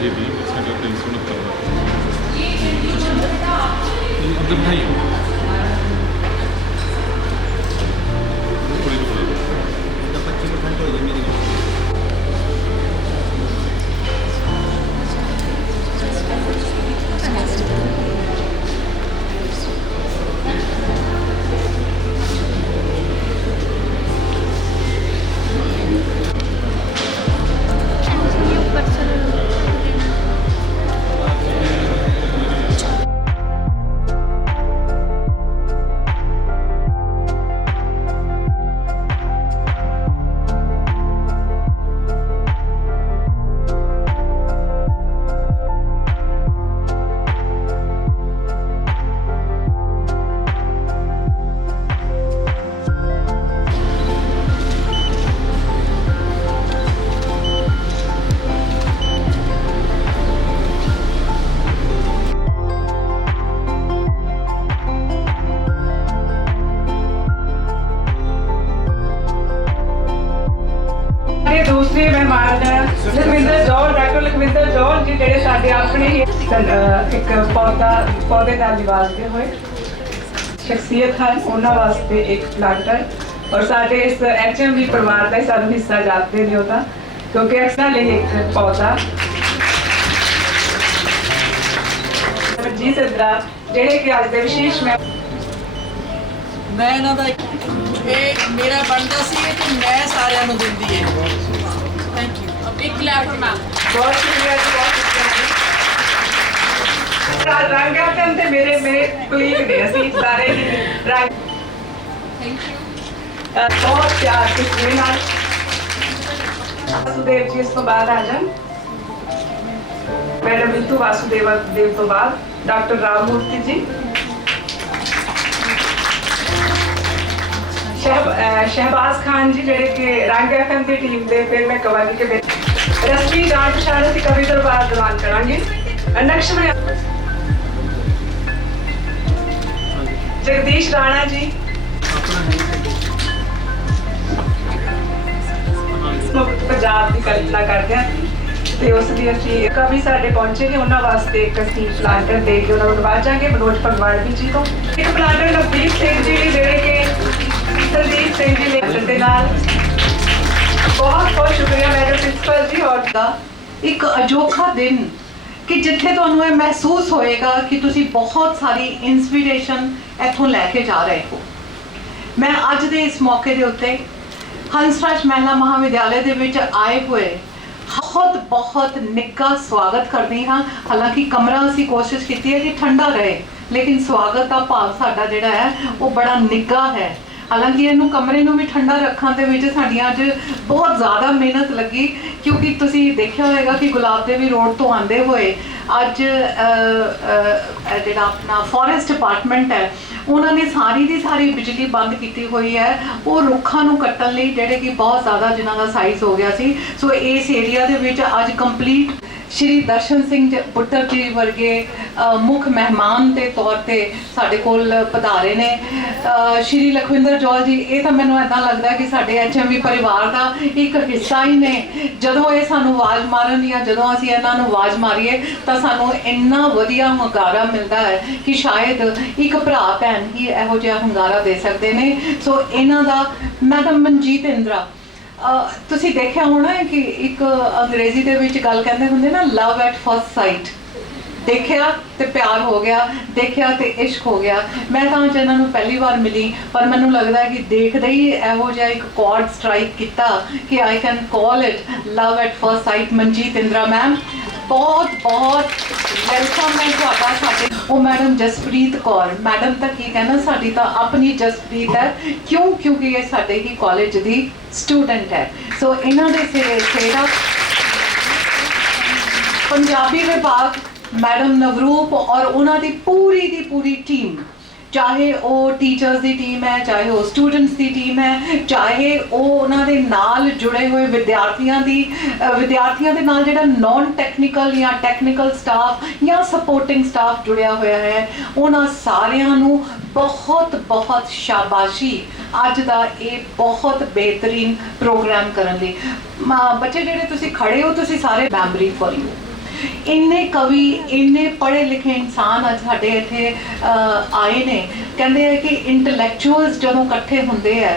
जी 20% 369 अंदर बिठाइए थोड़ी रुक जाओ 25% हो गई मेरी दूसरे मेहमान लखविंदर जौहर डॉक्टर लखविंदर जौहर जी ਜਿਹੜੇ ਸਾਡੇ ਆਪਣੇ ਇੱਕ पौधे ਨਾਲ ਨਿਵਾਸਦੇ ਹੋਏ ਸ਼ਖਸੀਅਤ ਹਨ ਉਹਨਾਂ ਵਾਸਤੇ ਇੱਕ ਪਲਾਂਟਰ ਔਰ ਸਾਡੇ ਇਸ ਐਚਐਮਵੀ ਪਰਿਵਾਰ ਦਾ ਸਾਨੂੰ ਹਿੱਸਾ ਜਾਪਦੇ ਨੇ ਉਹਦਾ ਕਿਉਂਕਿ ਅਕਸਰ ਲਈ ਇੱਕ ਪੌਦਾ ਜੀ ਸਦਰਾ ਜਿਹੜੇ ਕਿ ਅੱਜ ਦੇ ਵਿਸ਼ੇਸ਼ ਮੈਂ ਇਹਨਾਂ ਦਾ ਇਹ ਮੇਰਾ ਬਣਦਾ ਸੀ ਕਿ ਮੈਂ ਸਾਰਿਆਂ ਨੂੰ ਦਿੰਦੀ ਹੈ ਥੈਂਕ ਯੂ ਇੱਕ ਕਲੈਪ ਫॉर ਮੈਮ ਬਹੁਤ ਸ਼ੁਕਰੀਆ ਜੀ ਬਹੁਤ ਸ਼ੁਕਰੀਆ ਰੰਗਾਂ ਤੇ ਮੇਰੇ ਕੁਲੀਗ ਨੇ ਅਸੀਂ ਸਾਰੇ ਰੰਗ ਥੈਂਕ ਯੂ ਬਹੁਤ ਪਿਆਰ ਕਿਸੇ ਨਾਲ ਵਾਸੁਦੇਵ ਜੀ ਇਸ ਤੋਂ ਬਾਅਦ ਆ ਜਾਣ ਮੈਡਮ ਰੀਤੂ ਵਾਸੁਦੇਵ ਤੋਂ ਬਾਅਦ ਡਾਕਟਰ ਰਾਮ ਮੂਰਤੀ ਜੀ शहबाज खान जी जेडे कि रंग एफएम की टीम दे फिर मैं कवाली के रस्मी जान पछाण की कवि दरबार दौरान करांगे नक्श जगदीश राणा जी पंजाब की कल्पना करते हैं ਤੇ ਉਸ ਦੀ ਅਸੀਂ ਕਵੀ ਸਾਡੇ ਪਹੁੰਚੇ ਨੇ ਉਹਨਾਂ ਵਾਸਤੇ ਇੱਕ ਅਸੀਂ ਪਲਾਂਟਰ ਦੇ ਕੇ ਉਹਨਾਂ ਨੂੰ ਨਵਾਜਾਂਗੇ ਮਨੋਜ ਭਗਵਾਨਵੀ ਜੀ ਤੋਂ ਇੱਕ ਪਲਾਂਟਰ ਨਵਦੀਪ ਸਿੰਘ ਜੀ ਜਿਹੜੇ ਕਿ ਸਰਦੀਪ ਸਿੰਘ ਜੀ ਲੈਟਰ ਦੇ ਨਾਲ ਬਹੁਤ ਬਹੁਤ ਸ਼ੁਕਰੀਆ ਮੈਡਮ ਪ੍ਰਿੰਸੀਪਲ ਜੀ ਔਰ ਦਾ ਇੱਕ ਅਜੋਖਾ ਦਿਨ ਕਿ ਜਿੱਥੇ ਤੁਹਾਨੂੰ ਇਹ ਮਹਿਸੂਸ ਹੋਏਗਾ ਕਿ ਤੁਸੀਂ ਬਹੁਤ ਸਾਰੀ ਇਨਸਪੀਰੇਸ਼ਨ ਇੱਥੋਂ ਲੈ ਕੇ ਜਾ ਰਹੇ ਹੋ ਮੈਂ ਅੱਜ ਦੇ ਇਸ ਮੌਕੇ ਦੇ ਉੱਤੇ ਹੰਸਰਾਜ ਮਹਿਲਾ ਮਹਾਵਿਦਿਆਲਿਆ ਦੇ ਵਿੱਚ ਆਏ ਹੋਏ बहुत बहुत निग्गा स्वागत करते हाँ हालांकि कमरा असी कोशिश की है कि ठंडा रहे लेकिन स्वागत का भाव साडा जिहड़ा है वो बड़ा निग्गा है हालांकि इनू कमरे नू भी ठंडा रखने दे विच साडियां अज बहुत ज़्यादा मेहनत लगी क्योंकि तुसी देखिया होगा कि गुलाब देवी रोड तो आंदे हुए अज जिहड़ा अपना फॉरेस्ट डिपार्टमेंट है उन्होंने सारी दी सारी बिजली बंद की हुई है वो रुखा नू कट्टण लई जिहड़े कि बहुत ज़्यादा जिन्हां दा साइज़ हो गया सी सो इस एरिया दे विच अज कंप्लीट श्री दर्शन सिंह बुੱਟਰ जी वर्गे मुख मेहमान के तौर पर साढ़े कोल पधारे ने श्री लखविंदर जौहर जी ये तो मैनूं इदां लगदा कि साडे एचएमवी परिवार का एक हिस्सा ही ने जदों ये सानूं आवाज़ मारन या जदों असीं इन्हां नूं आवाज़ मारीए तां सानूं इन्ना वधिया हंगारा मिलता है कि शायद एक भरा भैन ही इहो जिहा हंगारा दे सकते हैं सो इन्हां दा मैडम मनजीत इंद्रा तुसी देखिया होना है कि एक अंग्रेजी दे विच गल कहंदे हुंदे ना लव एट फर्स्ट साइट देखिया ते प्यार हो गया देखिया ते इश्क हो गया मैं तो जिन्हां नूं पहली बार मिली पर मैनूं लगदा है कि देखदे ही इहो जिहा एक कॉर्ड स्ट्राइक किया कि I can call it love at first sight Manjeet Indra ma'am बहुत बहुत वेलकम है तुहाडा साडे वो मैडम जसप्रीत कौर मैडम तक की कहना साडी तो अपनी जसप्रीत है क्योंकि ये साडे ही कॉलेज दी स्टूडेंट है सो इन्हां दे सेरा पंजाबी विभाग मैडम नवरूप और उन्हां दी पूरी टीम चाहे वो टीचर्स की टीम है चाहे वो स्टूडेंट्स की टीम है चाहे वो उन्होंने नाल जुड़े हुए विद्यार्थियों के नाल जिहड़ा नॉन टैक्नीकल या टैक्नीकल स्टाफ या सपोर्टिंग स्टाफ जुड़िया हुआ है उन्होंने सारियां नूं बहुत बहुत शाबाशी अज का ये बहुत बेहतरीन प्रोग्राम करने लई बच्चे जिहड़े तुसीं खड़े हो तुसीं सारे मैमरी फॉर यू इन्ने कवि इन्ने पढ़े लिखे इंसान अज साडे इत्थे आए ने कहंदे हैं कि इंटलैक्चुअल्स जदों इकट्ठे हुंदे है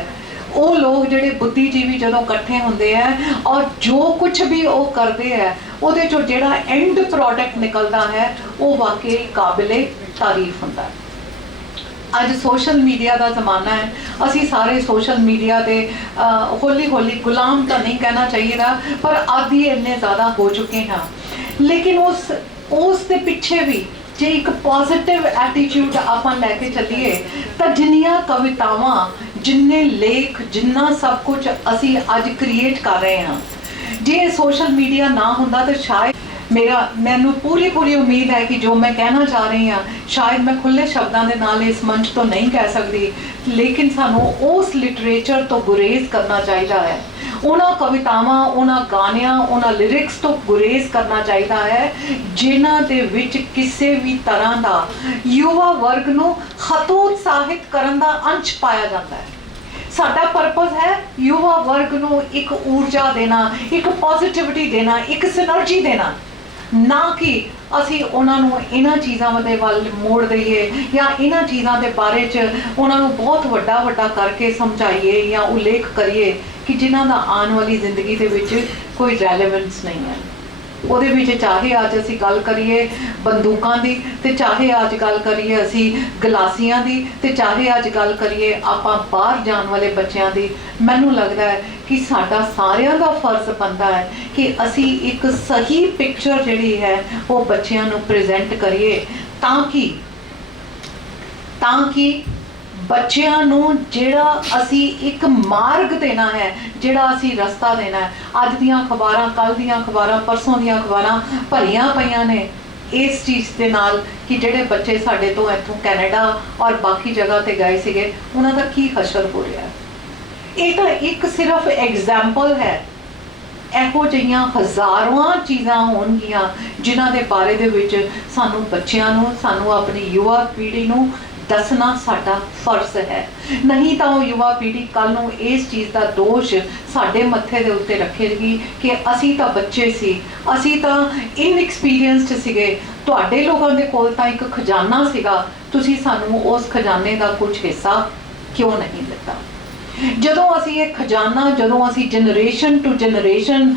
वो लोग जिहड़े बुद्धिजीवी जदों इकट्ठे हुंदे हैं और जो कुछ भी वो करते हैं उहदे चों जिहड़ा एंड प्रोडक्ट निकलदा है वो वाकई काबिले तारीफ हुंदा है। अज सोशल मीडिया का जमाना है, असी सारे सोशल मीडिया के हौली हौली गुलाम तो नहीं कहना चाहिए पर आदि इन्ने ज़्यादा हो चुके हैं। लेकिन उस दे पिछे भी जे एक पॉजिटिव एटीट्यूड आपां लैके चलीए तो जिन्नियां कवितावां जिन्ने लेख जिन्ना सब कुछ असी अज क्रिएट कर रहे हैं, जे सोशल मीडिया ना हुंदा तो शायद मैनू पूरी उम्मीद है कि जो मैं कहना चाह रही हाँ शायद मैं खुले शब्दों के नाल इस मंच तो नहीं कह सकती, लेकिन सानू उस लिटरेचर तो गुरेज करना चाहिए है, उन्हां कवितावां उन्हां गानियां उन्हां लिरिक्स तो गुरेज करना चाहिए है जिन्हां दे विच किसी भी तरह का युवा वर्ग नू हतोत्साहित करन दा अंश पाया जाता है। साडा पर्पस है युवा वर्ग नू एक ऊर्जा देना, एक पॉजिटिविटी देना, एक सिनर्जी देना, ना कि असी उन्होंने इन्हां चीज़ों के वाल मोड़ दईए या इन्हां चीज़ों के बारे च उन्होंने बहुत वड्डा वड्डा करके समझाइए या उल्लेख करिए कि जिन्हां दा आने वाली जिंदगी के विच कोई रेलेवेंस नहीं है। ਉਹਦੇ ਵਿੱਚ चाहे अज असी गल करिए बंदूकों की, तो चाहे अज गल करिए असी गलासियां की, तो चाहे अज गल करिए आपां बाहर जाने वाले बच्चों की, मैनू लगता है कि साडा सारियां दा फर्ज बनता है कि असी एक सही पिक्चर जिहड़ी है वो बच्चों नू प्रेजेंट करिए ताकि बच्चों नू जिहड़ा असी एक मार्ग देना है, जिहड़ा असी रस्ता देना है। अज दियां अखबारां, कल दियां अखबारां, परसों दियां अखबारां भरियां पईयां ने इस चीज़ के नाल कि जिहड़े बच्चे साडे तो इत्थों कैनेडा और बाकी जगह ते गए सीगे उन्हां दा की हशर हो रहा है। ये तो एक सिर्फ एग्जाम्पल है, ਇਹੋ ਜਿਹੀਆਂ हज़ारों चीज़ां होणगियां जिन्हां दे बारे दे विच सानू बच्चियां नू सानू अपनी युवा पीढ़ी नू दसना साडा फर्ज है। नहीं तो युवा पीढ़ी कल नू इस चीज़ का दोष साडे मत्थे दे उत्ते रखेगी कि असी तो बच्चे सी, असी तो इनएक्सपीरियंसड सीगे, तुहाडे लोगों दे कोल तां एक खजाना सीगा, तुसी सानू उस खजाने का कुछ हिस्सा क्यों नहीं दिता। जदों असी ये खजाना, जदों असी जनरेशन टू जनरेशन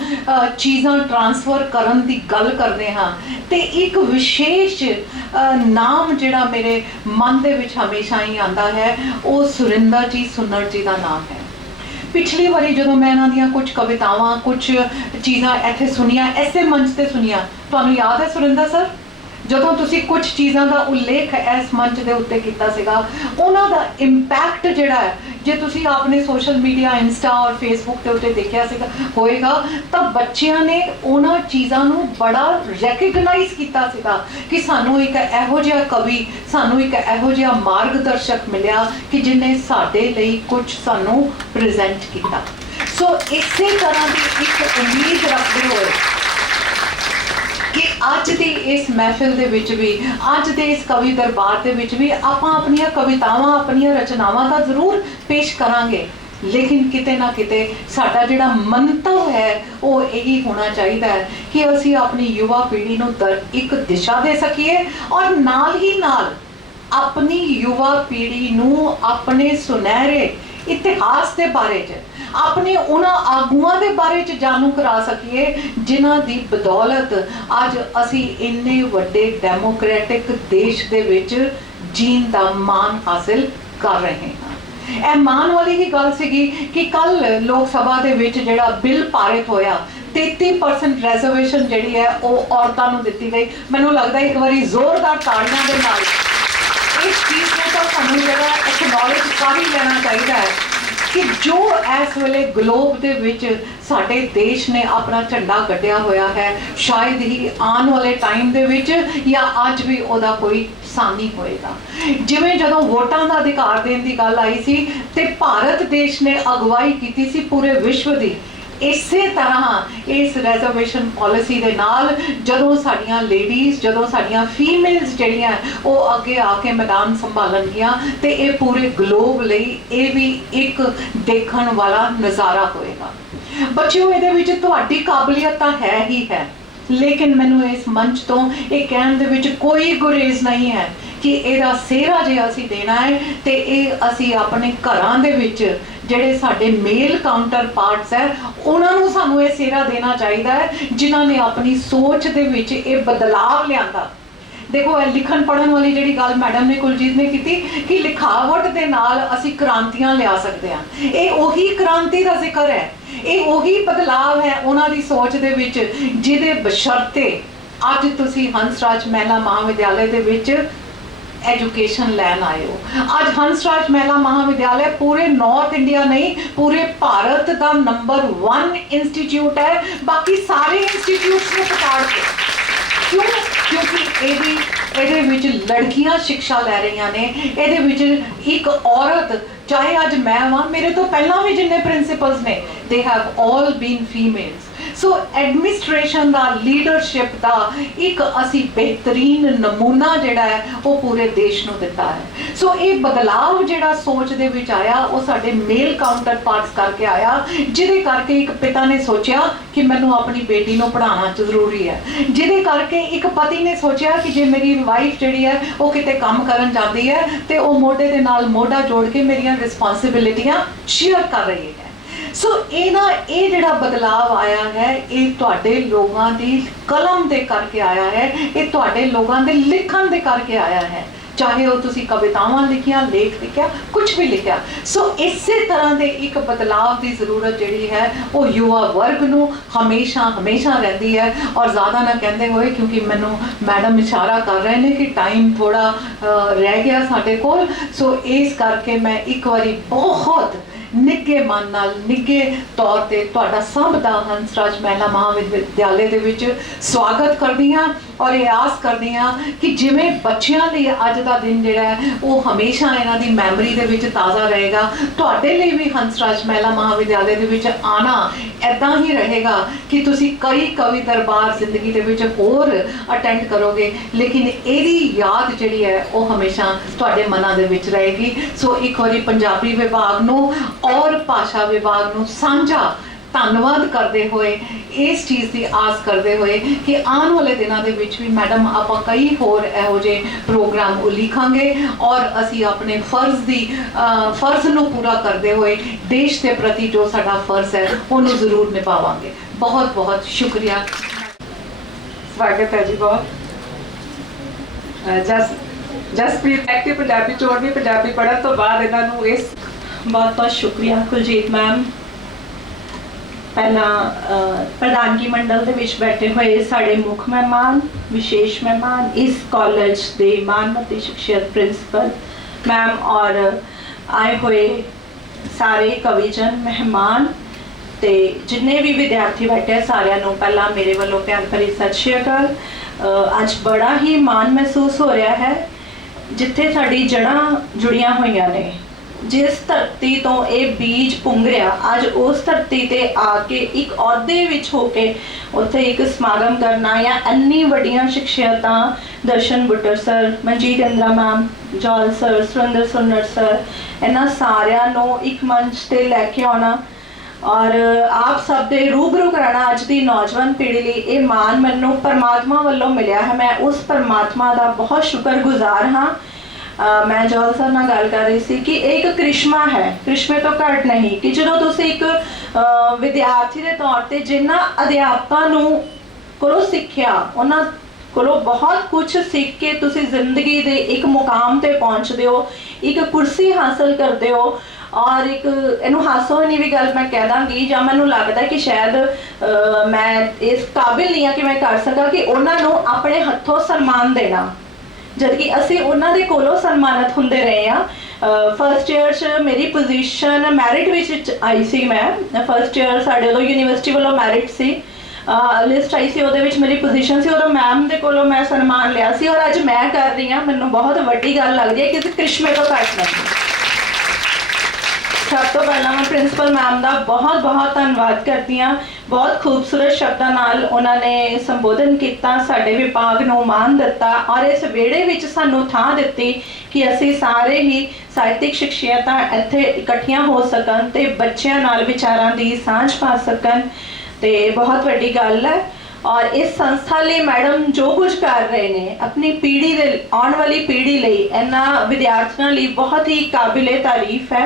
चीज़ां ट्रांसफर करन दी गल करते हाँ तो एक विशेष नाम जिहड़ा मेरे मन दे विच हमेशा ही आता है वो सुरिंदर जी सुन्नड़ जी का नाम है। पिछली बारी जदों मैं इन्हां दियां कुछ कवितावां कुछ चीज़ां इत्थे सुनिया, ऐसे मंच ते सुनिया, तुहानूं याद है सुरिंदर सर जदों तुसी कुछ चीज़ों का उल्लेख इस मंच के उत्ते कीता सीगा, उन्हां दा इंपैक्ट जिहड़ा है जे तुसी आपने सोशल मीडिया इंस्टा और फेसबुक के उत्ते देखिया सीगा होएगा तो बच्चियां ने उन्हां चीज़ों नूं बड़ा रैकगनाइज कीता सीगा कि सानू एक इहो जिहा कवि, सानू एक इहो जिहा मार्गदर्शक मिलिया कि जिन्हें साडे लई कुछ सानू प्रेजेंट किया। सो इसे तरह की एक उम्मीद रखते हुए कि अज की इस महफिल दे विच भी, अज के इस कवि दरबार दे विच भी आपां अपनियां कवितावां अपनियां रचनावां तां जरूर पेश करांगे, लेकिन किते ना किते साडा जिहड़ा मंतव है वो यही होना चाहिए है कि असी अपनी युवा पीढ़ी नूं एक दिशा दे सकीए और नाल ही नाल अपनी युवा पीढ़ी नूं अपने सुनहरे इतिहास के बारे च, अपने उन्हां आगुआं दे बारे च जानू करा सकीए जिन्हां दी बदौलत अज असी इन्ने वड्डे डेमोक्रेटिक देश दे विच जीण दा मान हासिल कर रहे हैं। यह मान वाली ही गल सीगी कि कल लोक सभा दे विच जिहड़ा बिल पारित होया 33% रिजर्वेशन जिहड़ी है वो औरतां नूं दित्ती गई। मैनूं लगदा एक बारी जोरदार ताड़ियां दे नाल इस चीज़ को तो सानू जरा एक्नॉलेज कर ही लेना चाहिए है कि जो इस वेले ग्लोब दे विच साडे देश ने अपना झंडा कढ़िया होया है, शायद ही आने वाले टाइम दे विच या अज भी ओदा कोई सानी होएगा। जिवें जदों वोटां दा अधिकार देण दी गल आई सी ते भारत देश ने अगवाई कीती सी पूरे विश्व दी, इसे तरह इस रिजर्वेशन पॉलिसी के नाल जदों साडियां लेडीज़, जदों साडियां फीमेल्स जिहड़ियां वो अगे आके मैदान संभालणगियां ते ये पूरे ग्लोब लई ये भी एक देखण वाला नज़ारा होएगा। बच्चों इहदे विच तुहाडी काबलियत तां है ही है, लेकिन मैनू इस मंच तो ये कहने दे विच कोई गुरेज नहीं है कि ਇਹਦਾ सेहरा जे असी देना है तो ये असी अपने घरां दे विच ਜਿਹੜੇ ਸਾਡੇ मेल काउंटर पार्ट्स है उन्होंने सानू ये सेहरा देना चाहिए है जिन्होंने अपनी सोच दे विच ये बदलाव लियांदा। देखो ये लिखन पढ़न वाली जी गल मैडम ने कुलजीत ने की कि लिखावट के नाल असी क्रांतियां लिया सकते हैं। ये उही क्रांति का जिक्र है, ये उही बदलाव है उन्हों की सोच दे विच जिहदे बशर्ते अज तुसी हंसराज महिला महाविद्यालय दे विच एजुकेशन लैन आए हो। आज हंसराज महिला महाविद्यालय पूरे नॉर्थ इंडिया नहीं पूरे भारत का नंबर 1 इंस्टीट्यूट है, बाकी सारे इंस्टीट्यूट ने पछाड़ के। क्यों? क्योंकि ਇਹਦੇ ਵਿੱਚ लड़कियां शिक्षा लै रही ने, ਇਹਦੇ ਵਿੱਚ एक औरत चाहे अज मैं वहाँ मेरे तो पहला भी जिन्ने प्रिंसिपल्स ने they have all been females. So administration का लीडरशिप का एक असी बेहतरीन नमूना जिहड़ा है वो पूरे देश नूं दिता है। सो ये बदलाव जिहड़ा सोच दे विच आया वो साडे मेल काउंटर पार्ट्स करके आया, जिहदे करके एक पिता ने सोचा कि मैनूं अपनी बेटी नूं पढ़ाना जरूरी है, जिहदे करके एक पति ने सोचा कि जे मेरी वाइफ जिहड़ी है वो किते काम करन जाती है तो वो मोढे दे नाल मोढा जोड़ के मेरियां रिस्पॉन्सिबिलिटियां शेयर कर रही है। सो ये जिहड़ा बदलाव आया है ये तुहाडे लोगों की कलम दे करके आया है, ये तुहाडे लोगों के लिखण दे करके आया है, चाहे वो तुसी कवितावां लिखिया लेख लिखिया कुछ भी लिखिया। सो इसे तरह के एक बदलाव की जरूरत जिहड़ी है वो युवा वर्ग नूं हमेशा हमेशा रहती है। और ज़्यादा ना कहते हुए क्योंकि मैनू मैडम इशारा कर रहे हैं कि टाइम थोड़ा रह गया साडे कोल, सो इस करके मैं एक बारी बहुत निगे मन नाल निगे तौर पे तुहाडा सब दा हंसराज महिला महाविद्यालय दे विच स्वागत करदी हां और ये आस करदी हां कि जिवें बच्चियां लई अज दा दिन जिहड़ा है वो हमेशा इन्हां दी मैमरी दे विच ताज़ा रहेगा, तुहाडे लई भी हंसराज महिला महाविद्यालय दे विच आना ऐदां ही रहेगा कि तुसी कई कवि दरबार जिंदगी दे विच होर अटेंड करोगे, लेकिन इहदी याद जिहड़ी है वो हमेशा तुहाडे मनां दे विच रहेगी। सो एक बारी पंजाबी विभाग नूं और भाषा विभाग नूं सांझा धन्नवाद करते हुए इस चीज़ की आस करते हुए कि आने वाले दिनों के विच भी मैडम आप कई होर इहो जे प्रोग्राम उलीखांगे और असी अपने फर्ज नूं पूरा करते हुए देश के प्रति जो साडा फर्ज है उन्होंने जरूर निभावांगे। बहुत बहुत शुक्रिया। स्वागत है जी बहुत। जसप्रीत एक्टिव पंजाबी चोर भी पंजाबी पढ़न तो बाद इन्हों इस बहुत बहुत शुक्रिया कुलजीत मैम। पहला प्रधानगी मंडल दे विच बैठे हुए साढ़े मुख मेहमान विशेष मेहमान इस कॉलेज के मानमती शख्सियत प्रिंसिपल मैम और आए हुए सारे कविजन मेहमान ते जिन्ने भी विद्यार्थी बैठे सारिਆਂ ਨੂੰ पहला मेरे वालों प्यार भरी सत श्री अकाल। अज बड़ा ही मान महसूस हो रहा है जिथे साड़ी जड़ां जुड़ियां होईयां ने, जिस धरती तो ये बीज पुंग रहा अज उस धरती ते आके एक अहुदे विच होके उत्थे एक समागम करना या इन्नी वड्डियां शख्सियतां Darshan Buttar sir, Manjeet Indra ma'am, Jol sir, Surinder Sunner sir, इन्हां सारिਆਂ ਨੂੰ एक मंच ते लैके आना और आप सब दे रूबरू कराना अज दी नौजवान पीढ़ी लिए ये मान मैनू परमात्मा वालों मिलिया है। मैं उस परमात्मा का बहुत शुक्रगुजार हाँ। मैं जॉल सर नाल गल कर रही थी कि एक करिश्मा है, करिश्मे तो घट नहीं कि जो तुसी एक विद्यार्थी के तौर पर जिन्ना अध्यापकों कोलों सीखिया उन्हां कोलों बहुत कुछ सीख के तुसी जिंदगी दे एक मुकाम ते पहुँचते हो, एक कुर्सी हासिल करते हो और एक इनू हासो नहीं भी गल मैं कह दांगी ਜਾਂ ਮੈਨੂੰ लगता है कि शायद मैं इस काबिल नहीं हाँ कि मैं कर सका कि उन्होंने अपने हथों सन्मान देना, जबकि असी उन्होंने कोलों सन्मानित होंदे रहे हैं। फर्स्ट ईयर च मेरी पोजीशन मैरिट विच आई सी, मैं फर्स्ट ईयर साढ़े उदों यूनीवर्सिटी वालों मैरिट सी लिस्ट आई सी, उहदे विच मेरी पोजीशन सी, उदों मैम दे कोलों मैं सन्मान लिया सी और अज मैं कर रही हाँ। मैनूं बहुत वड्डी गल लगदी है कि करिश्मे तो घट नहीं। सब तो पहला मैं प्रिंसिपल मैम का बहुत बहुत धन्यवाद करती हाँ। बहुत खूबसूरत शब्दों नाल उन्होंने संबोधन किया, साडे विभाग नूं मान दिता और इस वेड़े विच सानूं थां दित्ती कि असी सारे ही ਸਾਹਿਤਿਕ शख्सियतां इत्थे इकट्ठियां हो सकन ते बच्चियां नाल विचारां दी सांझ पा सकन, ते बहुत वड्डी गल है। और इस संस्था ਲਈ मैडम जो कुछ कर रहे हैं अपनी पीढ़ी दे आने वाली पीढ़ी ਲਈ इन्हां विद्यार्थियों ਲਈ बहुत ही काबिले तारीफ है।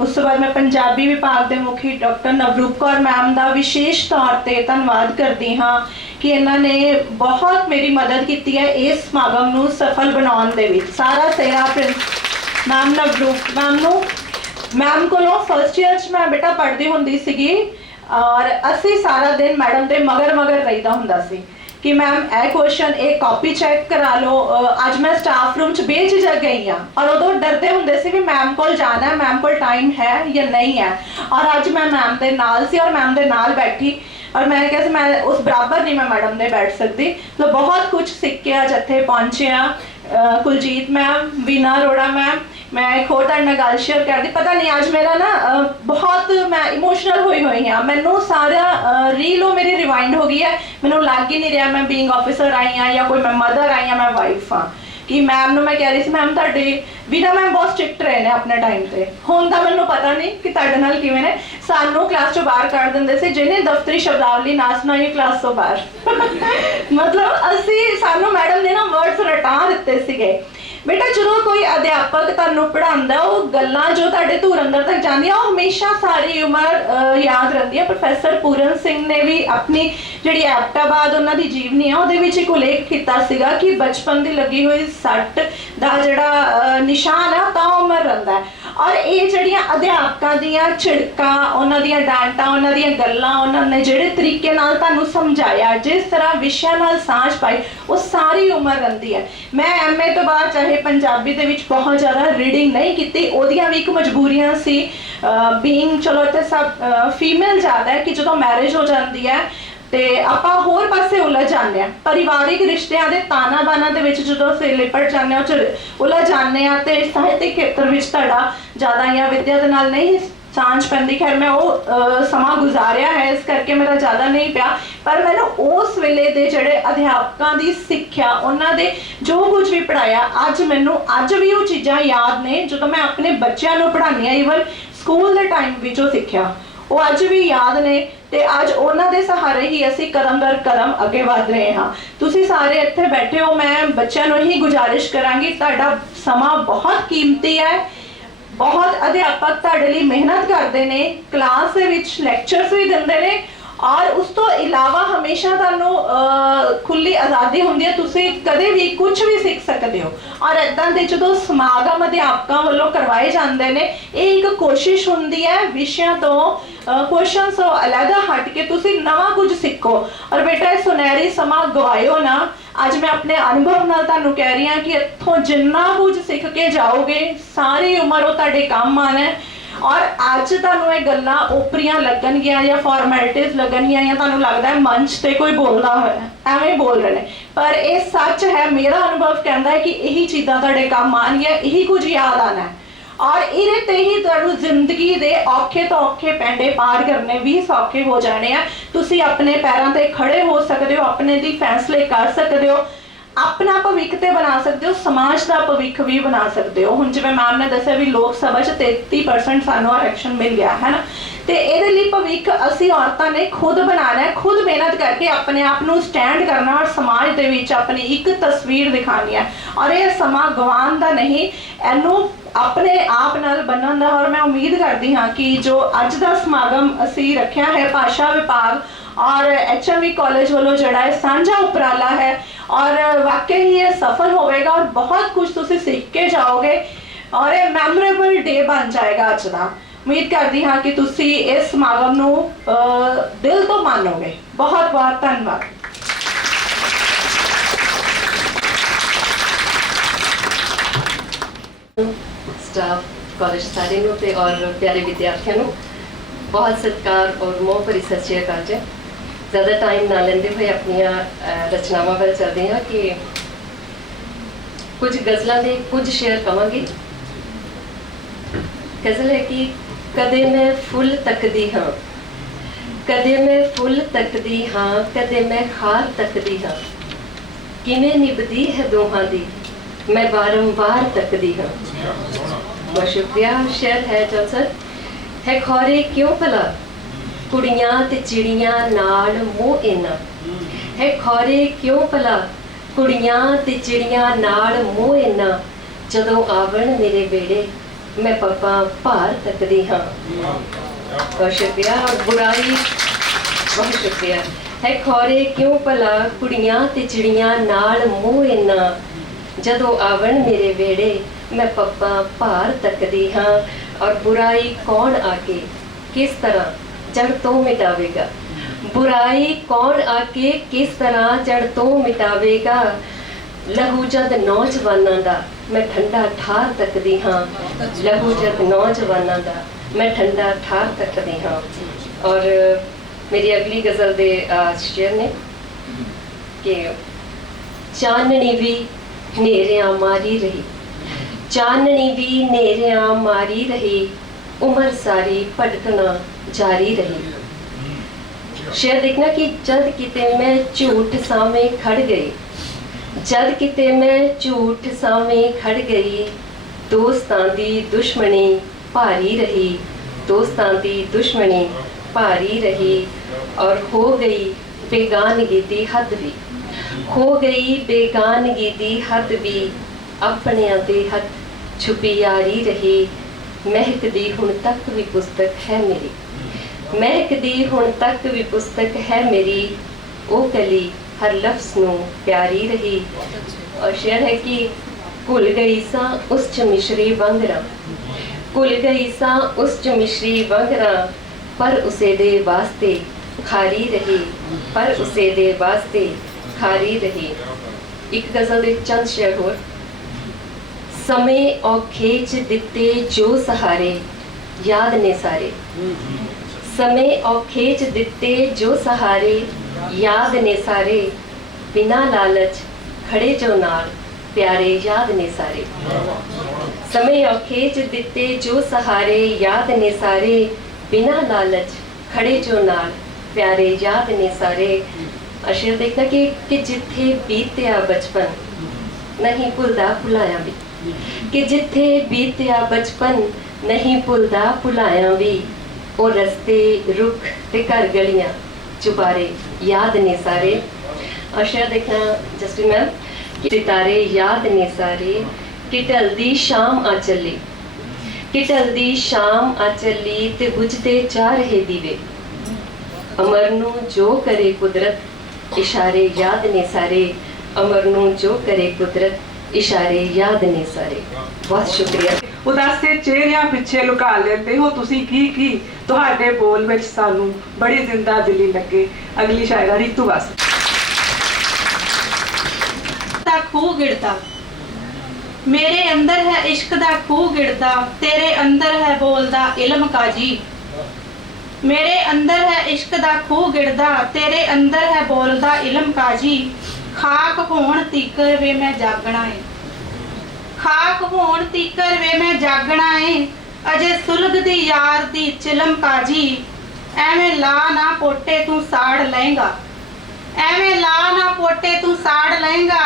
उस तो बाद मैं पंजाबी विभाग के मुखी डॉक्टर नवरूप कौर मैम का विशेष तौर पर धन्यवाद करती हाँ कि इन्होंने बहुत मेरी मदद की है इस समागम को सफल बनाने दे विच। सारा सेरा मैम नवरूप मैम नूं मैम को फर्स्ट ईयर च मैं बेटा पढ़ती होंदी सीगी और असी सारा दिन मैडम के मगर मगर रहीदा हुंदा सी कि मैम ए क्वेश्चन ए कॉपी चेक करा लो। अज मैं स्टाफ रूम च बेझिझक गई हाँ और उदों डरते हुंदे सी भी मैम को जाना है, मैम को टाइम है या नहीं है। और अज मैं मैम के नाल सी और मैम के नाल बैठी और मैं कहा मैं उस बराबर नहीं मैं मैडम ने बैठ सकती। तो बहुत कुछ सीख के अज इत्थे पहुंचे हाँ। कुलजीत मैम, वीना अरोड़ा मैम, मैं एक होर तुहाडे नाल गल शेयर करदी। पता नहीं अज मेरा ना बहुत मैं इमोशनल हुई हाँ। मैनू सारा रील मेरी रिवाइंड हो गई है। मैनू लग ही नहीं रहा मैं बीइंग ऑफिसर आई हाँ या कोई मैं मदर आई हाँ, मैं वाइफ हाँ। कि मैम मैं कह रही थी मैम तुहाडे वीना मैम बहुत स्ट्रिक्ट रहे ने अपने टाइम पे। हुण तां मैनू पता नहीं कि तुहाडे नाल किवें ने। सानू क्लास चों बाहर कढ दिंदे सी जिन्हें दफ्तरी शब्दावली ना सुनाई क्लास तो बाहर मतलब असी सानू मैडम ने ना वर्ड्स रटा दिते सीगे। बेटा जो कोई अध्यापक तुहानू पढ़ांदा वो गल्लां जो तुहाडे धूर अंदर तक जांदियां वो हमेशा सारी उम्र याद रहिंदी है। प्रोफैसर पूरन सिंह ने भी अपनी जिहड़ी एबटाबाद उन्हां दी जीवनी है उहदे विच एक उल्लेख कीता सीगा कि बचपन दी लगी हुई सੱਟ दा जिहड़ा निशान है तां उम्र रहिंदा है। और ये जिहड़ियां अध्यापकां दीयां झिड़कां उन्हां दीयां डांटां उन्हां दीयां गल्लां उन्हां ने जिहड़े तरीके नाल तुहानू समझाया जिस तरह विषयां नाल सांझ पाई वो सारी उम्र रहिंदी है। मैं MA तो बाद चाहे पंजाबी दे विच बहुत ज़्यादा रीडिंग नहीं की, ओदियां भी एक मजबूरियां सी बीइंग चलो इत्थे सब फीमेल ज़्यादा है कि जो मैरिज हो जाती है तो आपां होर पासे उलझ जाते हैं। परिवारिक रिश्तियां दे ताना बाना दे विच जदों असीं लिपट जाने उलझ जाने आ ते साहित्यिक खेतर विच तुहाडा ज़्यादा या विद्या दे नाल नहीं सांझ पैंदी। खैर मैं वो समा गुजारिया है इस करके मेरा ज़्यादा नहीं पिया, पर मैंने उस वेले दे जिहड़े अध्यापकां दी सिक्ख्या उन्हां दे जो कुछ भी पढ़ाया अज मैनू अज भी वो चीज़ां याद ने जो मैं अपने बच्चों को पढ़ानी है। ईवन स्कूल के टाइम भी जो सिक्ख्या वो अज भी याद ने ते अज उन्हां दे सहारे ही असी कदम दर कदम अगे वध रहे हाँ। तुसी सारे इत्थे बैठे हो, मैं बच्चों को ही गुजारिश करांगी तुहाडा समा बहुत कीमती है। बहुत अध्यापक तुहाडे लई मेहनत करते हैं, क्लास दे विच लैक्चर्स भी दिंदे ने और उस तो इलावा हमेशा तुहानू खुली आज़ादी होंदी है, तुसी कदे भी कुछ भी सीख सकते हो। और इदां दे जो समागम अध्यापकों वालों करवाए जाते हैं ये एक कोशिश होंदी है विषयों तो क्वेश्चन तो अलग हट के तुसी नवा कुछ सीखो। और बेटा सुनहरी समा गवायो ना। अज मैं अपने अनुभव नाल तुहानू कह रही हाँ कि इत्थों जिन्ना कुछ सीख के जाओगे सारी उम्र वो तुहाडे काम आना है। और अज तुहानू ये गल्लां ओपरियां लगणगियां या फॉर्मैलिटीज़ लगणगियां या तुहानू लगदा है मंच ते कोई बोलदा होया एवें बोल रहे हैं, पर ये सच है। मेरा अनुभव कहता है कि यही चीज़ां तुहाडे काम आउणगियां, यही कुछ याद आना है और इहदे ते ही तुहानू जिंदगी दे औखे तो औखे पैंडे पार करने भी सौखे हो जाने हैं। तुसी अपने पैरों ते खड़े हो सकते हो, अपने दी फैसले कर सकते हो, अपना भविख ते बना सकते हो, समाज का भविख भी बना सकते हो। हुण जिवें मैम ने दस्सिया भी लोक सभा च 33% सानू आरक्षण मिल गया है ना, तो ये भविख असी औरतां ने खुद बनाना है, खुद मेहनत करके अपने आप को स्टैंड करना और समाज दे विच अपनी एक तस्वीर दिखानी है। और ये समा गवान दा नहीं, इनू अपने आप नाल बनन दा। और मैं उम्मीद करती हाँ कि जो अज दा समागम असी रखा है भाषा विभाग और HMV कॉलेज वालों जड़ा है साझा उपराला है और वाकई ही ये सफल होगा और बहुत कुछ तुसी सीख के जाओगे और ये मैमोरेबल डे बन जाएगा अज का। उम्मीद करती हाँ कि तुसी इस समागम नू दिल तो मानोगे। बहुत बहुत धन्यवाद। स्टाफ कॉलेज सारे नूं ते और प्यारे विद्यार्थियों नूं बहुत सत्कार और मोह भरी सत श्री अकाल जी। ज़्यादा टाइम ना लेंदे हुए अपनिया रचनावां वल चलदे हैं कि कुछ गज़लां दे कुछ शेयर कवांगी। गज़ल है कि कदे मैं फुल तकदी हाँ, कदे मैं फुल तकदी हाँ, कदे मैं खार तकदी हाँ, किवें निभदी है दोहां दी मैं बारंबार तकदी हाँ। बहुत शुक्रिया। शेर है जलसर है खौरे क्यों भला कुड़ियां ते चिड़ियां नाल मोह इना है खौरे क्यों भला कुड़ियां ते चिड़ियां नाल मोह इन्ना जदों आवण मेरे बेड़े मैं पप्पा भार तकदी हाँ। बहुत शुक्रिया। और बुराई, बहुत शुक्रिया। है खौरे क्यों भला कुड़ियां ते चिड़ियां नाल मोह इन्ना जदों आवण मेरे बेड़े मैं पप्पा भार तकदी हाँ। और बुराई कौन आके किस तरह जड़ तो मिटावेगा, बुराई कौन आके किस तरह जड़ तो मिटावेगा। लहू जद नौजवानां दा मैं ठंडा ठार तकदी हाँ, लहू जद नौजवानां दा मैं ठंडा ठार तकदी हाँ। और मेरी अगली गज़ल दे शेर ने कि चाननी भी नेरियां मारी रही, चाननी भी नेरियां मारी रही उम्र सारी भटकना जारी रही। शेर देखना कि जद किते मैं झूठ सामे खड़ गई, जद किते मैं झूठ सामे खड़ गई दोस्तां दी दुश्मनी भारी रही, दोस्तां दी दुश्मनी भारी रही। और हो गई बेगानगी दी हद भी, हो गई बेगानगी दी हद भी अपनियां दे हथ छुपी यारी रही। महकदी हुण तक भी पुस्तक है मेरी, महकदी हुण तक भी पुस्तक है मेरी ओ कली हर लफ्ज़ नूं प्यारी रही। और शेर है कि भुल गई सा उस च मिश्री वांगरा, भुल गई सा उस च मिश्री वांगरा पर उसे दे वास्ते खारी रही, पर उसे दे वास्ते खारी रही। एक गज़ल दे चंद शेर होर। समय औखे च दिते जो सहारे याद ने सारे, समय औखे च दिते जो सहारे याद ने सारे बिना लालच खड़े जो नाल प्यारे याद ने सारे। समय औखे च दिते जो सहारे याद ने सारे बिना लालच खड़े जो नाल प्यारे याद ने सारे। अशेर देखना कि जिथे बीत्या बचपन नहीं भुलदा भुलाया भी, कि जिथे बीत्या बचपन नहीं भुलदा भुलाया भी ओ रस्ते रुख ते घर गलियां चुबारे याद ने सारे। और शेर देखना जस्टिन मैम कि सितारे याद ने सारे कि ढलदी शाम आ चली, कि ढलदी शाम आ चली ते बुझदे जा रहे दीवे अमर नू जो करे कुदरत इशारे याद ने सारे, अमर नू जो करे कुदरत इशारे याद ने सारे। बहुत शुक्रिया। ਉਦਾਸੇ ਚਿਹਰਿਆਂ ਪਿੱਛੇ ਲੁਕਾ ਲੈਂਦੇ ਹੋ ਤੁਸੀਂ ਕੀ ਤੁਹਾਡੇ ਬੋਲ ਵਿੱਚ ਸਾਨੂੰ ਬੜੀ ਜ਼ਿੰਦਾ ਦਿਲੀ ਲੱਗੇ। ਅਗਲੀ ਸ਼ਾਇਰਾ ਰੀਤੂ ਬਸ। दा खूह गिरदा मेरे अंदर है इश्क दा खूह गिरदा तेरे अंदर है बोलदा इल्म काजी, मेरे अंदर है इश्क दा खूह गिरदा तेरे अंदर है बोलदा इल्म काजी। खाक होण तीकर वे मैं जागना है, खाक होण तीकर वे मैं जागना है अजे सुलग दी यार दी चिलम काजी। एवें ला ना पोटे तू साड़ लेंगा, एवें ला ना पोटे तू साड़ लेंगा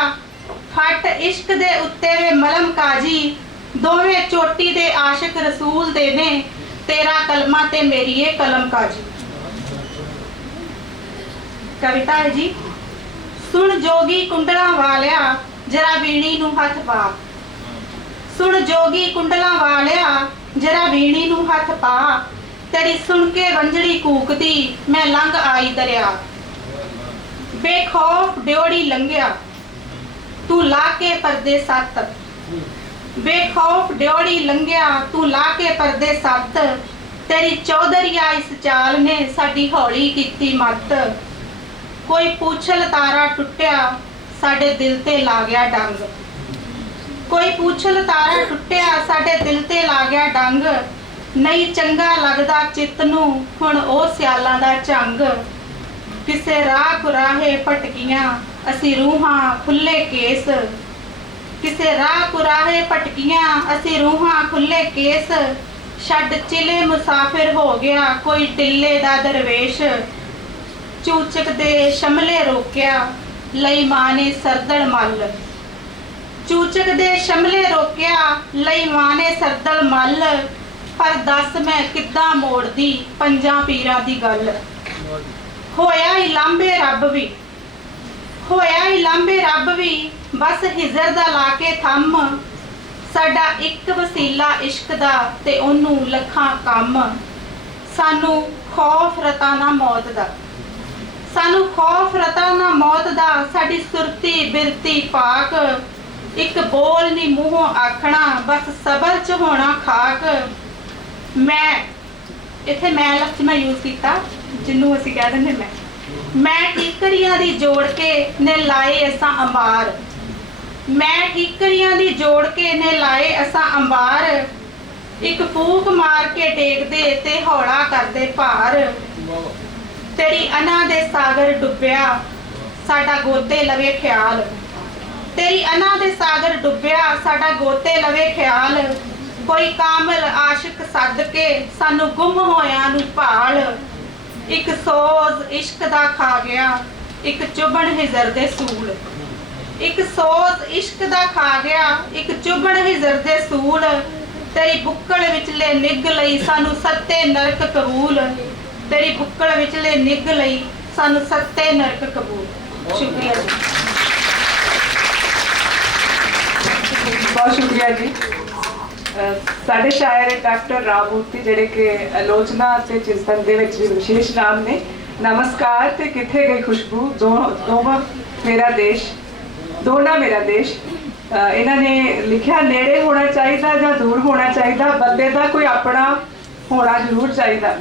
फट इश्क दे उत्ते वे मलम काजी। दोवें चोटी दे आशिक रसूल दे ने तेरा कलमा ते मेरी ये कलम काजी। कविता है जी। सुन जोगी कुंडला वालिया जरा वीणी नू हथ पा, सुन जोगी कुंडला वालिया जरा वीणी नू हथ पा तेरी सुन के वंजड़ी कूकदी मैं लंघ आई दरिया। बेखौफ ड्योड़ी लंघिया तू ला के पर्दे सत, बेखौफ ड्योड़ी लंघिया तू ला के पर्दे सत तेरी चौधरिया इस चाल ने साडी हौली कीती मत। कोई पूछल तारा टुटिया साडे दिल ते ला गया डंग, कोई पूछल तारा टुटिया साडे दिल ते ला गया डंग। नहीं चंगा लगदा चित नू हुण ओ सियालां दा झंग। किसे राह कुराहे भटकियां असी रूहां खुले केस, किसे राह कुराहे भटकियां असी रूहां खुले केस। छड्ड चिले मुसाफिर हो गया कोई टिल्ले दा दरवेश। चूचक दे शमले रोकिया लई मां ने सरदड़ मल, चूचक दे शमले रोकिया लई मां ने सरदड़ मल। पर दस मैं किद्दां मोड़दी पंजां पीरां दी गल। होया ही लांबे रब भी ਹੋਇਆ ਹੀ ਲਾਂਬੇ ਰੱਬ ਵੀ ਬਸ ਹਿਜ਼ਰ ਦਾ ਲਾ ਕੇ ਥੰਮ ਸਾਡਾ ਇੱਕ ਵਸੀਲਾ ਇਸ਼ਕ ਦਾ ਤੇ ਉਹਨੂੰ ਲੱਖਾਂ ਕੰਮ ਸਾਨੂੰ ਖੌਫ ਰਤਾ ਨਾ ਮੌਤ ਦਾ ਸਾਨੂੰ ਖੌਫ ਰਤਾ ਨਾ ਮੌਤ ਦਾ ਸਾਡੀ ਸੁਰਤੀ ਬਿਰਤੀ ਪਾਕ ਇੱਕ ਬੋਲ ਨੀ ਮੂੰਹੋਂ ਆਖਣਾ ਬਸ ਸਬਰ ਚ ਹੋਣਾ ਖਾਕ ਮੈਂ ਇੱਥੇ ਮੈਂ ਲਫ਼ਜ਼ ਮੈਂ ਯੂਜ਼ ਕੀਤਾ ਜਿਹਨੂੰ ਅਸੀਂ ਕਹਿ ਦਿੰਦੇ ਮੈਂ ਠੀਕਰੀਆਂ ਦੀ ਜੋੜ ਕੇ ਨੇ ਲਾਏ ਅਸਾਂ ਅੰਬਾਰ ਮੈਂ ਠੀਕਰੀਆਂ ਦੀ ਜੋੜ ਕੇ ਨੇ ਲਾਏ ਅਸਾਂ ਅੰਬਾਰ ਇੱਕ ਫੂਕ ਮਾਰ ਕੇ ਡੇਗਦੇ ਤੇ ਹੌਲਾ ਕਰਦੇ ਭਾਰ ਤੇਰੀ ਅਨਾ ਦੇ ਸਾਗਰ ਡੁੱਬਿਆ ਸਾਡਾ ਗੋਤੇ ਲਵੇ ਖਿਆਲ ਤੇਰੀ ਅਨਾ ਦੇ ਸਾਗਰ ਡੁੱਬਿਆ ਸਾਡਾ ਗੋਤੇ ਲਵੇ ਖਿਆਲ ਕੋਈ ਕਾਮਲ ਆਸ਼ਿਕ ਸੱਦ ਕੇ ਸਾਨੂੰ ਗੁੰਮ ਹੋਇਆਂ ਨੂੰ ਭਾਲ ਇੱਕ ਸੋਜ਼ ਇਸ਼ਕ ਦਾ ਖਾ ਗਿਆ ਇੱਕ ਚੁਭਣ ਹਿਜ਼ਰ ਦੇ ਸੂਲ ਇੱਕ ਸੋਜ਼ ਇਸ਼ਕ ਦਾ ਖਾ ਗਿਆ ਇੱਕ ਚੁਭਣ ਹਿਜ਼ਰ ਦੇ ਸੂਲ ਤੇਰੀ ਬੁੱਕਲ ਵਿਚਲੇ ਨਿੱਘ ਲਈ ਸਾਨੂੰ ਸੱਤੇ ਨਰਕ ਕਬੂਲ ਤੇਰੀ ਬੁੱਕਲ ਵਿਚਲੇ ਨਿੱਘ ਲਈ ਸਾਨੂੰ ਸੱਤੇ ਨਰਕ ਕਬੂਲ ਸ਼ੁਕਰੀਆ ਜੀ ਬਹੁਤ ਸ਼ੁਕਰੀਆ ਜੀ ਸਾਡੇ ਸ਼ਾਇਰ ਡਾਕਟਰ ਰਾਮ ਮੂਰਤੀ ਜਿਹੜੇ ਕਿ ਆਲੋਚਨਾ ਅਤੇ ਚਿੰਤਨ ਦੇ ਵਿੱਚ ਵੀ ਵਿਸ਼ੇਸ਼ ਨਾਮ ਨੇ ਨਮਸਕਾਰ ਤੇ ਕਿੱਥੇ ਗਈ ਖੁਸ਼ਬੂ ਦੋਵਾਂ ਮੇਰਾ ਦੇਸ਼ ਦੋਨਾ ਮੇਰਾ ਦੇਸ਼ ਇਹਨਾਂ ਨੇ ਲਿਖਿਆ ਨੇੜੇ ਹੋਣਾ ਚਾਹੀਦਾ ਜਾਂ ਦੂਰ ਹੋਣਾ ਚਾਹੀਦਾ ਬੰਦੇ ਦਾ ਕੋਈ ਆਪਣਾ ਹੋਣਾ ਜ਼ਰੂਰ ਚਾਹੀਦਾ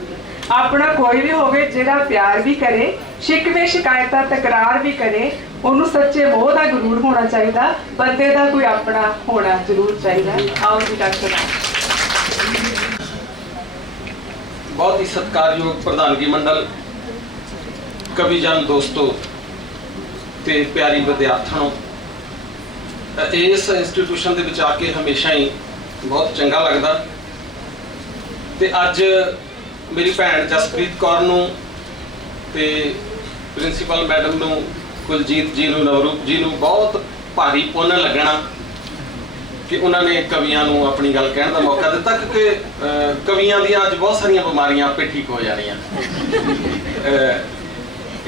ਆਪਣਾ ਕੋਈ ਵੀ ਹੋਵੇ ਜਿਹੜਾ ਪਿਆਰ ਵੀ ਕਰੇ ਸ਼ਿਕਵੇ ਸ਼ਿਕਾਇਤਾਂ ਤਕਰਾਰ ਵੀ ਕਰੇ ਉਹਨੂੰ ਸੱਚੇ ਮੋਹ ਦਾ ਗੁਰੂਰ ਹੋਣਾ ਚਾਹੀਦਾ ਬੰਦੇ ਦਾ ਕੋਈ ਆਪਣਾ ਹੋਣਾ ਜ਼ਰੂਰ ਚਾਹੀਦਾ ਆਓ ਜੀ ਡਾਕਟਰ बहुत ही सत्कारयोग प्रधानगी मंडल कवि जन दोस्तों ते प्यारी विद्यार्थियों इस इंस्टीट्यूशन दे विच आके हमेशा ही बहुत चंगा लगता ते अज मेरी भैन जसप्रीत कौर नूं ते प्रिंसीपल मैडम नूं कुलजीत जी नूं नवरूप जी नूं बहुत भारी पुण्य लगना कि उन्होंने कवियां नूं अपनी गल कहण दा मौका दिता क्योंकि कवियां दी अज बहुत सारिया बीमारियां आपे ठीक हो जानियां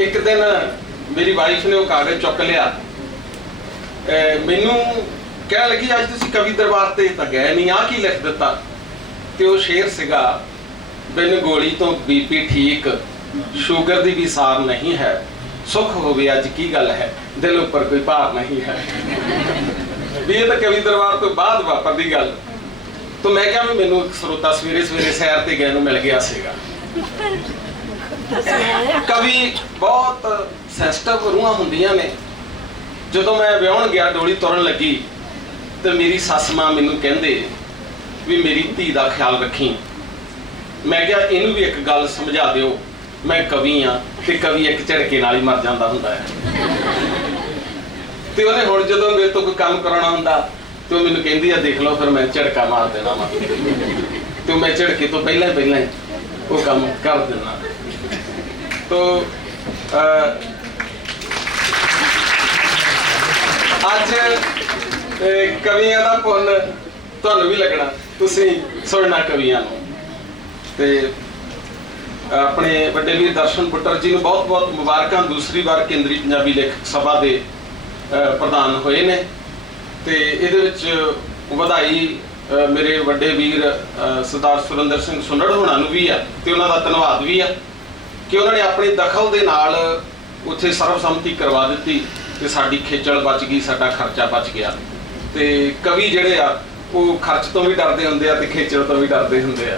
एक दिन मेरी वाइफ ने वो कागज चुक लिया मैनू कह लगी अज तुसीं कवि दरबार ते तां गए नहीं आ की लिख दिता ते वो शेर सीगा बिन गोली तो बीपी ठीक शुगर दी भी सार नहीं है सुख होवे अज की गल है दिल उपर कोई भार नहीं है भी ये तो कवि दरबार तो बाद वापरदी गल तो मैं क्या मैनू स्रोता सवेरे सवेरे सैर ते गए मिल गया सीगा कवि बहुत सैंसिटिव रूहां हुंदियां ने जदों मैं विआहण गया डोली तुरन लगी तो मेरी सस मां मैनू कहंदे भी मेरी धी दा ख्याल रखी मैं क्या इनू भी एक गल समझा दिओ मैं कवि हाँ ते कवि एक झड़के नाल ही मर जांदा हुंदा है ते उन्हें हुण जदों मेरे तो कोई काम कराउणा हुंदा तो मैनूं कहंदी आ देख लो फिर मैं झड़का मार देना वा तो मैं झड़के तो पहला ही वो काम कर देना तो अज कवियां दा पुन्न तुहानूं भी लगना तुसीं सुनना कवियां नूं ते अपने वड्डे वीर दर्शन पुट्टर जी नूं बहुत बहुत मुबारकां दूसरी बार केंद्री पंजाबी लेखक सभा दे प्रधान होए ने ते इहदे विच वधाई मेरे वड्डे वीर सरदार सुरिंदर सिंह सुनड़ होना नूं भी है ते उन्हां दा धन्नवाद भी है कि उन्होंने अपने दखल दे नाल उत्थे सर्वसम्मति करवा दी ते साडी खेचल बच गई साडा खर्चा बच गया ते कवि जिहड़े आ वो खर्च तो भी डरदे हुंदे आ ते खेचल तो भी डरदे हुंदे आ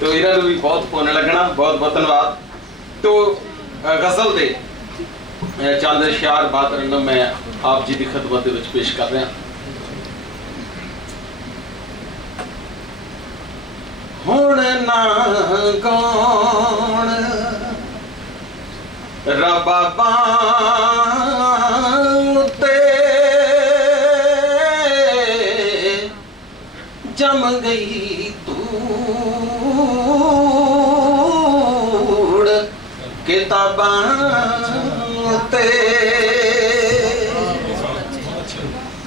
तो इन्हां नूं भी बहुत पुण्य लगना बहुत बहुत धन्नवाद तो गज़ल दे चंद अशियार बात मैं आप जी की खिदमत दे विच पेश कर रहा हुण ना गौण रब्बा ते जम गई तूड़ किताबां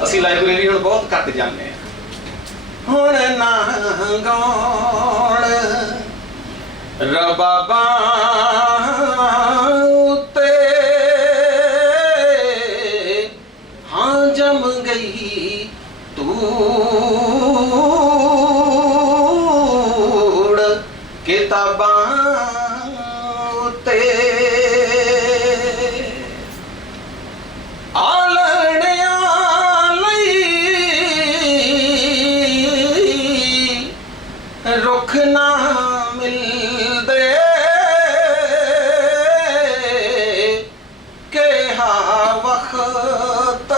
असी लाइब्रेरी हुण बहुत घट जाने हुण ना गौण रबाबां ते जम गई तूड़ किताबां ते आलणियां लई रुख ना मिलदे केहा वक्त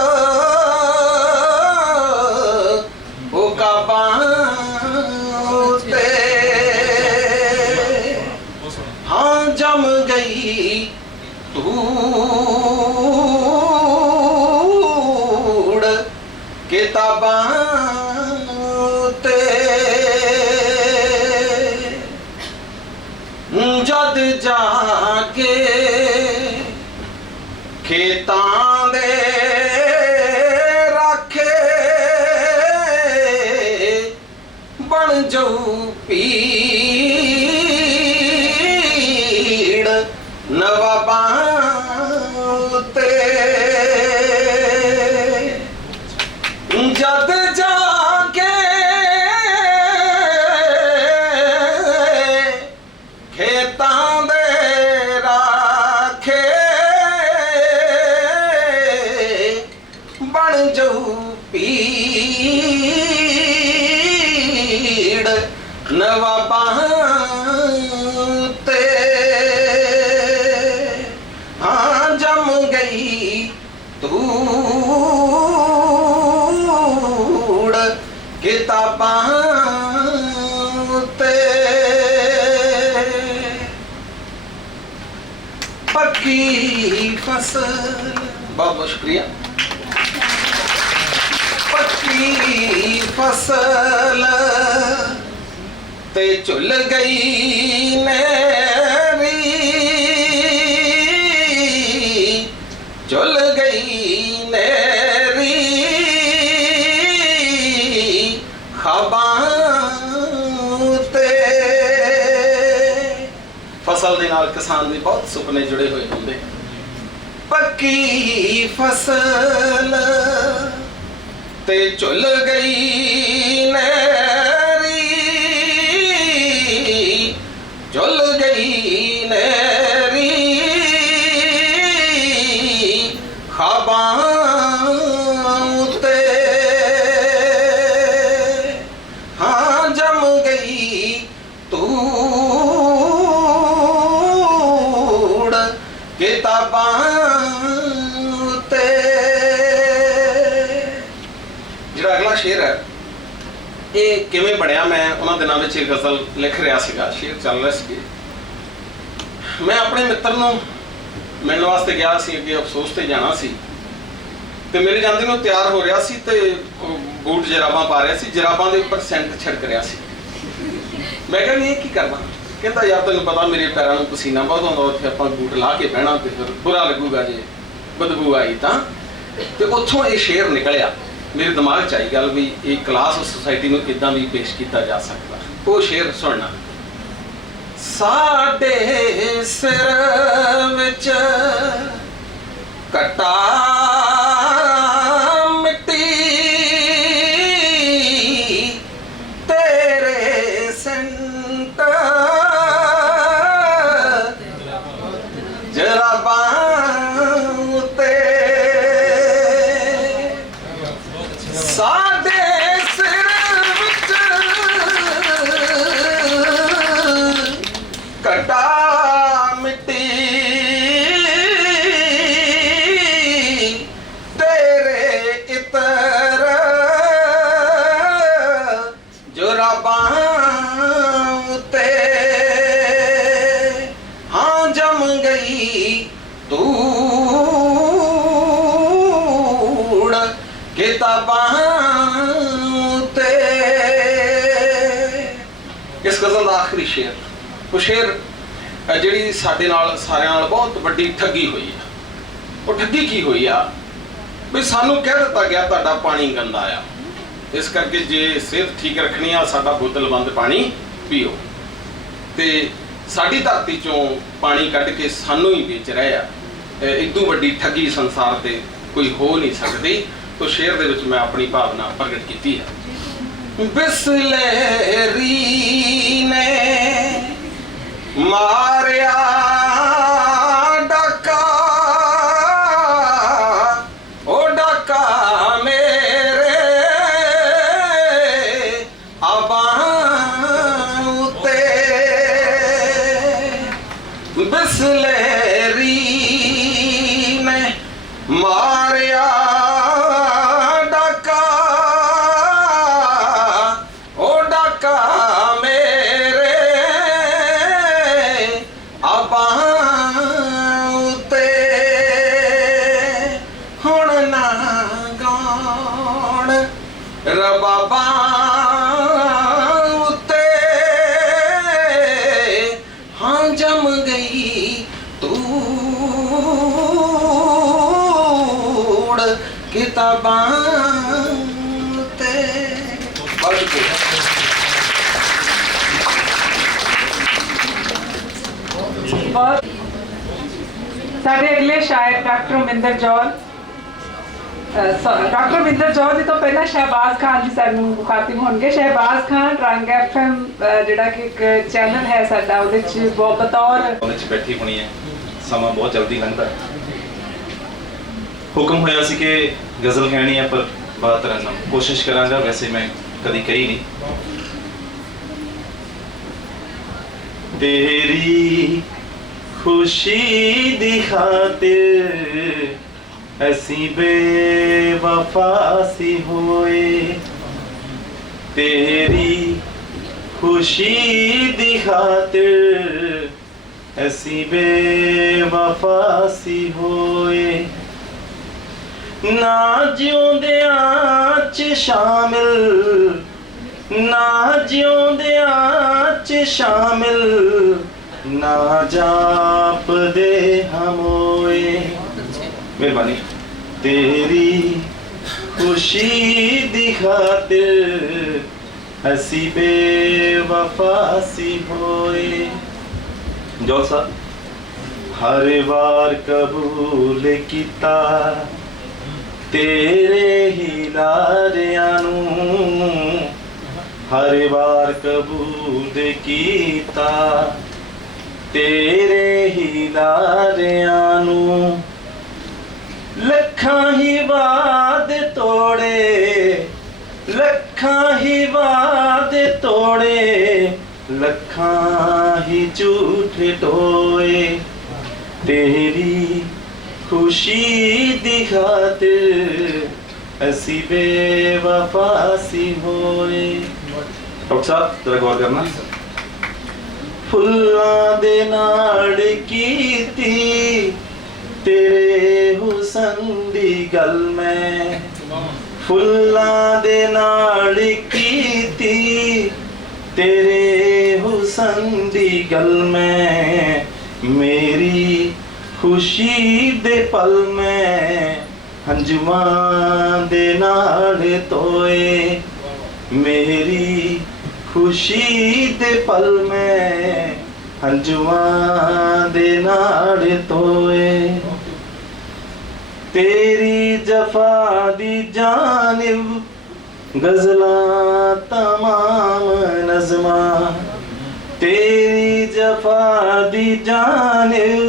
हाँ जम गई तूड़ किताबां ते जद जाके खेतां दे राखे बन जाऊ पीड़ नवाबां ते जद जाके खेतां दे राखे बन जाऊ पीड़ नवाबां ते हाँ जम गई तूड़ किताबां ते पक्की फसल बहुत बहुत शुक्रिया पक्की फसल ते झुल गई नेरी झुल गई नेरी ख्वाबां ते फसल दे नाल किसान दे बहुत सुपने जुड़े हुए होंदे पक्की फसल ते झुल गई नेरी झुल गई नेरी ख्वाबां ते हाँ जम गई तूड़ किताबां ते ਜਿਹੜਾ ਅਗਲਾ ਸ਼ੇਰ ਹੈ ਇਹ ਕਿਵੇਂ ਬਣਿਆ ਮੈਂ ਉਹਨਾਂ ਦਿਨਾਂ ਵਿੱਚ ਇਹ ਗਜ਼ਲ ਲਿਖ ਰਿਹਾ ਸੀਗਾ ਸ਼ੇਰ ਚੱਲ ਰਿਹਾ ਸੀ ਮੈਂ ਆਪਣੇ ਮਿੱਤਰ ਨੂੰ ਮਿਲਣ ਵਾਸਤੇ ਗਿਆ ਸੀ ਅੱਗੇ ਅਫਸੋਸ ਤੇ ਜਾਣਾ ਸੀ ਤੇ ਮੇਰੇ ਜਾਂਦੇ ਨੂੰ ਤਿਆਰ ਹੋ ਰਿਹਾ ਸੀ ਤੇ ਬੂਟ ਜਰਾਬਾਂ ਪਾ ਰਿਹਾ ਸੀ ਜਰਾਬਾਂ ਦੇ ਉੱਪਰ ਸੈਂਟ ਛਿੜਕ ਰਿਹਾ ਸੀ ਮੈਂ ਕਿਹਾ ਇਹ ਕੀ ਕਰਨਾ ਕਹਿੰਦਾ ਯਾਰ ਤੈਨੂੰ ਪਤਾ ਮੇਰੇ ਪੈਰਾਂ ਨੂੰ ਪਸੀਨਾ ਬਹੁਤ ਆਉਂਦਾ ਉੱਥੇ ਆਪਾਂ ਬੂਟ ਲਾ ਕੇ ਬਹਿਣਾ ਤੇ ਫਿਰ ਬੁਰਾ ਲੱਗੂਗਾ ਜੇ ਬਦਬੂ ਆਈ ਤਾਂ ਤੇ ਉੱਥੋਂ ਇਹ ਸ਼ੇਰ ਨਿਕਲਿਆ ਮੇਰੇ ਦਿਮਾਗ 'ਚ ਆਈ ਗੱਲ ਵੀ ਇਹ ਕਲਾਸ ਸੁਸਾਇਟੀ ਨੂੰ ਕਿੱਦਾਂ ਵੀ ਪੇਸ਼ ਕੀਤਾ ਜਾ ਸਕਦਾ ਉਹ ਸ਼ੇਰ ਸੁਣਨਾ ਸਾਡੇ ਸਿਰ ਵਿੱਚ ਕਟਾ ਮਿੱਟੀ ਤੇਰੇ ਸੰਤ ਜਰਾਬਾਂ ਤੇ ਸਾਡੇ ਸਿਰ ਵਿੱਚ ਕਟਾ ਮਿੱਟੀ ਤੇਰੇ ਇਤਰ ਜੁਰਾਬਾਂ ਤੇ ਹਾਂ ਜਮ ਗਈ ਤੂੜ ਕਿਤਾਬਾਂ ਤੇ ਇਸ ਗਜ਼ਲ ਦਾ ਆਖਰੀ ਸ਼ੇਰ ਉਹ ਸ਼ੇਰ ਜਿਹੜੀ ਸਾਡੇ ਨਾਲ ਸਾਰਿਆਂ ਨਾਲ ਬਹੁਤ ਵੱਡੀ ਠੱਗੀ ਹੋਈ ਆ ਉਹ ਠੱਗੀ ਕੀ ਹੋਈ ਆ ਵੀ ਸਾਨੂੰ ਕਹਿ ਦਿੱਤਾ ਗਿਆ ਤੁਹਾਡਾ ਪਾਣੀ ਗੰਦਾ ਆ ਇਸ ਕਰਕੇ ਜੇ ਸਿਹਤ ਠੀਕ ਰੱਖਣੀ ਆ ਸਾਡਾ ਬੋਤਲਬੰਦ ਪਾਣੀ ਪੀਓ ਤੇ ਸਾਡੀ ਧਰਤੀ ਚੋਂ ਪਾਣੀ ਕੱਢ ਕੇ ਸਾਨੂੰ ਹੀ ਵੇਚ ਰਹੇ ਆ ਇਦੋਂ ਵੱਡੀ ਠੱਗੀ ਸੰਸਾਰ ਤੇ ਕੋਈ ਹੋ ਨਹੀਂ ਸਕਦੀ तो शेर दे विच मैं अपनी भावना प्रगट की है। बिसलेरी ने मारिया डाका, ओ डाका मेरे आबां उते। बिसलेरी ने मारिया डाका, ओ डाका मेरे आबां उते। हुण ना गाउण रबाबां उते, हाँ जम गई तूड़ किताबां ते। बहुत साढ़े अगले शायर डॉक्टर मिंदर जौल, डॉक्टर मिंदर जौल जी तो पहला शहबाज खान जी सानू मुखातिब होंगे। शहबाज खान रंग FM जिहड़ा कि एक चैनल है साडा, ਉਹਦੇ ਚ बतौर ਉਹਦੇ ਚ ਬੈਠੀ ਹੋਣੀ ਹੈ। ਸਮਾਂ ਬਹੁਤ ਜਲਦੀ ਲੰਘਦਾ। ਹੁਕਮ ਹੋਇਆ ਸੀ ਕਿ ਗਜ਼ਲ ਕਹਿਣੀ ਹੈ, ਪਰ ਬਾਤ ਤਰਨਮ ਕੋਸ਼ਿਸ਼ ਕਰਾਂਗਾ। ਵੈਸੇ ਮੈਂ ਕਦੀ ਕਹੀ ਨਹੀਂ। तेरी खुशी दी खातिर ऐसी बेवफा सी होए, तेरी खुशी दी खातिर ऐसी बेवफा सी होए। ना जिउंदियां च शामिल, ना जिउंदियां च शामिल, ना जापदे हम होए। मेहरबानी। तेरी खुशी दी खातिर ऐसी बेवफा सी होए। जौल साहब। हर बार कबूल किता तेरे ही लारियां नूं, हर बार कबूल कीता तेरे ही लारियां नूं। लखां ही वाद तोड़े, लखां ही वाद तोड़े, लखां ही झूठ टोए। तेरी खुशी दी खातिर ऐसी बेवफा सी होए। डॉक्टर साहब जरा गौर करना। फुल्लां दे नाल कीती तेरे हुसन दी गल मैं, फुल्लां दे नाल कीती तेरे हुसन दी गल मैं। मेरी खुशी दे पल में हंजुआं दे नाल तोए। मेरी खुशी दे पल में हंजुआं दे नाल तोए। तेरी जफा दी जानिब गज़लां तमाम नज़मां, तेरी जफा दी जानिब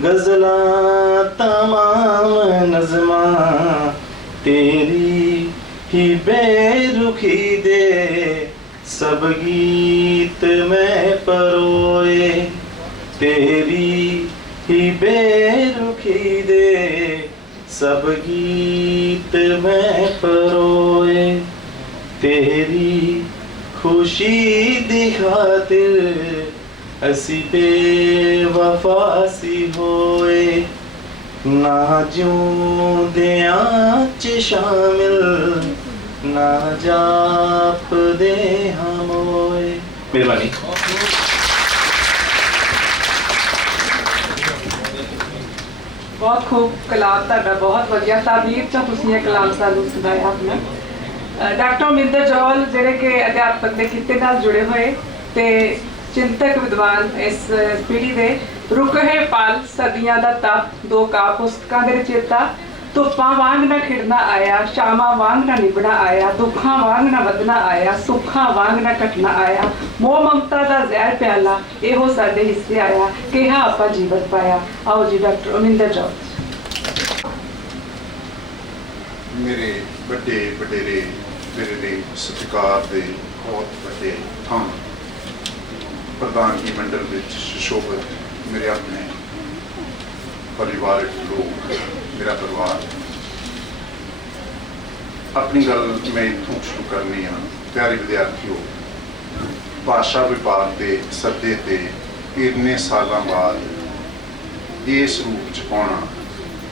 गज़लां तमाम नज़मां। तेरी ही बेरुखी दे सब गीत में परोए। तेरी ही बेरुखी दे सब गीत में परोए। तेरी खुशी दी खातिर ऐसी बेवफा सी होए। ना जिउंदियां च शामिल, ना जापदे हम होए। मेहरबानी। बहुत खूब कलाम ਤੁਹਾਡਾ, बहुत ਵਧੀਆ ਤਾਬੀਰ ਚ ਤੁਸੀਂ ਇਹ ਕਲਾਮ ਸਾਨੂੰ ਸੁਣਾਇਆ ਆਪਣਾ। ਡਾਕਟਰ ਮਿੰਦਰ ਜੌਲ ਜਿਹੜੇ ਕਿ ਅਧਿਆਪਕ ਦੇ ਕਿੱਤੇ ਨਾਲ ਜੁੜੇ ਹੋਏ ਤੇ ਚਿੰਤਕ ਵਿਦਵਾਨ ਇਸ ਪੀੜ੍ਹੀ ਦੇ। ਰੁਕ ਹੈ ਪਲ, ਸਦੀਆਂ ਦਾ ਤਪ, ਦੋ ਕਾਵਿ ਪੁਸਤਕਾਂ ਦੇ ਰਚੇਤਾ। ਧੁੱਪਾਂ ਵਾਂਗ ਨਾ ਖਿੜਨਾ ਆਇਆ, ਸ਼ਾਮਾਂ ਵਾਂਗ ਨਾ ਨਿਭਣਾ ਆਇਆ, ਦੁੱਖਾਂ ਵਾਂਗ ਨਾ ਵਧਣਾ ਆਇਆ, ਸੁੱਖਾਂ ਵਾਂਗ ਨਾ ਘਟਣਾ ਆਇਆ। ਮੋਹ ਮਮਤਾ ਦਾ ਜ਼ਹਿਰ ਪਿਆਲਾ ਇਹੋ ਸਾਡੇ ਹਿੱਸੇ ਆਇਆ, ਕਿਹਾ ਆਪਾਂ ਜੀਵਨ ਪਾਇਆ। ਆਓ ਜੀ ਡਾਕਟਰ ਅਮਿੰਦਰ ਜੌਰਜ। ਮੇਰੇ ਵੱਡੇ ਵਡੇਰੇ ਮੇਰੇ ਲਈ ਸਤਿਕਾਰ ਦੇ ਬਹੁਤ ਵੱਡੇ ਥਾਂ ਪ੍ਰਧਾਨਗੀ ਮੰਡਲ ਵਿੱਚ ਸੁਸ਼ੋਭਿਤ ਮੇਰੇ ਆਪਣੇ ਪਰਿਵਾਰਕ ਲੋਕ, ਮੇਰਾ ਪਰਿਵਾਰ। ਆਪਣੀ ਗੱਲ ਮੈਂ ਇੱਥੋਂ ਸ਼ੁਰੂ ਕਰਨੀ ਆ। ਪਿਆਰੇ ਵਿਦਿਆਰਥੀਓ, ਭਾਸ਼ਾ ਵਿਭਾਗ ਦੇ ਸੱਦੇ ਤੇ ਇੰਨੇ ਸਾਲਾਂ ਬਾਅਦ ਇਸ ਰੂਪ 'ਚ ਆਉਣਾ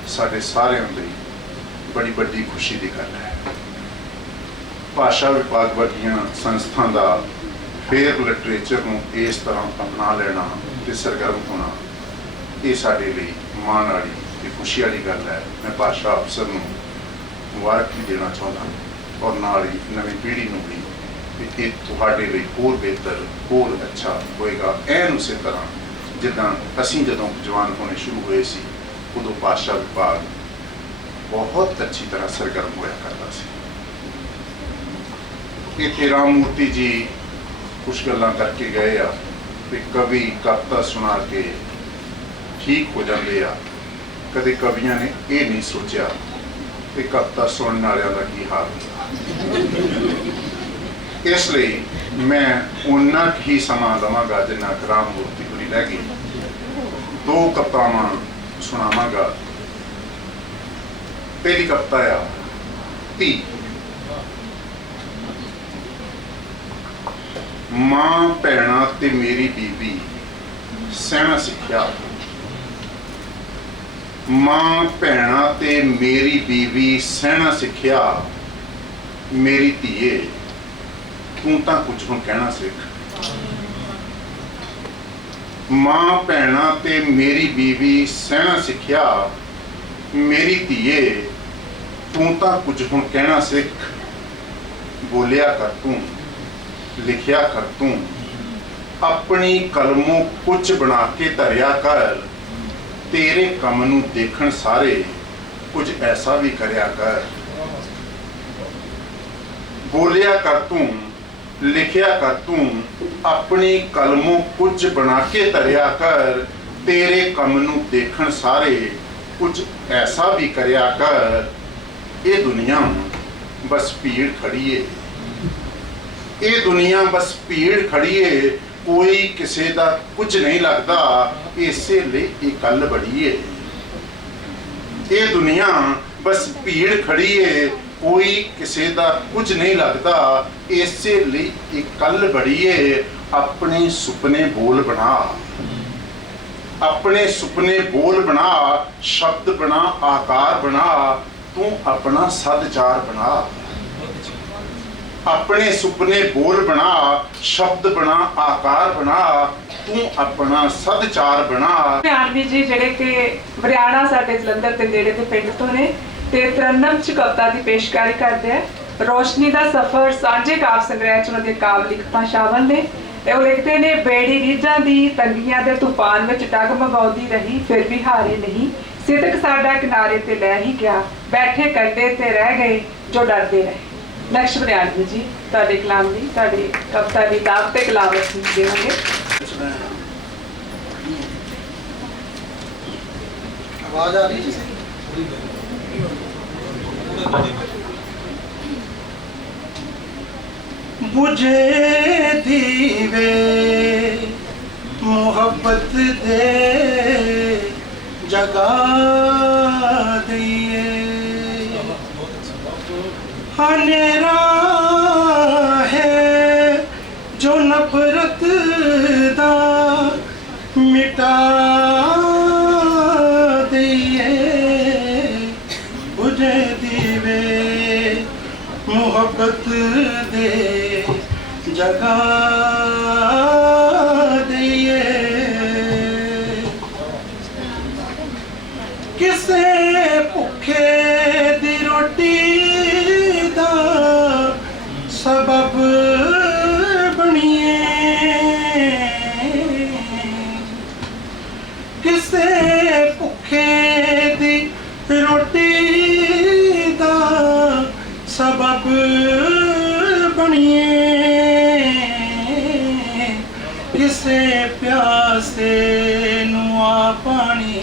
ਸਾਡੇ ਸਾਰਿਆਂ ਲਈ ਬੜੀ ਵੱਡੀ ਖੁਸ਼ੀ ਦੀ ਗੱਲ ਹੈ। ਭਾਸ਼ਾ ਵਿਭਾਗ ਵਰਗੀਆਂ ਸੰਸਥਾ ਦਾ ਫੇਅਰ ਲਿਟਰੇਚਰ ਨੂੰ ਇਸ ਤਰ੍ਹਾਂ ਅਪਣਾ ਲੈਣਾ ਤੇ ਸਰਗਰਮ ਹੋਣਾ, ਇਹ ਸਾਡੇ ਲਈ ਮਾਣ ਵਾਲੀ ਤੇ ਖੁਸ਼ੀ ਵਾਲੀ ਗੱਲ ਹੈ। ਮੈਂ ਭਾਸ਼ਾ ਅਫਸਰ ਨੂੰ ਮੁਬਾਰਕ ਵੀ ਦੇਣਾ ਚਾਹੁੰਦਾ ਔਰ ਨਾਲ ਹੀ ਨਵੀਂ ਪੀੜ੍ਹੀ ਨੂੰ ਵੀ ਇਹ ਤੁਹਾਡੇ ਲਈ ਹੋਰ ਬਿਹਤਰ, ਹੋਰ ਅੱਛਾ ਹੋਏਗਾ। ਐਨ ਉਸੇ ਤਰ੍ਹਾਂ ਜਿੱਦਾਂ ਅਸੀਂ ਜਦੋਂ ਜਵਾਨ ਹੋਣੇ ਸ਼ੁਰੂ ਹੋਏ ਸੀ, ਉਦੋਂ ਭਾਸ਼ਾ ਵਿਭਾਗ ਬਹੁਤ ਅੱਛੀ ਤਰ੍ਹਾਂ ਸਰਗਰਮ ਹੋਇਆ ਕਰਦਾ ਸੀ। ਇੱਥੇ ਰਾਮ ਮੂਰਤੀ ਜੀ ਕੁਛ ਗੱਲਾਂ ਕਰਕੇ ਗਏ ਆ ਵੀ ਕਵੀ ਕਵਿਤਾ ਸੁਣਾ ਕੇ ਠੀਕ ਹੋ ਜਾਂਦੇ ਆ। ਕਦੇ ਕਵੀਆਂ ਨੇ ਇਹ ਨਹੀਂ ਸੋਚਿਆ ਕਿ ਕਵਿਤਾ ਸੁਣਨ ਵਾਲਿਆਂ ਦਾ ਕੀ ਹਾਲ ਹੁੰਦਾ। ਇਸ ਲਈ ਮੈਂ ਉਹਨਾਂ ਹੀ ਸਮਾਂ ਲਵਾਂਗਾ ਜਿੰਨਾ ਕੁ ਰਾਮ ਮੂਰਤੀ ਹੋਣੀ ਲੈ ਗਈ। ਦੋ ਕਵਿਤਾਵਾਂ ਸੁਣਾਵਾਂਗਾ। ਪਹਿਲੀ ਕਵਿਤਾ ਆ ਧੀ। ਮਾਂ ਭੈਣਾਂ ਤੇ ਮੇਰੀ ਬੀਬੀ ਸਹਿਣਾ ਸਿੱਖਿਆ। ਮਾਂ ਭੈਣਾਂ ਤੇ ਮੇਰੀ ਬੀਬੀ ਸਹਿਣਾ ਸਿੱਖਿਆ। ਮੇਰੀ ਧੀਏ ਤੂੰ ਤਾਂ ਕੁਝ ਹੁਣ ਕਹਿਣਾ ਸਿੱਖ। ਮਾਂ ਭੈਣਾਂ ਤੇ ਮੇਰੀ ਬੀਬੀ ਸਹਿਣਾ ਸਿੱਖਿਆ। ਮੇਰੀ ਧੀਏ ਤੂੰ ਤਾਂ ਕੁਝ ਹੁਣ ਕਹਿਣਾ ਸਿੱਖ। ਬੋਲਿਆ ਕਰ ਤੂੰ, ਲਿਖਿਆ ਕਰ ਤੂੰ, ਆਪਣੀ ਕਲਮੋਂ ਕੁਝ ਬਣਾ ਕੇ ਧਰਿਆ ਕਰ। ਤੇਰੇ ਕੰਮ ਨੂੰ ਦੇਖਣ ਸਾਰੇ ਕੁਝ ਐਸਾ ਵੀ ਕਰਿਆ ਕਰ। ਬੋਲਿਆ ਕਰ ਤੂੰ, ਲਿਖਿਆ ਕਰ ਤੂੰ, ਆਪਣੀ ਕਲਮੋਂ ਕੁਝ ਬਣਾ ਕੇ ਧਰਿਆ ਕਰ। ਤੇਰੇ ਕੰਮ ਨੂੰ ਦੇਖਣ ਸਾਰੇ ਕੁਝ ਐਸਾ ਵੀ ਕਰਿਆ ਕਰ। ਇਹ ਦੁਨੀਆ ਬਸ ਭੀੜ ਖੜੀ ਏ। ਇਹ ਦੁਨੀਆ ਬਸ ਭੀੜ ਖੜੀ ਏ। ਕੋਈ ਕਿਸੇ ਦਾ ਕੁਝ ਨਹੀਂ ਲੱਗਦਾ, ਇਸੇ ਲਈ ਇਹ ਗੱਲ ਬੜੀ ਏ। ਇਹ ਦੁਨੀਆ ਬਸ ਭੀੜ ਖੜੀ ਏ। ਕੋਈ ਕਿਸੇ ਦਾ ਕੁਝ ਨਹੀਂ ਲੱਗਦਾ, ਇਸੇ ਲਈ ਇਹ ਗੱਲ ਬੜੀ ਏ। ਆਪਣੇ ਸੁਪਨੇ ਬੋਲ ਬਣਾ, ਆਪਣੇ ਸੁਪਨੇ ਬੋਲ ਬਣਾ, ਸ਼ਬਦ ਬਣਾ, ਆਕਾਰ ਬਣਾ। ਤੂੰ ਆਪਣਾ ਸਦਚਾਰ ਬਣਾ। ਆਪਣੇ ਸੁਪਨੇ ਬੋਲ ਬਣਾ, ਸ਼ਬਦ ਬਣਾ, ਆਕਾਰ ਬਣਾ। ਤੂੰ ਆਪਣਾ ਸਦਚਾਰ ਬਣਾ। ਆਰਮੀ ਜੀ ਜਿਹੜੇ ਕਿ ਹਰਿਆਣਾ ਸਾਡੇ ਜਲੰਧਰ ਦੇ ਨੇੜੇ ਦੇ ਪਿੰਡ ਤੋਂ ਨੇ ਤੇ ਤਰਨਮ ਚ ਕਵਿਤਾ ਦੀ ਪੇਸ਼ਕਾਰੀ ਕਰਦੇ ਆ। ਰੋਸ਼ਨੀ ਦਾ ਸਫ਼ਰ ਸਾਂਝੇ ਕਾਵਿ ਸੰਗ੍ਰਹਿ ਚ ਉਹਨਾਂ ਦੇ ਕਾਵਿ ਲਿਖਤਾਂ ਸ਼ਾਮਲ ਨੇ। ਤੇ ਉਹ ਲਿਖਦੇ ਨੇ, ਬੇੜੀ ਰੀਝਾਂ ਦੀ ਤੰਗੀਆਂ ਦੇ ਤੂਫਾਨ ਵਿੱਚ ਡਗਮਗਾਉਂਦੀ ਰਹੀ, ਫਿਰ ਵੀ ਹਾਰੇ ਨਹੀਂ। ਸਿਦਕ ਸਾਡਾ ਕਿਨਾਰੇ ਤੇ ਲੈ ਹੀ ਗਿਆ, ਬੈਠੇ ਕੰਢੇ ਤੇ ਰਹਿ ਗਏ ਜੋ ਡਰਦੇ ਰਹੇ। ਲਕਸ਼ਮਣ ਆਦਮੀ ਜੀ ਤੁਹਾਡੇ ਕਲਾਮ ਦੀ, ਤੁਹਾਡੀ ਕਵਿਤਾ ਦੀ ਦਾਗ ਤੇ ਕਲਾਮ ਅਸੀਂ ਦੇਵਾਂਗੇ। आवाज आ रही है? बुझे दीवे मोहब्बत दे जगा दिए। हनेरा है जो नफरत दा मिटा दिए। बुझे दीवे मोहब्बत दे जगा दिए। किसे भुखे दी रोटी दा सबब बनिए। किसे भुखे दी रोटी सबब बनिए किसे प्यासे नुआ पानी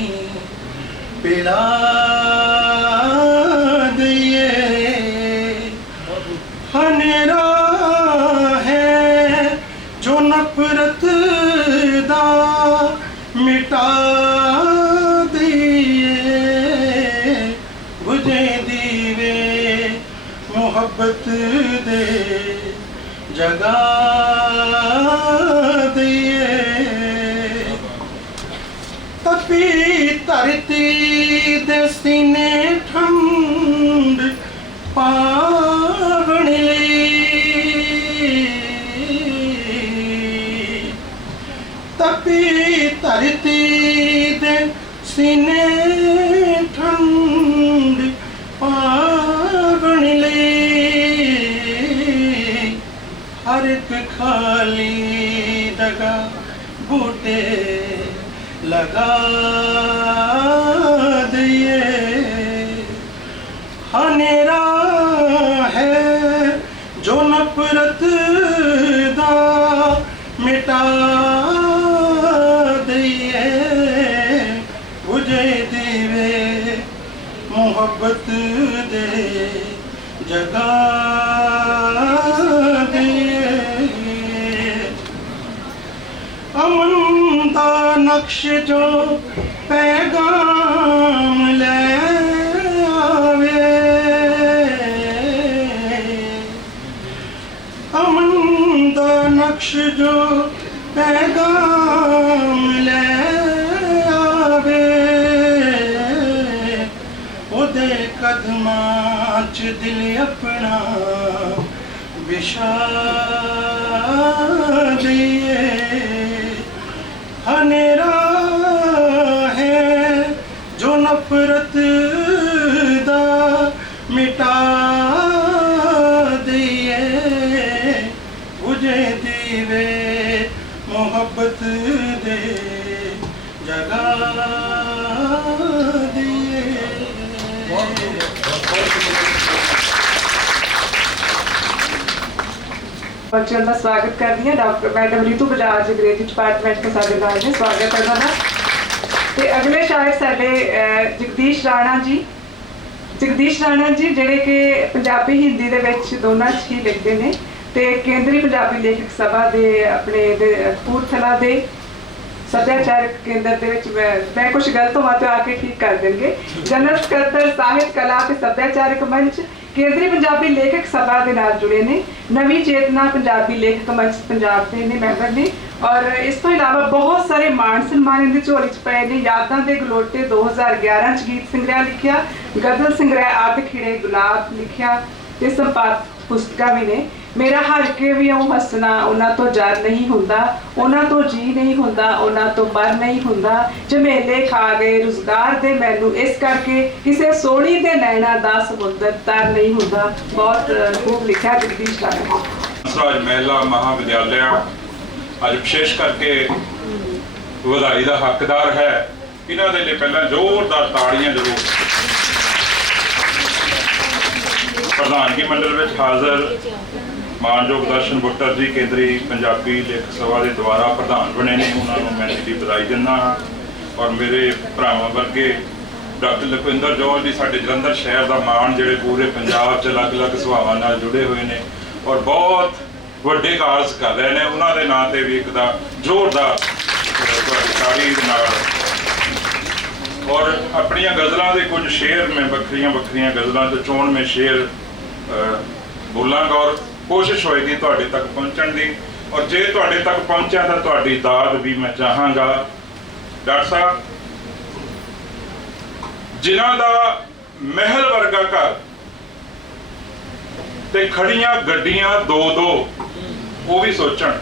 पिला दिए। हनेरा है जो नफरत दा मिटा दिए। बुझे दीवे मोहब्बत दे जगा दिए। तपी धरती दे सीने ठंड पावण लई। तपी धरती दे सीने ठंड पावण लई। हर एक खाली जगह बूटे लगा दिए। हनेरा है जो नफरत दा मिटा दिए। बुझे दीवे मोहब्बत दे जगा दिए। अमन दा नक्श जो पैगाम ले आवे। अमन दा नक्श जो पैगाम ले आवे। ओदे कदमां च दिल अपना बिछा दिए। हनेरा है जो नफरत दा मिटा दिए। बुझे दीवे मोहब्बत दे जगा दिए। बच्चों का स्वागत करती हैं डॉक्टर मैडम रीतू बजाज अंग्रेजी डिपार्टमेंट के साथ नाल ने स्वागत है उन्होंने। ते अगले शायर साडे जगदीश राणा जी। जगदीश राणा जी जिहड़े कि पंजाबी हिंदी दे विच दोनां च ही लिखते हैं ते केंद्री पंजाबी लेखक सभा दे अपने कपूरथला दे सभ्याचारक केंद्र दे विच मैं कुछ गलत होवां तो आके ठीक कर देंगे। जनरल सकत्तर साहित्य कला ते सभ्याचारक मंच केंद्री पंजाबी लेखक सभा के नाल जुड़े ने। नवी चेतना पंजाबी लेखक मंच पंजाब के ने मैंबर ने और इस तो इलावा बहुत सारे मान सम्मान इनकी झोली च पे ने। यादां दे गलोटे 2011 च गीत संग्रह लिखिया, गजल संग्रह आदि खिड़े गुलाब लिखिया ते संपादक पुस्तकां भी ने। मेरा हर के भी ऊँ हसना उन्हां तो जर नहीं हुंदा, उन्हां तो जी नहीं हुंदा, उन्हां तो पर नहीं हुंदा। झमेले खा गए रुजगार दे मैनू इस करके किसे सोहणी दे नैना दा समुंदर तर नहीं हुंदा। बहुत खूब लिखा जगदीश राणा। हंसराज महिला महाविद्यालय अज विशेष करके ਵਧਾਈ ਦਾ हकदार है। इन्हां दे लिए पहला जोरदार ताड़ियां जरूर। प्रधानगी मंडल में हाजिर मानयोग दर्शन बुट्टर जी केंद्री पंजाबी लेखक सभा के द्वारा प्रधान बने ने, उन्होंने मैं इसकी बधाई दिना। और मेरे भरावां वर्गे डॉक्टर लखविंदर जौहर जी साडे जलंधर शहर का मान जिहड़े पूरे पंजाब च अलग अलग सभावां नाल जुड़े हुए हैं और बहुत वड्डे कारज कर रहे हैं। उन्होंने नाम से भी एक जोरदार ताड़ी नाल और अपनिया गज़लों के कुछ शेर में बखरिया बखरिया गज़लों तो चोण में शेर बोलांगा और कोशिश होएगी तुहाडे तक पहुँचण की। और जे तुहाडे तक पहुँचा तो तुहाडी दाद भी मैं चाहांगा। डॉक्टर साहब जिन्हां दा महल वर्गा घर ते खड़ियां गड्डियां दो दो वो भी सोचण।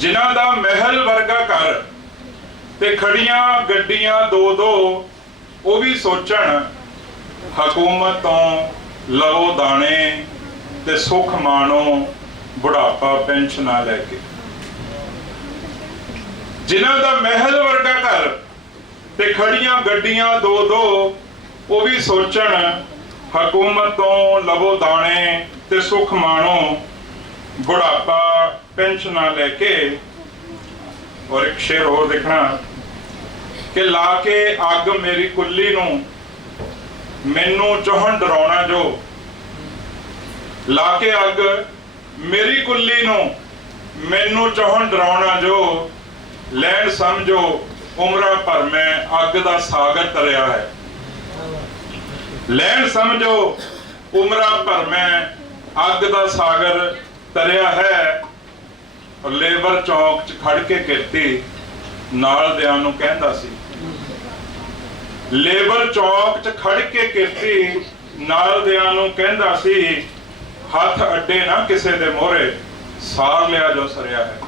जिन्हां दा महल वर्गा घर ते खड़ियां गड्डियां दो दो वो भी सोचण। हकूमत तो लवो दाने ते सुख माणो बुढ़ापा पेंशना लैके। जिन्हां दा महल वर्गा घर ते खड़ियां गड्डियां दो दो वो भी सोचण। ਹਕੂਮਤ ਤੋਂ ਲਵੋ ਦਾਣੇ ਤੇ ਸੁਖ ਮਾਣੋ, ਬੁਢਾਪਾ ਪੈਨਸ਼ਨਾਂ ਲੈ ਕੇ। ਔਰ ਇੱਕ ਸ਼ੇਰ ਹੋਰ ਦੇਖਣਾ ਕਿ ਲਾ ਕੇ ਅੱਗ ਮੇਰੀ ਕੁੱਲੀ ਨੂੰ, ਮੈਨੂੰ ਚਾਹਣ ਡਰਾਉਣਾ ਜੋ। ਲਾ ਕੇ ਅੱਗ ਮੇਰੀ ਕੁੱਲੀ ਨੂੰ, ਮੈਨੂੰ ਚਾਹਣ ਡਰਾਉਣਾ ਜੋ। ਲੈਣ ਸਮਝੋ ਉਮਰਾਂ ਭਰ ਮੈਂ ਅੱਗ ਦਾ ਸਾਗਰ ਤਰਿਆ ਹੈ। ਲੈਣ ਸਮਝੋ ਉਮਰਾਂ ਭਰ ਮੈਂ ਅੱਗ ਦਾ ਸਾਗਰ ਤਰਿਆ ਹੈ। ਲੇਬਰ ਚੌਕ 'ਚ ਖੜ ਕੇ ਕਿਰਤੀ ਨਾਲ ਦਿਆਂ ਨੂੰ ਕਹਿੰਦਾ ਸੀ। ਲੇਬਰ ਚੌਕ 'ਚ ਖੜ ਕੇ ਕਿਰਤੀ ਨਾਲ ਦਿਆਂ ਨੂੰ ਕਹਿੰਦਾ ਸੀ, ਹੱਥ ਅੱਡੇ ਨਾ ਕਿਸੇ ਦੇ ਮੋਹਰੇ, ਸਾਰ ਲਿਆ ਜੋ ਸਰਿਆ ਹੈ।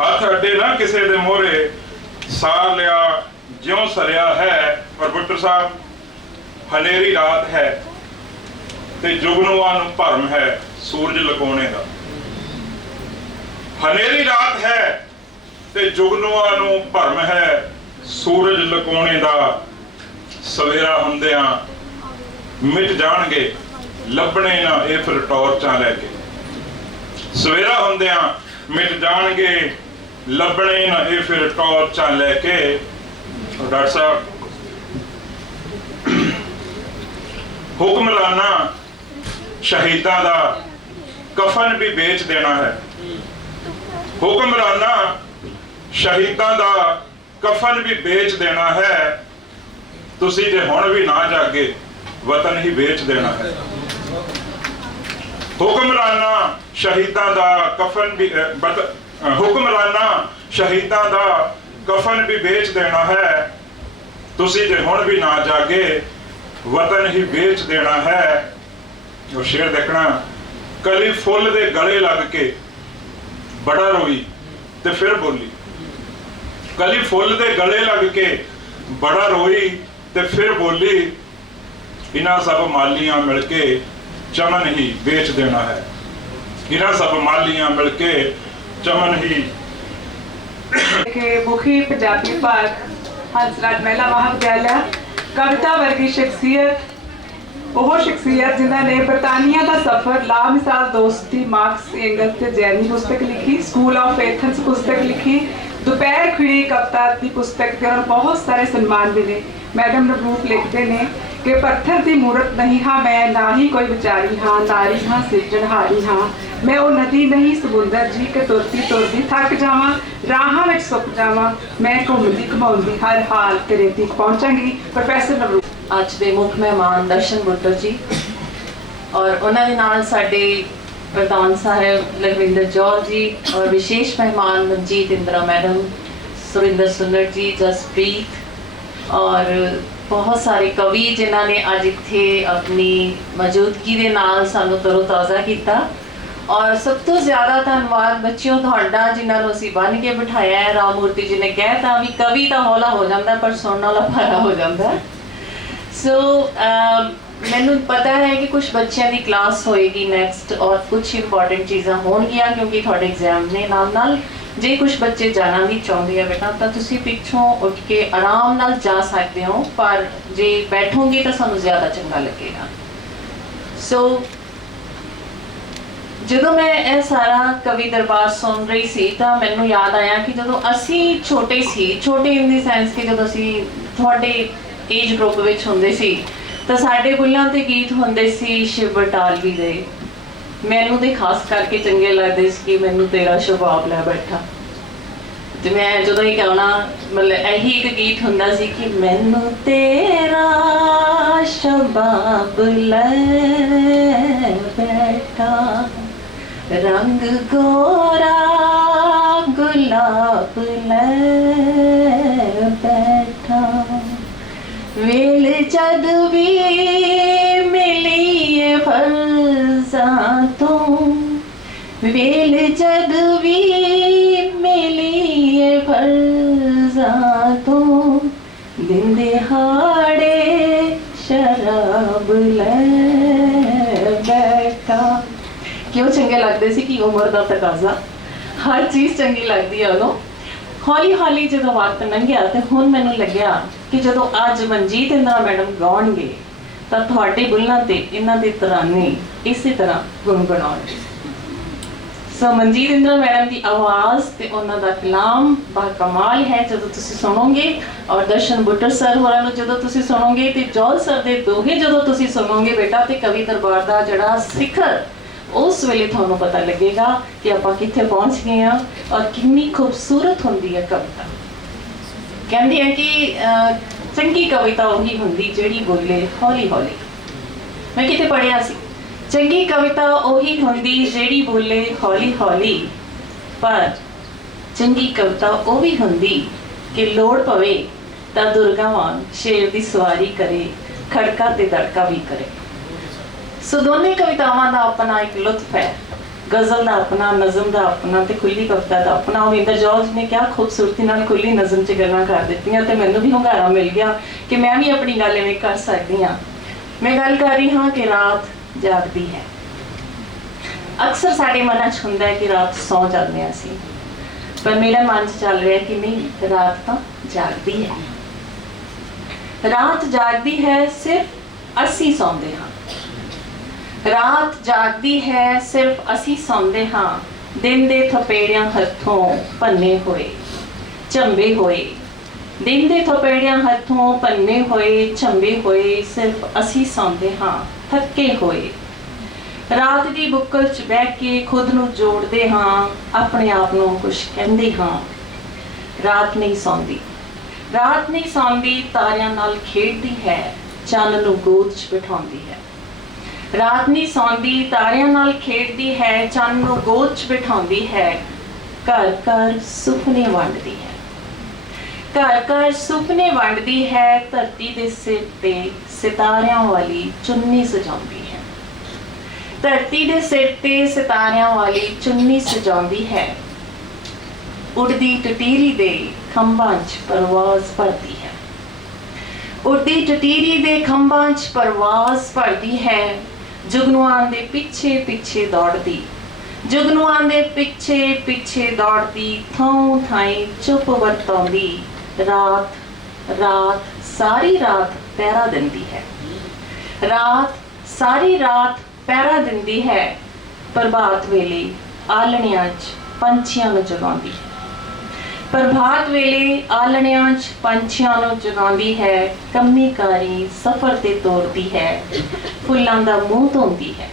ਹੱਥ ਅੱਡੇ ਨਾ ਕਿਸੇ ਦੇ ਮੋਹਰੇ, ਸਾਰ ਲਿਆ ਜਿਉਂ ਸਰਿਆ ਹੈ। ਔਰ ਬੁੱਟਰ ਸਾਹਿਬ, ਹਨੇਰੀ ਰਾਤ ਹੈ ਤੇ ਜੁਗਨੂਆਂ ਨੂੰ ਭਰਮ ਹੈ ਸੂਰਜ ਲੁਕਾਉਣੇ ਦਾ। ਹਨੇਰੀ ਰਾਤ ਹੈ ਤੇ ਜੁਗਨੂਆਂ ਨੂੰ ਭਰਮ ਹੈ ਸੂਰਜ ਲੁਕਾਉਣੇ ਦਾ। ਸਵੇਰਾ ਹੁੰਦਿਆਂ ਮਿਟ ਜਾਣਗੇ ਲੱਭਣੇ ਨਾ ਇਹ ਫਿਰ ਟੌਰਚਾਂ ਲੈ ਕੇ। ਸਵੇਰਾ ਹੁੰਦਿਆਂ ਮਿਟ ਜਾਣਗੇ ਲੱਭਣੇ ਨਾ ਇਹ ਫਿਰ ਟੌਰਚਾਂ ਲੈ ਕੇ। ਡਾਕਟਰ ਸਾਹਿਬ, ਹੁਕਮਰਾਨਾ ਸ਼ਹੀਦਾਂ ਦਾ ਕਫਨ ਵੀ ਵੇਚ ਦੇਣਾ ਹੈ। ਹੁਕਮਰਾਨਾ ਸ਼ਹੀਦਾਂ ਦਾ ਕਫਨ ਵੀ ਵੇਚ ਦੇਣਾ ਹੈ। ਤੁਸੀਂ ਜੇ ਹੁਣ ਵੀ ਨਾ ਜਾਗੇ ਵਤਨ ਹੀ ਵੇਚ ਦੇਣਾ ਹੈ। ਹੁਕਮਰਾਨਾ ਸ਼ਹੀਦਾਂ ਦਾ ਕਫਨ ਵੀ ਹੁਕਮਰਾਨਾ ਸ਼ਹੀਦਾਂ ਦਾ ਕਫਨ ਵੀ ਵੇਚ ਦੇਣਾ ਹੈ। ਤੁਸੀਂ ਜੇ ਹੁਣ ਵੀ ਨਾ ਜਾਗੇ ਵਤਨ ਹੀ ਵੇਚ ਦੇਣਾ ਹੈ। ਉਹ ਸ਼ੇਰ ਦੇਖਣਾ, ਕਲੀ ਫੁੱਲ ਦੇ ਗਲੇ ਲੱਗ ਕੇ ਬੜਾ ਰੋਈ ਤੇ ਫਿਰ ਬੋਲੀ। ਕਲੀ ਫੁੱਲ ਦੇ ਗਲੇ ਲੱਗ ਕੇ ਬੜਾ ਰੋਈ ਤੇ ਫਿਰ ਬੋਲੀ, ਇਹਨਾਂ ਸਭ ਮਾਲੀਆਂ ਮਿਲ ਕੇ ਚਮਨ ਹੀ ਵੇਚ ਦੇਣਾ ਹੈ। ਇਹਨਾਂ ਸਭ ਮਾਲੀਆਂ ਮਿਲ ਕੇ ਚਮਨ ਹੀ। ਕਿ ਮੁਖੀ ਪੰਜਾਬੀ ਭਾਗ ਹੰਸਰਾਜ ਮਹਿਲਾ ਮਹਾਵਿਦਿਆਲਾ, ਕਵਿਤਾ ਵਰਗੀ ਸ਼ਖਸੀਅਤ, ਉਹ ਸ਼ਖਸੀਅਤ ਜਿਨ੍ਹਾਂ ਨੇ ਬਰਤਾਨੀਆ ਦਾ ਸਫ਼ਰ, ਲਾਮਿਸਾਲ ਦੋਸਤੀ, ਮਾਰਕਸ ਐਂਗਲਸ ਤੇ ਜੈਨੀ ਪੁਸਤਕ ਲਿਖੀ, ਸਕੂਲ ਆਫ ਐਥਨਸ ਪੁਸਤਕ ਲਿਖੀ, ਦੁਪਹਿਰ ਖਿੜੀ ਕਵਿਤਾ ਦੀ ਪੁਸਤਕ ਤੇ ਔਰ ਬਹੁਤ ਸਾਰੇ ਸਨਮਾਨ ਮਿਲੇ। मैडम नवरूप लिखते ने कि पत्थर की मूरत नहीं हाँ मैं, ना ही कोई विचारी हाँ, नारी हाँ सिरजनहारी हाँ, मैं वो नदी नहीं समुंदर जी के तुरती तुरती थक जावां, राहां विच सुक जावां, मैं घुमदी घुमाउंदी हर हाल तेरे तक पहुंचांगी। प्रोफैसर नवरूप आज के मुख मेहमान दर्शन बुट्टर जी और उन्होंने नाल साडे प्रधान साहब लखविंदर जौहर जी और विशेष मेहमान मनजीत इंद्रा मैडम, सुरिंदर सुन्नर जी, जसप्रीत और बहुत सारे कवि जिन्हों ने अज इत्थे अपनी मौजूदगी के नाल सानू तरोताज़ा किया। और सब तो ज़्यादा धन्यवाद बच्चों तुहाडा जिन्होंने असीं बन के बिठाया है। राममूर्ति जी ने कहता भी कवि तो हौला हो जाता पर सुनने वाला भारा हो जाता। सो मैनू पता है कि कुछ बच्चों की क्लास होएगी नेक्स्ट और कुछ इंपॉर्टेंट चीज़ां होणगियां क्योंकि थोड़े एग्जाम ने नाल जे कुछ बच्चे जाना भी चाहते हैं बेटा तो तुसी पिछों उठ के आराम नाल जा सकते हो, पर जे बैठोगे तो सानू ज़्यादा चंगा लगेगा। सो ਜਦੋਂ मैं यह सारा कवि दरबार सुन रही सी तो मैनू याद आया कि जो असी छोटे सी, छोटे इन द सेंस कि जो असी थोड़े एज ग्रुप विच हुंदे सी तो साडे बुल्लां ते गीत हुंदे सी शिव बटालवी दे। मैनू तो खास करके चंगे लगते कि मैनू तेरा शबाब लै बैठा। तो मैं जो ही कहना मतलब यही एक गीत हुंदा सी कि मैनू तेरा शबाब लै बैठा, रंग गोरा गुलाब लै बैठा, वेल जद भी मिली फरजा तो, वेल जद भी मिली फरजा तो, दिन दिहाड़े शराब लै बैठा। क्यों चंगे लगते सी कि उम्र का तकाजा, हर चीज़ चंगी लगती है उदों। हौली हौली जो वक्त लंघिया तो हुण मैनूं लग्या कि जो अज मनजीत इंद्रा मैडम गाउणगे ਤਾਂ ਤੁਹਾਡੇ ਬੁੱਲਾਂ ਤੇ ਇਹਨਾਂ ਦੇ ਤਰਾਨੇ ਇਸੇ ਤਰ੍ਹਾਂ ਗੁਣਗੁਣਾਉਣਗੇ। ਸੋ ਮਨਜੀਤ ਇੰਦਰਾ ਮੈਡਮ ਦੀ ਆਵਾਜ਼ ਤੇ ਉਹਨਾਂ ਦਾ ਕਲਾਮ ਬਾਕਮਾਲ ਹੈ ਜਦੋਂ ਤੁਸੀਂ ਸੁਣੋਗੇ, ਔਰ ਦਰਸ਼ਨ ਬੁੱਟਰ ਸਰ ਹੋਰਾਂ ਨੂੰ ਜਦੋਂ ਤੁਸੀਂ ਸੁਣੋਗੇ, ਤੇ ਜੌਲ ਸਰ ਦੇ ਦੋਹੇ ਜਦੋਂ ਤੁਸੀਂ ਸੁਣੋਗੇ ਬੇਟਾ, ਤੇ ਕਵੀ ਦਰਬਾਰ ਦਾ ਜਿਹੜਾ ਸਿਖਰ, ਉਸ ਵੇਲੇ ਤੁਹਾਨੂੰ ਪਤਾ ਲੱਗੇਗਾ ਕਿ ਆਪਾਂ ਕਿੱਥੇ ਪਹੁੰਚ ਗਏ ਹਾਂ ਔਰ ਕਿੰਨੀ ਖੂਬਸੂਰਤ ਹੁੰਦੀ ਹੈ ਕਵਿਤਾ। ਕਹਿੰਦੇ ਆ ਕਿ ਚੰਗੀ ਕਵਿਤਾ ਉਹੀ ਹੁੰਦੀ ਜਿਹੜੀ ਬੋਲੇ ਹੌਲੀ ਹੌਲੀ। ਮੈਂ ਕਿਤੇ ਪੜ੍ਹਿਆ ਸੀ, ਚੰਗੀ ਕਵਿਤਾ ਉਹੀ ਹੁੰਦੀ ਜਿਹੜੀ ਬੋਲੇ ਹੌਲੀ ਹੌਲੀ, ਪਰ ਚੰਗੀ ਕਵਿਤਾ ਉਹ ਵੀ ਹੁੰਦੀ ਕਿ ਲੋੜ ਪਵੇ ਤਾਂ ਦੁਰਗਾ ਵਾਂਗ ਸ਼ੇਰ ਦੀ ਸਵਾਰੀ ਕਰੇ, ਖੜਕਾ ਤੇ ਦੜਕਾ ਵੀ ਕਰੇ। ਸੋ ਦੋਨੇ ਕਵਿਤਾਵਾਂ ਦਾ ਆਪਣਾ ਇੱਕ ਲੁਤਫ ਹੈ, ਗਜ਼ਲ ਦਾ ਆਪਣਾ, ਨਜ਼ਮ ਦਾ ਆਪਣਾ ਤੇ ਖੁੱਲੀ ਕਵਿਤਾ ਦਾ ਆਪਣਾ। ਅਮਰਿੰਦਰ ਜੌਰਜ ਨੇ ਕਿਆ ਖੂਬਸੂਰਤੀ ਨਾਲ ਖੁੱਲੀ ਨਜ਼ਮ 'ਚ ਗੱਲਾਂ ਕਰ ਦਿੱਤੀਆਂ ਤੇ ਮੈਨੂੰ ਵੀ ਹੁੰਗਾਰਾ ਮਿਲ ਗਿਆ ਕਿ ਮੈਂ ਵੀ ਆਪਣੀ ਗੱਲ ਐਵੇਂ ਕਰ ਸਕਦੀ ਹਾਂ। ਮੈਂ ਗੱਲ ਕਰ ਰਹੀ ਹਾਂ ਕਿ ਰਾਤ ਜਾਗਦੀ ਹੈ। ਅਕਸਰ ਸਾਡੇ ਮਨਾਂ 'ਚ ਹੁੰਦਾ ਹੈ ਕਿ ਰਾਤ ਸੌ ਜਾਂਦੇ ਹਾਂ ਅਸੀਂ, ਪਰ ਮੇਰਾ ਮਨ 'ਚ ਚੱਲ ਰਿਹਾ ਕਿ ਨਹੀਂ, ਰਾਤ ਤਾਂ ਜਾਗਦੀ ਹੈ। ਰਾਤ ਜਾਗਦੀ ਹੈ, ਸਿਰਫ ਅਸੀਂ ਸੌਂਦੇ ਹਾਂ। ਰਾਤ ਜਾਗਦੀ ਹੈ, ਸਿਰਫ ਅਸੀਂ ਸੌਂਦੇ ਹਾਂ। ਦਿਨ ਦੇ ਥਪੇੜਿਆਂ ਹੱਥੋਂ ਭੰਨੇ ਹੋਏ, ਝੰਬੇ ਹੋਏ, ਦਿਨ ਦੇ ਥਪੇੜਿਆਂ ਹੱਥੋਂ ਭੰਨੇ ਹੋਏ, ਝੰਬੇ ਹੋਏ, ਸਿਰਫ ਅਸੀਂ ਸੌਂਦੇ ਹਾਂ ਥੱਕੇ ਹੋਏ। ਰਾਤ ਦੀ ਬੁੱਕਲ 'ਚ ਬਹਿ ਕੇ ਖੁਦ ਨੂੰ ਜੋੜਦੇ ਹਾਂ, ਆਪਣੇ ਆਪ ਨੂੰ ਕੁਛ ਕਹਿੰਦੇ ਹਾਂ। ਰਾਤ ਨਹੀਂ ਸੌਂਦੀ, ਰਾਤ ਨਹੀਂ ਸੌਂਦੀ, ਤਾਰਿਆਂ ਨਾਲ ਖੇਡਦੀ ਹੈ, ਚੰਨ ਨੂੰ ਗੋਦ 'ਚ ਬਿਠਾਉਂਦੀ ਹੈ। ਰਾਤ ਨਹੀਂ ਸੌਂਦੀ, ਤਾਰਿਆਂ ਨਾਲ ਖੇਡਦੀ ਹੈ, ਚੰਨ ਨੂੰ ਗੋਦ 'ਚ ਬਿਠਾਉਂਦੀ ਹੈ। ਘਰ ਘਰ ਸੁਪਨੇ ਵੰਡਦੀ ਹੈ, ਘਰ ਘਰ ਸੁਪਨੇ ਵੰਡਦੀ ਹੈ। ਧਰਤੀ ਦੇ ਸਿਰ ਤੇ ਸਿਤਾਰਿਆਂ ਵਾਲੀ ਚੁੰਨੀ ਸਜਾਉਂਦੀ ਹੈ, ਧਰਤੀ ਦੇ ਸਿਰ ਤੇ ਸਿਤਾਰਿਆਂ ਵਾਲੀ ਚੁੰਨੀ ਸਜਾਉਂਦੀ ਹੈ। ਉੜਦੀ ਟਟੀਰੀ ਦੇ ਖੰਭਾਂ 'ਚ ਪਰਵਾਜ਼ ਭਰਦੀ ਹੈ, ਉੜਦੀ ਟਟੀਰੀ ਦੇ ਖੰਭਾਂ 'ਚ ਪਰਵਾਜ਼ ਭਰਦੀ ਹੈ। ਜੁਗਨੂਆਂ ਦੇ ਪਿੱਛੇ ਪਿੱਛੇ ਦੌੜਦੀ, ਜੁਗਨੂਆਂ ਦੇ ਪਿੱਛੇ ਪਿੱਛੇ ਦੌੜਦੀ, ਥਾਂ ਥਾਈਂ ਚੁੱਪ ਵਰਤਾਉਂਦੀ। ਰਾਤ ਰਾਤ ਸਾਰੀ ਰਾਤ ਪਹਿਰਾ ਦਿੰਦੀ ਹੈ, ਰਾਤ ਸਾਰੀ ਰਾਤ ਪਹਿਰਾ ਦਿੰਦੀ ਹੈ। ਪ੍ਰਭਾਤ ਵੇਲੇ ਆਲਣਿਆਂ 'ਚ ਪੰਛੀਆਂ ਨੂੰ ਜਗਾਉਂਦੀ ਹੈ, ਪ੍ਰਭਾਤ ਵੇਲੇ ਆਲਣਿਆਂ 'ਚ ਪੰਛੀਆਂ ਨੂੰ ਜਗਾਉਂਦੀ ਹੈ। ਕੰਮੀ ਕਾਰੀ ਸਫ਼ਰ ਤੇ ਤੋਰਦੀ ਹੈ, ਫੁੱਲਾਂ ਦਾ ਮੂੰਹ ਧੋਂਦੀ ਹੈ,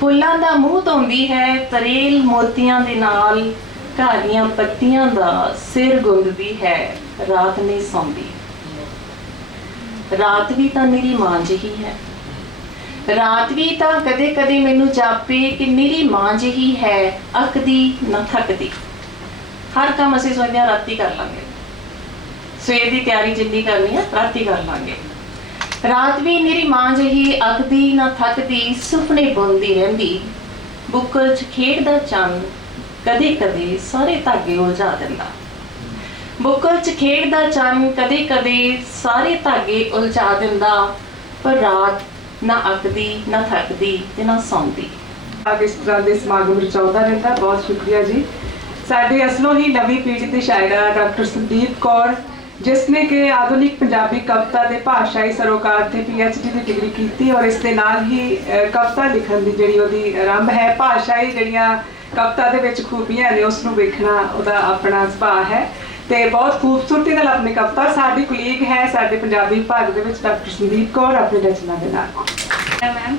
ਫੁੱਲਾਂ ਦਾ ਮੂੰਹ ਧੋਂਦੀ ਹੈ। ਤਰੇਲ ਮੋਤੀਆਂ ਦੇ ਨਾਲ ਘਾਹ ਦੀਆਂ ਪੱਤੀਆਂ ਦਾ ਸਿਰ ਗੁੰਦਦੀ ਹੈ। ਰਾਤ ਨਹੀਂ ਸੌਂਦੀ, ਰਾਤ ਵੀ ਤਾਂ ਮੇਰੀ ਮਾਂ ਜਿਹੀ ਹੈ, ਰਾਤ ਵੀ ਤਾਂ ਕਦੇ ਕਦੇ ਮੈਨੂੰ ਜਾਪੇ ਕਿ ਮੇਰੀ ਮਾਂ ਜਿਹੀ ਹੈ, ਅੱਕਦੀ ਨਾ ਥੱਕਦੀ। ਹਰ ਕੰਮ ਅਸੀਂ ਸੋਚਦੇ ਹਾਂ ਰਾਤੀ ਕਰ ਲਾਂਗੇ, ਸਵੇਰ ਦੀ ਤਿਆਰੀ ਜਿੰਨੀ ਕਰਨੀ ਹੈ ਰਾਤੀ ਕਰ ਲਾਂਗੇ। ਰਾਤ ਵੀ ਮੇਰੀ ਮਾਂ ਜਿਹੀ ਅੱਕਦੀ ਨਾ ਥੱਕਦੀ, ਸੁਪਨੇ ਬੁਣਦੀ ਰਹਿੰਦੀ। ਬੁੱਕਲ 'ਚ ਖੇਡਦਾ ਚੰਨ ਕਦੇ ਕਦੇ ਸਾਰੇ ਧਾਗੇ ਉਲਝਾ ਦਿੰਦਾ, ਬੁੱਕਲ 'ਚ ਖੇਡਦਾ ਚੰਨ ਕਦੇ ਕਦੇ ਸਾਰੇ ਧਾਗੇ ਉਲਝਾ ਦਿੰਦਾ। ਪਰ ਰਾਤ ਨਾ ਅੱਕਦੀ ਨਾ ਥੱਕਦੀ ਤੇ ਨਾ ਸੌਂਦੀ। ਇਸ ਤਰ੍ਹਾਂ ਦੇ ਸਮਾਗਮ ਰਚਾਉਂਦਾ ਰਹਿੰਦਾ। ਬਹੁਤ ਸ਼ੁਕਰੀਆ ਜੀ। ਸਾਡੇ ਅਸਲੋਂ ਹੀ ਨਵੀਂ ਪੀੜ੍ਹੀ ਦੀ ਸ਼ਾਇਰਾ ਡਾਕਟਰ ਸੰਦੀਪ ਕੌਰ, ਜਿਸ ਨੇ ਕਿ ਆਧੁਨਿਕ ਪੰਜਾਬੀ ਕਵਿਤਾ ਦੇ ਭਾਸ਼ਾਈ ਸਰੋਕਾਰ ਤੇ PhD ਦੀ ਡਿਗਰੀ ਕੀਤੀ, ਔਰ ਇਸ ਦੇ ਨਾਲ ਹੀ ਕਵਿਤਾ ਲਿਖਣ ਦੀ ਜਿਹੜੀ ਉਹਦੀ ਆਰੰਭ ਹੈ। ਭਾਸ਼ਾਈ ਜਿਹੜੀਆਂ ਕਵਿਤਾ ਦੇ ਵਿੱਚ ਖੂਬੀਆਂ ਨੇ ਉਸ ਨੂੰ ਵੇਖਣਾ ਉਹਦਾ ਆਪਣਾ ਸੁਭਾਅ ਹੈ ਤੇ ਬਹੁਤ ਖੂਬਸੂਰਤੀ ਨਾਲ ਆਪਣੀ ਕਵਿਤਾ। ਸਾਡੀ ਕੁਲੀਗ ਹੈ ਸਾਡੇ ਪੰਜਾਬੀ ਵਿਭਾਗ ਦੇ ਵਿੱਚ ਡਾਕਟਰ ਸੰਦੀਪ ਕੌਰ ਆਪਣੀ ਰਚਨਾ ਦੇ ਨਾਲ। ਮੈਮ,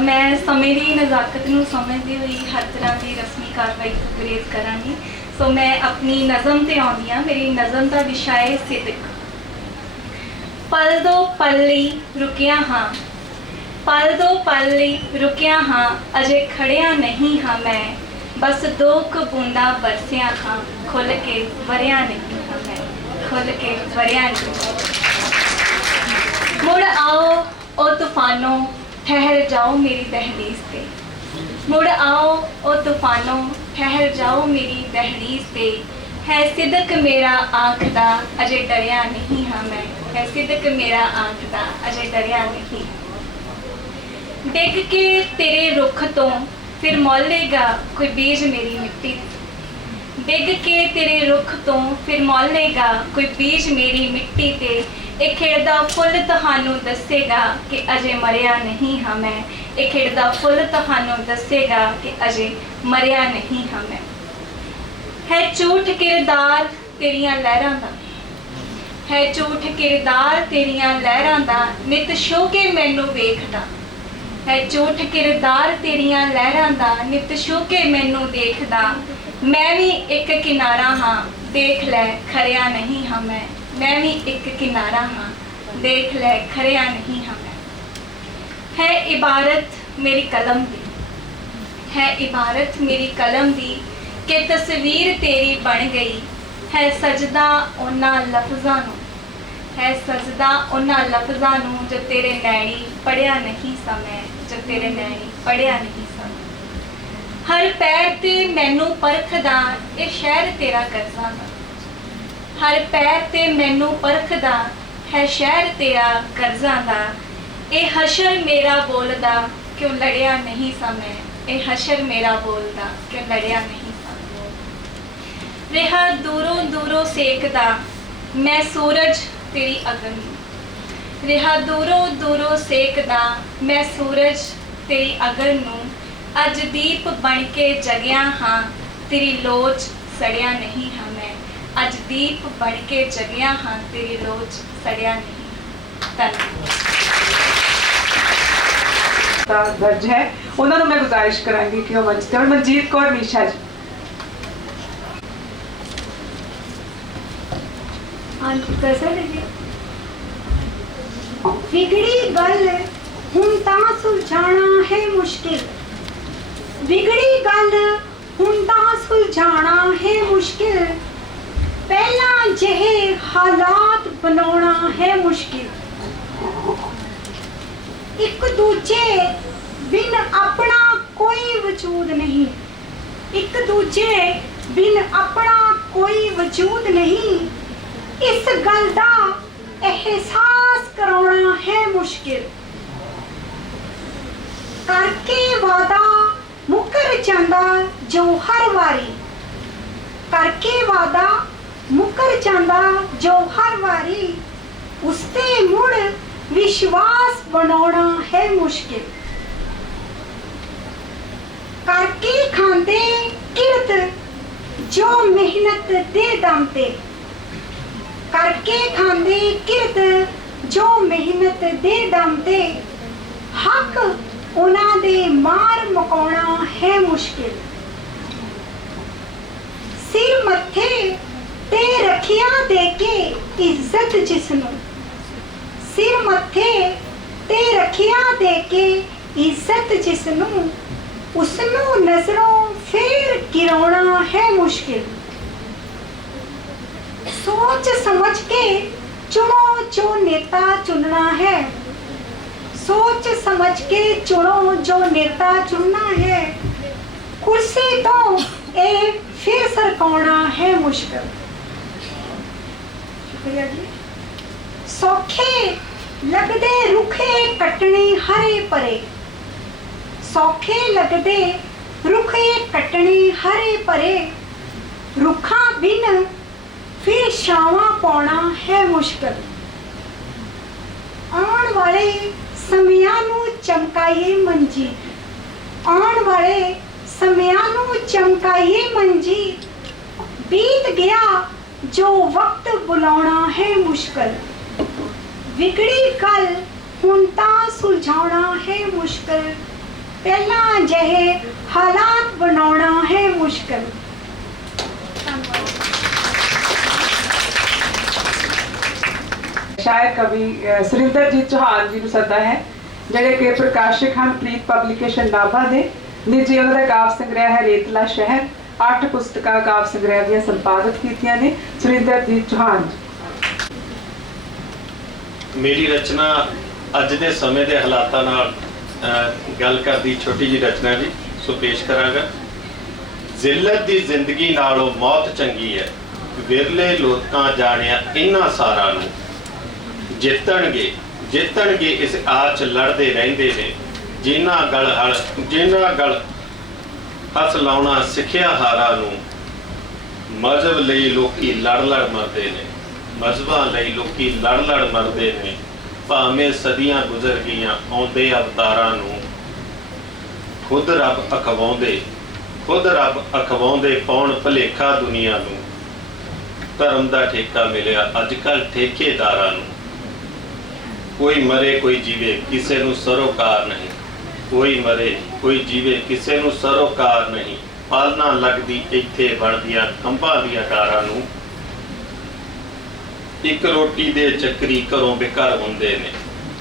ਮੈਂ ਸਮੇਂ ਦੀ ਨਜ਼ਾਕਤ ਨੂੰ ਸਮਝਦੀ ਹੋਈ ਹਰ ਤਰ੍ਹਾਂ ਦੀ ਰਸਮੀ ਕਾਰਵਾਈ ਤੋਂ ਗੁਰੇਜ਼ ਕਰਾਂਗੀ। ਸੋ ਮੈਂ ਆਪਣੀ ਨਜ਼ਮ ਤੇ ਆਉਂਦੀ ਹਾਂ। ਮੇਰੀ ਨਜ਼ਮ ਦਾ ਵਿਸ਼ਾ ਹੈ ਸਿਦਕ। ਪਲ ਦੋ ਪਲ ਲਈ ਰੁਕਿਆ ਹਾਂ, ਪਲ ਦੋ ਪਲ ਲਈ ਰੁਕਿਆ ਹਾਂ, ਅਜੇ ਖੜਿਆ ਨਹੀਂ ਹਾਂ ਮੈਂ, ਬਸ ਦੋ ਕੁ ਬੂੰਦਾਂ ਬਰਸਿਆ ਹਾਂ, ਖੁੱਲ ਕੇ ਵਰਿਆ ਨਹੀਂ ਹਾਂ ਮੈਂ, ਖੁੱਲ ਕੇ ਵਰਿਆ ਨਹੀਂ। ਮੁੜ ਆਓ ਉਹ ਤੂਫਾਨੋਂ, ठहर जाओ मेरी दहलीज पे, मुड़ आओ ओ तूफानों, ठहर जाओ मेरी दहलीज पे। है सिदक मेरा आँख दा, अजे डरिया नहीं हाँ मैं, है सिदक मेरा आँख दा, अजे डरिया नहीं। डिग के तेरे रुख तो फिर मौलेगा कोई बीज मेरी मिट्टी, डिग के तेरे रुख तो फिर मौलेगा कोई बीज मेरी मिट्टी ते। ਇਹ ਖਿੜਦਾ ਫੁੱਲ ਤੁਹਾਨੂੰ ਦੱਸੇਗਾ ਕਿ ਅਜੇ ਮਰਿਆ ਨਹੀਂ ਹਾਂ ਮੈਂ। ਇਹ ਖਿੜਦਾ ਫੁੱਲ ਤੁਹਾਨੂੰ ਦੱਸੇਗਾ ਕਿ ਅਜੇ ਮਰਿਆ ਨਹੀਂ ਹਾਂ ਮੈਂ। ਹੈ ਝੂਠ ਕਿਰਦਾਰ ਤੇਰੀਆਂ ਲਹਿਰਾਂ ਦਾ, ਹੈ ਝੂਠ ਕਿਰਦਾਰ ਤੇਰੀਆਂ ਲਹਿਰਾਂ ਦਾ, ਨਿਤ ਛੋ ਕੇ ਮੈਨੂੰ ਵੇਖਦਾ। ਹੈ ਝੂਠ ਕਿਰਦਾਰ ਤੇਰੀਆਂ ਲਹਿਰਾਂ ਦਾ, ਨਿਤ ਛੋ ਕੇ ਮੈਨੂੰ ਦੇਖਦਾ। ਮੈਂ ਵੀ ਇੱਕ ਕਿਨਾਰਾ ਹਾਂ, ਦੇਖ ਲੈ ਖਰਿਆ ਨਹੀਂ ਹਾਂ ਮੈਂ। ਮੈਂ ਵੀ ਇੱਕ ਕਿਨਾਰਾ ਹਾਂ, ਦੇਖ ਲੈ ਖਰਿਆ ਨਹੀਂ ਹਾਂ ਮੈਂ। ਹੈ ਇਬਾਰਤ ਮੇਰੀ ਕਲਮ ਦੀ, ਹੈ ਇਬਾਰਤ ਮੇਰੀ ਕਲਮ ਦੀ ਕਿ ਤਸਵੀਰ ਤੇਰੀ ਬਣ ਗਈ। ਹੈ ਸਜਦਾ ਉਹਨਾਂ ਲਫ਼ਜ਼ਾਂ ਨੂੰ, ਹੈ ਸਜਦਾ ਉਹਨਾਂ ਲਫ਼ਜ਼ਾਂ ਨੂੰ ਜੋ ਤੇਰੇ ਨੈਣੀ ਪੜ੍ਹਿਆ ਨਹੀਂ ਸਾਂ ਮੈਂ, ਜੋ ਤੇਰੇ ਨੈਣੀ ਪੜ੍ਹਿਆ ਨਹੀਂ ਸਾਂ। ਹਰ ਪੈਰ ਤੇ ਮੈਨੂੰ ਪਰਖਦਾ ਇਹ ਸ਼ਹਿਰ ਤੇਰਾ ਕਰਜ਼ਾਂ ਦਾ। ਹਰ ਪੈਰ ਤੇ ਮੈਨੂੰ ਪਰਖਦਾ ਹੈ ਸ਼ਹਿਰ ਤੇਰਾ ਕਰਜ਼ਾਂ ਦਾ। ਇਹ ਹਸ਼ਰ ਮੇਰਾ ਬੋਲਦਾ ਕਿਉਂ ਲੜਿਆ ਨਹੀਂ ਸਾਂ ਮੈਂ। ਇਹ ਹਸ਼ਰ ਮੇਰਾ ਬੋਲਦਾ ਕਿਉਂ ਲੜਿਆ ਨਹੀਂ ਸਾਂ। ਰਿਹਾ ਦੂਰੋਂ ਦੂਰੋਂ ਸੇਕਦਾ ਮੈਂ ਸੂਰਜ ਤੇਰੀ ਅਗਨ ਨੂੰ। ਰਿਹਾ ਦੂਰੋਂ ਦੂਰੋਂ ਸੇਕਦਾ ਮੈਂ ਸੂਰਜ ਤੇਰੀ ਅਗਨ ਨੂੰ। ਅੱਜ ਦੀਪ ਬਣ ਕੇ ਜਗਿਆ ਹਾਂ ਤੇਰੀ ਲੋਚ ਸੜਿਆ ਨਹੀਂ ਹਾਂ ਮੈਂ। ਅੱਜ ਦੀਪ ਬਣ ਕੇ ਜਗਿਆ ਹਾਂ ਤੇਰੀ ਲੋਚ ਸੜਿਆ ਨਹੀਂ। ਧੰਨਵਾਦ। ਦਰਜ ਹੈ ਉਹਨਾਂ ਨੂੰ ਮੈਂ ਗੁਜ਼ਾਰਿਸ਼ ਕਰਾਂਗੀ ਕਿ ਉਹ ਮੰਚ ਤੇ। ਮਨਜੀਤ ਕੌਰ ਨੀਸ਼ਾ ਜੀ। ਵਿਗੜੀ ਗੱਲ ਹੁਣ ਤਾਂ ਸੁਲਝਾਣਾ ਹੈ ਮੁਸ਼ਕਿਲ। ਵਿਗੜੀ ਗੱਲ ਹੁਣ ਤਾਂ ਸੁਲਝਾਣਾ ਹੈ ਮੁਸ਼ਕਿਲ। ਪਹਿਲਾਂ ਜਿਹੇ ਹਾਲਾਤ ਬਣਾਉਣਾ ਹੈ ਮੁਸ਼ਕਿਲ। ਇੱਕ ਦੂਜੇ ਬਿਨ ਆਪਣਾ ਕੋਈ ਵਜੂਦ ਨਹੀਂ। ਇੱਕ ਦੂਜੇ ਬਿਨ ਆਪਣਾ ਕੋਈ ਵਜੂਦ ਨਹੀਂ। ਇਸ ਗੱਲ ਦਾ ਅਹਿਸਾਸ ਕਰਾਉਣਾ ਹੈ ਮੁਸ਼ਕਿਲ। ਕਰਕੇ ਵਾਦਾ ਮੁੱਕਰ ਜਾਂਦਾ ਜੋ ਹਰ ਵਾਰੀ। ਕਰਕੇ ਵਾਦਾ ਮੁੱਕਰ ਜਾਂਦਾ ਜੋ ਹਰ ਵਾਰੀ। ਉਸ ਤੇ ਮੁੜ ਵਿਸ਼ਵਾਸ ਬਣਾਉਣਾ ਹੈ ਮੁਸ਼ਕਿਲ। ਕਰਕੇ ਖਾਂਦੇ ਕਿਰਤ ਜੋ ਮਿਹਨਤ ਦੇ ਦਮ ਤੇ। ਕਰਕੇ ਖਾਂਦੇ ਕਿਰਤ ਜੋ ਮਿਹਨਤ ਦੇ ਦਮ ਤੇ। ਹੱਕ ਉਹਨਾਂ ਦੇ ਮਾਰ ਮੁਕਾਉਣਾ ਹੈ ਮੁਸ਼ਕਿਲ। ਸਿਰ ਮੱਥੇ ਤੇ ਰੱਖਿਆ ਦੇ ਕੇ ਇੱਜ਼ਤ ਜਿਸਨੂੰ। ਸਿਰ ਮੱਥੇ ਤੇ ਰੱਖਿਆ ਦੇ ਕੇ ਇੱਜ਼ਤ ਜਿਸਨੂੰ। ਉਸਨੂੰ ਨਜ਼ਰੋਂ ਫੇਰ ਗਿਰਾਉਣਾ ਹੈ ਮੁਸ਼ਕਿਲ। सोच समझ के चुनो जो नेता चुनना है। सोच समझ के चुनो जो नेता चुनना है। कुर्सी तो ए फिर सरकाना है मुश्किल। शुक्रिया जी। सौखे लगदे रुखे कटने हरे परे। सौखे लगदे रुखे कटने हरे परे। रुखा बिन फिर छावां पाउणा है मुश्किल। आउण वाले समयां नूं चमकाइए मंजीत। आउण वाले समयां नूं चमकाइए मंजीत। बीत गया जो वक्त बुलाउणा है मुश्किल। विगड़ी गल हुण तां सुलझाउणा है मुश्किल। पहलां जहे हालात बनाउणा है मुश्किल। शायर कवि सुरिंदरजीत चौहान जी ਨੂੰ ਸੱਦਾ ਹੈ ਜਿਹੜੇ ਕਿ ਪ੍ਰਕਾਸ਼ਕ ਹਨ ਪ੍ਰੀਤ ਪਬਲੀਕੇਸ਼ਨ ਨਾਭਾ ਦੇ। ਨਿੱਜੀ ਉਹਨਾਂ ਦਾ ਕਾਵਿ ਸੰਗ੍ਰਹਿ ਹੈ ਰੇਤਲਾ ਸ਼ਹਿਰ। 8 ਪੁਸਤਕਾਂ ਕਾਵਿ ਸੰਗ੍ਰਹਿ ਦੀਆਂ ਸੰਪਾਦਿਤ ਕੀਤੀਆਂ ਨੇ ਸੁਰਿੰਦਰਜੀਤ ਚੌਹਾਨ ਜੀ। ਮੇਰੀ ਰਚਨਾ ਅੱਜ ਦੇ ਸਮੇਂ ਦੇ ਹਾਲਾਤਾਂ ਨਾਲ ਗੱਲ ਕਰਦੀ ਛੋਟੀ ਜਿਹੀ ਰਚਨਾ ਜੀ ਸੋ ਪੇਸ਼ ਕਰਾਂਗਾ। ਜ਼ਿਲਤ ਦੀ ਜ਼ਿੰਦਗੀ ਨਾਲੋਂ ਮੌਤ ਚੰਗੀ ਹੈ। ਵਿਰਲੇ ਲੋਕਾਂ ਜਾਣਿਆ ਇਹਨਾਂ ਸਾਰਾਂ ਨੂੰ। ਜਿੱਤਣਗੇ ਜਿੱਤਣਗੇ ਇਸ ਆਚ ਲੜਦੇ ਰਹਿੰਦੇ ਨੇ। ਜਿਨ੍ਹਾਂ ਗਲ ਹੱਥ ਲਾਉਣਾ ਸਿੱਖਿਆ ਹਾਰਾਂ ਨੂੰ। ਮਜ਼ਹਬ ਲਈ ਲੋਕੀ ਲੜ ਲੜ ਮਰਦੇ ਨੇ। ਮਜ਼ਹਬਾਂ ਲਈ ਲੋਕੀ ਲੜ ਲੜ ਮਰਦੇ ਨੇ, ਭਾਵੇਂ ਸਦੀਆਂ ਗੁਜ਼ਰ ਗਈਆਂ, ਆਉਂਦੇ ਅਵਤਾਰਾਂ ਨੂੰ ਖੁਦ ਰੱਬ ਅਖਵਾਉਂਦੇ ਪਾਉਣ ਭੁਲੇਖਾ ਦੁਨੀਆ ਨੂੰ। ਧਰਮ ਦਾ ਠੇਕਾ ਮਿਲਿਆ ਅੱਜ ਕੱਲ੍ਹ ਠੇਕੇਦਾਰਾਂ ਨੂੰ। ਕੋਈ ਮਰੇ ਕੋਈ ਜੀਵੇ ਕਿਸੇ ਨੂੰ ਸਰੋਕਾਰ ਨਹੀਂ, ਕੋਈ ਮਰੇ ਕੋਈ ਜੀਵੇ ਕਿਸੇ ਨੂੰ ਸਰੋਕਾਰ ਨਹੀਂ। ਪਾਲਣਾ ਲੱਗਦੀ ਇੱਥੇ ਬਣਦੀਆਂ ਖੰਭਾਂ ਦੀਆਂ ਡਾਰਾਂ ਨੂੰ। ਇੱਕ ਰੋਟੀ ਦੇ ਚੱਕਰੀ ਘਰੋਂ ਬੇਘਰ ਹੁੰਦੇ ਨੇ,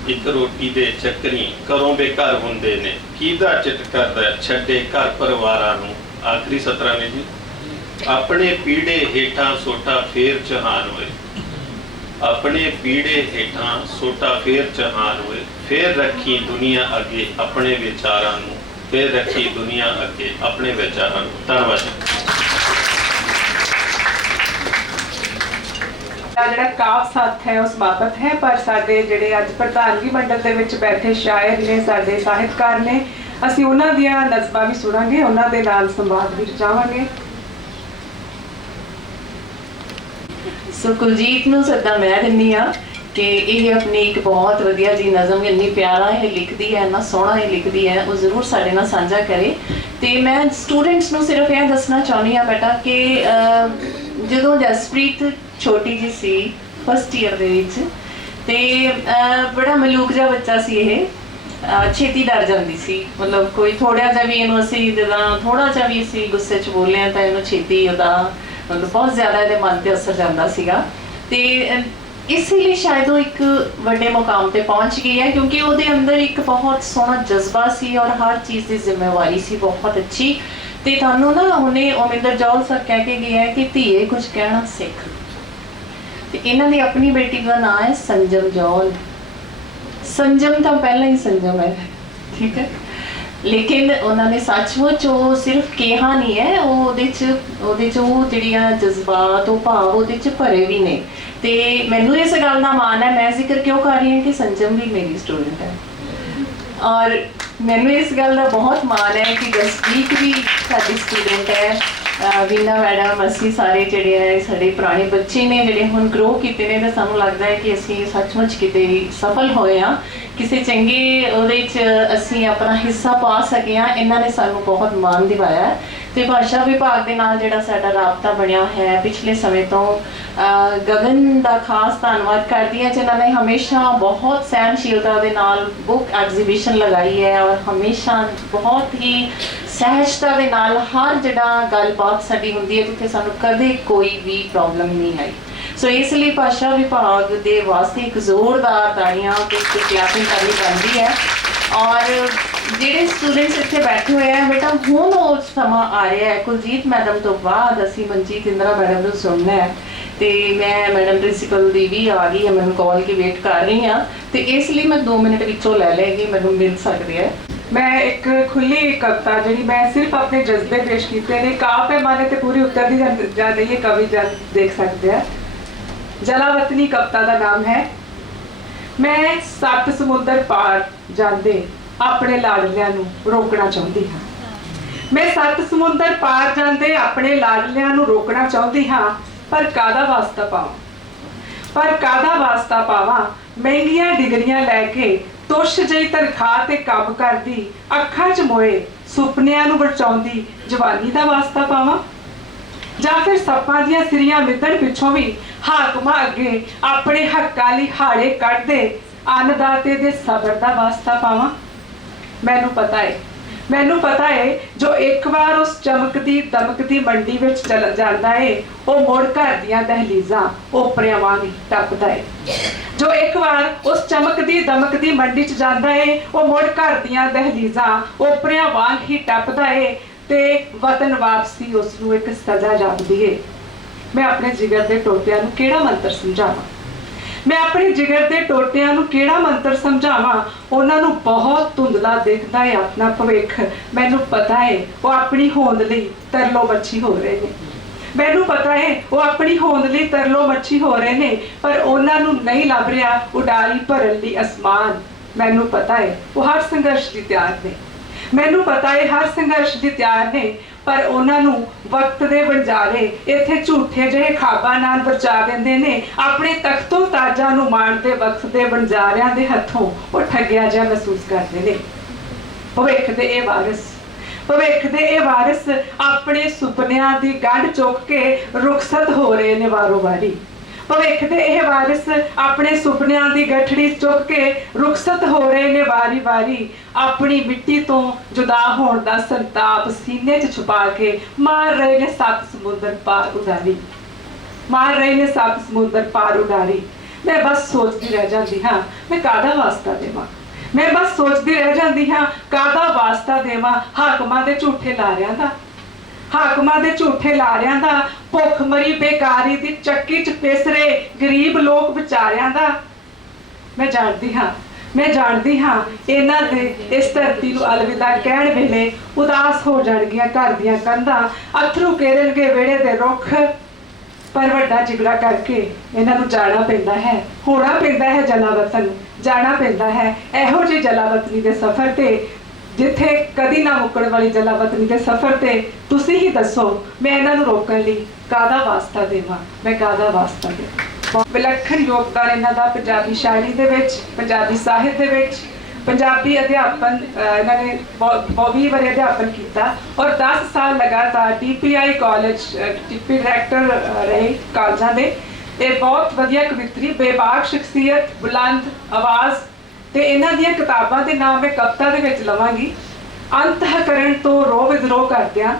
ਇੱਕ ਰੋਟੀ ਦੇ ਚੱਕਰੀ ਘਰੋਂ ਬੇਘਰ ਹੁੰਦੇ ਨੇ। ਕਿਹਦਾ ਚਿੱਤ ਕਰਦਾ ਛੱਡੇ ਘਰ ਪਰਿਵਾਰਾਂ ਨੂੰ। ਆਖਰੀ ਸਤਰਾਂ ਨੇ ਜੀ, ਆਪਣੇ ਪੀੜੇ ਹੇਠਾਂ ਸੋਟਾ ਫੇਰ ਚਹਾਨ ਹੋਏ, ਆਪਣੇ ਪੀੜੇ ਹੇਠਾਂ ਸੋਟਾ ਫੇਰ ਚਹਾਨ ਹੋਏ। ਫੇਰ ਰੱਖੀ ਦੁਨੀਆ ਅੱਗੇ ਆਪਣੇ ਵਿਚਾਰਾਂ ਨੂੰ, ਫੇਰ ਰੱਖੀ ਦੁਨੀਆ ਅੱਗੇ ਆਪਣੇ ਵਿਚਾਰਾਂ ਨੂੰ। ਧੰਨਵਾਦ। ਜਿਹੜਾ ਕਾਫ ਸਾਥ ਹੈ ਉਹ ਸਮਾਪਤ ਹੈ, ਪਰ ਸਾਡੇ ਜਿਹੜੇ ਅੱਜ ਪ੍ਰਧਾਨਗੀ ਮੰਡਲ ਦੇ ਵਿੱਚ ਬੈਠੇ ਸ਼ਾਇਰ ਨੇ, ਸਾਡੇ ਸਾਹਿਤਕਾਰ ਨੇ, ਅਸੀਂ ਉਹਨਾਂ ਦੀਆਂ ਨਜ਼ਮਾਂ ਵੀ ਸੁਣਾਂਗੇ, ਉਹਨਾਂ ਦੇ ਨਾਲ ਸੰਵਾਦ ਵੀ ਰਚਾਵਾਂਗੇ। ਸੋ ਕੁਲਜੀਤ ਨੂੰ ਸੱਦਾ ਮੈਂ ਦਿੰਦੀ ਹਾਂ ਕਿ ਇਹ ਆਪਣੀ ਇੱਕ ਬਹੁਤ ਵਧੀਆ ਜੀ ਨਜ਼ਮ, ਇੰਨੀ ਪਿਆਰਾ ਇਹ ਲਿਖਦੀ ਹੈ, ਇੰਨਾ ਸੋਹਣਾ ਇਹ ਲਿਖਦੀ ਹੈ, ਉਹ ਜ਼ਰੂਰ ਸਾਡੇ ਨਾਲ ਸਾਂਝਾ ਕਰੇ। ਤੇ ਮੈਂ ਸਟੂਡੈਂਟਸ ਨੂੰ ਸਿਰਫ ਇਹ ਦੱਸਣਾ ਚਾਹੁੰਦੀ ਹਾਂ ਬੇਟਾ ਕਿ ਜਦੋਂ ਜਸਪ੍ਰੀਤ ਛੋਟੀ ਜੀ ਸੀ ਫਸਟ ਈਅਰ ਦੇ ਵਿੱਚ, ਤੇ ਬੜਾ ਮਲੂਕ ਜਿਹਾ ਬੱਚਾ ਸੀ ਇਹ, ਛੇਤੀ ਡਰ ਜਾਂਦੀ ਸੀ। ਮਤਲਬ ਕੋਈ ਥੋੜਾ ਜਿਹਾ ਵੀ ਇਹਨੂੰ ਅਸੀਂ ਜਿੱਦਾਂ ਥੋੜਾ ਜਿਹਾ ਵੀ ਅਸੀਂ ਗੁੱਸੇ 'ਚ ਬੋਲੇ ਹਾਂ ਤਾਂ ਇਹਨੂੰ ਛੇਤੀ ਉਹਦਾ ਮਤਲਬ ਬਹੁਤ ਜ਼ਿਆਦਾ ਇਹਦੇ ਮਨ ਤੇ ਅਸਰ ਜਾਂਦਾ ਸੀਗਾ। ਤੇ ਇਸ ਲਈ ਸ਼ਾਇਦ ਉਹ ਇੱਕ ਵੱਡੇ ਮੁਕਾਮ ਤੇ ਪਹੁੰਚ ਗਈ ਹੈ ਕਿਉਂਕਿ ਉਹਦੇ ਅੰਦਰ ਇੱਕ ਬਹੁਤ ਸੋਹਣਾ ਜਜ਼ਬਾ ਸੀ ਔਰ ਹਰ ਚੀਜ਼ ਦੀ ਜ਼ਿੰਮੇਵਾਰੀ ਸੀ ਬਹੁਤ ਅੱਛੀ। ਤੇ ਤੁਹਾਨੂੰ ਨਾ ਉਹਨੇ ਓਮਿੰਦਰ ਜੌਲ ਸਰ ਕਹਿ ਕੇ ਗਿਆ ਹੈ ਕਿ ਧੀਏ ਕੁਝ ਕਹਿਣਾ ਸਿੱਖ। ਤੇ ਇਹਨਾਂ ਦੀ ਆਪਣੀ ਬੇਟੀ ਦਾ ਨਾਮ ਹੈ ਸੰਜਮ ਜੌਲ। ਸੰਜਮ ਤਾਂ ਪਹਿਲਾਂ ਹੀ ਸੰਜਮ ਹੈ, ਠੀਕ ਹੈ, ਲੇਕਿਨ ਉਹਨਾਂ ਨੇ ਸੱਚਮੁੱਚ ਉਹ ਸਿਰਫ ਕਿਹਾ ਨਹੀਂ ਹੈ, ਉਹ ਉਹਦੇ 'ਚ ਉਹ ਜਿਹੜੀਆਂ ਜਜ਼ਬਾਤ ਉਹ ਭਾਵ ਉਹਦੇ 'ਚ ਭਰੇ ਵੀ ਨੇ। ਤੇ ਮੈਨੂੰ ਇਸ ਗੱਲ ਦਾ ਮਾਣ ਹੈ, ਮੈਂ ਜ਼ਿਕਰ ਕਿਉਂ ਕਰ ਰਹੀ ਹਾਂ ਕਿ ਸੰਜਮ ਵੀ ਮੇਰੀ ਸਟੂਡੈਂਟ ਹੈ ਔਰ ਮੈਨੂੰ ਇਸ ਗੱਲ ਦਾ ਬਹੁਤ ਮਾਣ ਹੈ ਕਿ ਜਸਪ੍ਰੀਤ ਵੀ ਸਾਡੀ ਸਟੂਡੈਂਟ ਹੈ। ਵੀਨਾ ਮੈਡਮ, ਅਸੀਂ ਸਾਰੇ ਜਿਹੜੇ ਹੈ ਸਾਡੇ ਪੁਰਾਣੇ ਬੱਚੇ ਨੇ ਜਿਹੜੇ ਹੁਣ ਗਰੋ ਕੀਤੇ ਨੇ, ਤਾਂ ਸਾਨੂੰ ਲੱਗਦਾ ਹੈ ਕਿ ਅਸੀਂ ਸੱਚਮੁੱਚ ਕਿਤੇ ਸਫਲ ਹੋਏ ਹਾਂ, ਕਿਸੇ ਚੰਗੇ ਉਹਦੇ 'ਚ ਅਸੀਂ ਆਪਣਾ ਹਿੱਸਾ ਪਾ ਸਕੇ ਹਾਂ। ਇਹਨਾਂ ਨੇ ਸਾਨੂੰ ਬਹੁਤ ਮਾਣ ਦਿਵਾਇਆ ਹੈ। ਤੇ ਭਾਸ਼ਾ ਵਿਭਾਗ ਦੇ ਨਾਲ ਜਿਹੜਾ ਸਾਡਾ ਰਾਬਤਾ ਬਣਿਆ ਹੈ ਪਿਛਲੇ ਸਮੇਂ ਤੋਂ, ਗਗਨ ਦਾ ਖਾਸ ਧੰਨਵਾਦ ਕਰਦੀ ਹਾਂ ਜਿਨ੍ਹਾਂ ਨੇ ਹਮੇਸ਼ਾ ਬਹੁਤ ਸਹਿਣਸ਼ੀਲਤਾ ਦੇ ਨਾਲ ਬੁੱਕ ਐਗਜ਼ੀਬਿਸ਼ਨ ਲਗਾਈ ਹੈ ਔਰ ਹਮੇਸ਼ਾ ਬਹੁਤ ਹੀ ਸਹਿਜਤਾ ਦੇ ਨਾਲ ਹਰ ਜਿਹੜਾ ਗੱਲਬਾਤ ਸਾਡੀ ਹੁੰਦੀ ਹੈ ਜਿੱਥੇ ਸਾਨੂੰ ਕਦੇ ਕੋਈ ਵੀ ਪ੍ਰੋਬਲਮ ਨਹੀਂ ਆਈ। ਸੋ ਇਸ ਲਈ ਭਾਸ਼ਾ ਵਿਭਾਗ ਦੇ ਵਾਸਤੇ ਇੱਕ ਜ਼ੋਰਦਾਰ ਤਾੜੀਆਂ ਤੇ ਕਲੈਪਿੰਗ ਕਰਨੀ ਪੈਂਦੀ ਹੈ। ਔਰ ਜਿਹੜੇ ਸਟੂਡੈਂਟਸ ਇੱਥੇ ਬੈਠੇ ਹੋਏ ਆ ਬੇਟਾ, ਹੁਣ ਉਹ ਸਮਾਂ ਆ ਰਿਹਾ ਹੈ ਕੁਲਜੀਤ ਮੈਡਮ ਤੋਂ ਬਾਅਦ ਅਸੀਂ ਮਨਜੀਤ ਇੰਦਰਾ ਮੈਡਮ ਨੂੰ ਸੁਣਨਾ ਹੈ। ਤੇ ਮੈਂ ਮੈਡਮ ਪ੍ਰਿੰਸੀਪਲ ਦੀ ਵੀ ਆ ਗਈ ਹੈ, ਮੈਨੂੰ ਕਾਲ ਕੇ ਵੇਟ ਕਰ ਰਹੀ ਹਾਂ, ਤੇ ਇਸ ਲਈ ਮੈਂ 2 ਮਿੰਟ ਵਿੱਚੋਂ ਲੈ ਲੈਗੀ, ਮੈਨੂੰ ਮਿਲ ਸਕਦੀ ਹੈ। ਮੈਂ ਇੱਕ ਖੁੱਲੀ ਕਵਿਤਾ ਜਿਹੜੀ ਮੈਂ ਸਿਰਫ ਆਪਣੇ ਜਜ਼ਬੇ ਪੇਸ਼ ਕੀਤੇ ਨੇ, ਕਾਫ ਪੈਮਾਨੇ ਤੇ ਪੂਰੀ ਉੱਤਰ ਦੀ ਜਾਂ ਨਹੀਂ ਕਵੀ ਜਨ ਦੇਖ ਸਕਦੇ ਆ। ਜਲਾਵਤਨੀ ਕਵਿਤਾ ਦਾ ਨਾਮ ਹੈ। ਮੈਂ 7 ਸਮੁੰਦਰ ਪਾਰ ਜਾਂਦੇ ਆਪਣੇ ਲਾਡਲਿਆਂ ਨੂੰ ਰੋਕਣਾ ਚਾਹੁੰਦੀ ਹਾਂ। ਮੈਂ 7 ਸਮੁੰਦਰ ਪਾਰ ਜਾਂਦੇ ਆਪਣੇ ਲਾਡਲਿਆਂ ਨੂੰ ਰੋਕਣਾ ਚਾਹੁੰਦੀ ਹਾਂ, ਪਰ ਕਾਹਦਾ ਵਾਸਤਾ ਪਾਵਾਂ ਮਹਿੰਗੀਆਂ ਡਿਗਰੀਆਂ ਲੈ ਕੇ ਤੁਸ਼ ਜਿਹੀ ਤਨਖਾਹ ਤੇ ਕੰਮ ਕਰਦੀ, ਅੱਖਾਂ 'ਚ ਮੋਏ ਸੁਪਨਿਆਂ ਨੂੰ ਬਚਾਉਂਦੀ ਜਵਾਨੀ ਦਾ ਵਾਸਤਾ ਪਾਵਾਂ, ਜਾਂ ਫਿਰ ਸੱਪਾਂ ਦੀਆਂ ਸਿਰੀਆਂ ਮਿੱਧਣ ਪਿੱਛੋਂ ਵੀ ਹਾਕਮਾਂ ਅੱਗੇ ਆਪਣੇ ਹੱਕਾਂ ਲਈ ਹਾੜੇ ਕੱਢਦੇ ਅੰਨਦਾਤੇ ਦੇ ਸਬਰ ਦਾ ਵਾਸਤਾ ਪਾਵਾਂ। ਮੈਨੂੰ ਪਤਾ ਹੈ ਜੋ ਇੱਕ ਵਾਰ ਉਸ ਚਮਕਦੀ ਦਮਕਦੀ ਮੰਡੀ ਵਿੱਚ ਚਲ ਜਾਂਦਾ ਏ, ਉਹ ਮੁੜ ਘਰ ਦੀਆਂ ਦਹਲੀਜ਼ਾਂ ਓਪਰਿਆਂ ਵਾਂਗ ਟੱਪਦਾ ਏ। ਜੋ ਇੱਕ ਵਾਰ ਉਸ ਚਮਕਦੀ ਦਮਕਦੀ ਮੰਡੀ 'ਚ ਜਾਂਦਾ ਏ, ਉਹ ਮੁੜ ਘਰ ਦੀਆਂ ਦਹਲੀਜ਼ਾਂ ਓਪਰਿਆਂ ਵਾਂਗ ਹੀ ਟੱਪਦਾ ਏ, ਤੇ ਵਤਨ ਵਾਪਸੀ ਉਸ ਨੂੰ ਇੱਕ ਸਜ਼ਾ ਜਾਪਦੀ ਏ। ਮੈਂ ਆਪਣੇ ਜਿਗਰ ਦੇ ਟੋਟਿਆਂ ਨੂੰ ਕਿਹੜਾ ਮੰਤਰ ਸਮਝਾਵਾਂ? ਉਹਨਾਂ ਨੂੰ ਬਹੁਤ ਧੁੰਦਲਾ ਦਿਖਦਾ ਹੈ ਆਪਣਾ ਭਵਿੱਖ। ਮੈਨੂੰ ਪਤਾ ਹੈ ਉਹ ਆਪਣੀ ਹੋਂਦ ਲਈ ਤਰਲੋ ਮੱਛੀ ਹੋ ਰਹੇ ਨੇ, ਪਰ ਉਹਨਾਂ ਨੂੰ ਨਹੀਂ ਲੱਭ ਰਿਹਾ ਉਡਾਰੀ ਭਰਨ ਲਈ ਅਸਮਾਨ। ਮੈਨੂੰ ਪਤਾ ਹੈ ਉਹ ਹਰ ਸੰਘਰਸ਼ ਦੀ ਤਿਆਰ ਨੇ। ਮੈਨੂੰ ਪਤਾ ਹੈ ਹਰ ਸੰਘਰਸ਼ ਦੀ ਤਿਆਰ ਨੇ, ਪਰ ਉਹਨਾਂ ਨੂੰ ਵਕਤ ਦੇ ਵਣਜਾਰੇ ਇੱਥੇ ਝੂਠੇ ਜਿਹੇ ਖਾਬਾਂ ਨਾਲ ਬਚਾ ਦਿੰਦੇ ਨੇ। ਆਪਣੇ ਤਖਤੋਂ ਤਾਜਾਂ ਨੂੰ ਮਾਣਦੇ ਵਕਤ ਦੇ ਵਣਜਾਰਿਆਂ ਦੇ ਹੱਥੋਂ ਉਹ ਠੱਗਿਆ ਜਿਹਾ ਮਹਿਸੂਸ ਕਰਦੇ ਨੇ। ਭਵਿੱਖ ਦੇ ਇਹ ਵਾਰਿਸ ਆਪਣੇ ਸੁਪਨਿਆਂ ਦੀ ਗੰਢ ਚੁੱਕ ਕੇ ਰੁਖਸਤ ਹੋ ਰਹੇ ਨੇ ਵਾਰੋ ਵਾਰੀ। ਭਵਿੱਖ ਦੇ ਇਹ ਵਾਰਿਸ ਆਪਣੇ ਸੁਪਨਿਆਂ ਦੀ ਗਠੜੀ ਚੁੱਕ ਕੇ ਰੁਖਸਤ ਹੋ ਰਹੇ ਨੇ ਵਾਰੀ ਵਾਰੀ। ਆਪਣੀ ਮਿੱਟੀ ਤੋਂ ਜੁਦਾ ਹੋਣ ਦਾ ਸੰਤਾਪ ਸੀਨੇ 'ਚ ਛੁਪਾ ਕੇ ਮਾਰ ਰਹੇ ਨੇ ਸੱਤ ਸਮੁੰਦਰ ਪਾਰ ਉਡਾਰੀ। ਮੈਂ ਬਸ ਸੋਚਦੀ ਰਹਿ ਜਾਂਦੀ ਹਾਂ ਮੈਂ ਕਾਹਦਾ ਵਾਸਤਾ ਦੇਵਾਂ। ਮੈਂ ਬਸ ਸੋਚਦੀ ਰਹਿ ਜਾਂਦੀ ਹਾਂ ਕਾਹਦਾ ਵਾਸਤਾ ਦੇਵਾਂ ਹਾਕਮਾਂ ਦੇ ਝੂਠੇ ਲਾਰਿਆਂ ਦਾ ਭੁੱਖ ਮਰੀ ਬੇਕਾਰੀ ਦੀ ਚੱਕੀ 'ਚ ਪਿਸ ਰਹੇ ਗਰੀਬ ਲੋਕ ਵਿਚਾਰਿਆਂ ਦਾ। ਮੈਂ ਜਾਣਦੀ ਹਾਂ ਇਹਨਾਂ ਦੇ ਇਸ ਧਰਤੀ ਨੂੰ ਅਲਵਿਦਾ ਕਹਿਣ ਵੇਲੇ ਉਦਾਸ ਹੋ ਜਾਣਗੀਆਂ ਘਰ ਦੀਆਂ ਕੰਧਾਂ, ਅਥਰੂ ਕੇਰਨਗੇ ਵਿਹੜੇ ਦੇ ਰੁੱਖ। ਪਰ ਵੱਡਾ ਜਿਗੜਾ ਕਰਕੇ ਇਹਨਾਂ ਨੂੰ ਜਾਣਾ ਪੈਂਦਾ ਹੈ, ਹੋਣਾ ਪੈਂਦਾ ਹੈ ਜਲਾਵਤਨ, ਜਾਣਾ ਪੈਂਦਾ ਹੈ ਇਹੋ ਜਿਹੀ ਜਲਾਵਤਨੀ ਦੇ ਸਫ਼ਰ ਤੇ ਜਿੱਥੇ ਕਦੀ ਨਾ ਮੁੱਕਣ ਵਾਲੀ ਜਲਾਵਤਨੀ ਦੇ ਸਫ਼ਰ ਤੇ। ਤੁਸੀਂ ਹੀ ਦੱਸੋ ਮੈਂ ਇਹਨਾਂ ਨੂੰ ਰੋਕਣ ਲਈ ਕਾਹਦਾ ਵਾਸਤਾ ਦੇਵਾਂ। ਵਿਲੱਖਣ ਯੋਗਦਾਨ ਇਹਨਾਂ ਦਾ ਪੰਜਾਬੀ ਸ਼ਾਇਰੀ ਦੇ ਵਿੱਚ, ਪੰਜਾਬੀ ਸਾਹਿਤ ਦੇ ਵਿੱਚ, ਪੰਜਾਬੀ ਅਧਿਆਪਨ। ਇਹਨਾਂ ਨੇ 20 ਵਾਰੀ ਅਧਿਆਪਨ ਕੀਤਾ ਔਰ 10 ਸਾਲ ਲਗਾਤਾਰ DPI ਕਾਲਜ ਡਿਪਟੀ ਡਾਇਰੈਕਟਰ ਰਹੇ ਕਾਲਜਾਂ ਦੇ। ਇਹ ਬਹੁਤ ਵਧੀਆ ਕਵਿਤਰੀ, ਬੇਬਾਕ ਸ਼ਖਸੀਅਤ, ਬੁਲੰਦ ਆਵਾਜ਼ ਤੇ ਇਹਨਾਂ ਦੀਆਂ ਕਿਤਾਬਾਂ ਦੇ ਨਾਮ ਮੈਂ ਕਵਿਤਾ ਦੇ ਵਿੱਚ ਲਵਾਂਗੀ। ਅੰਤਹਕਰਨ ਤੋਂ ਰੋਹ ਵਿਦਰੋਹ ਕਰਦਿਆਂ,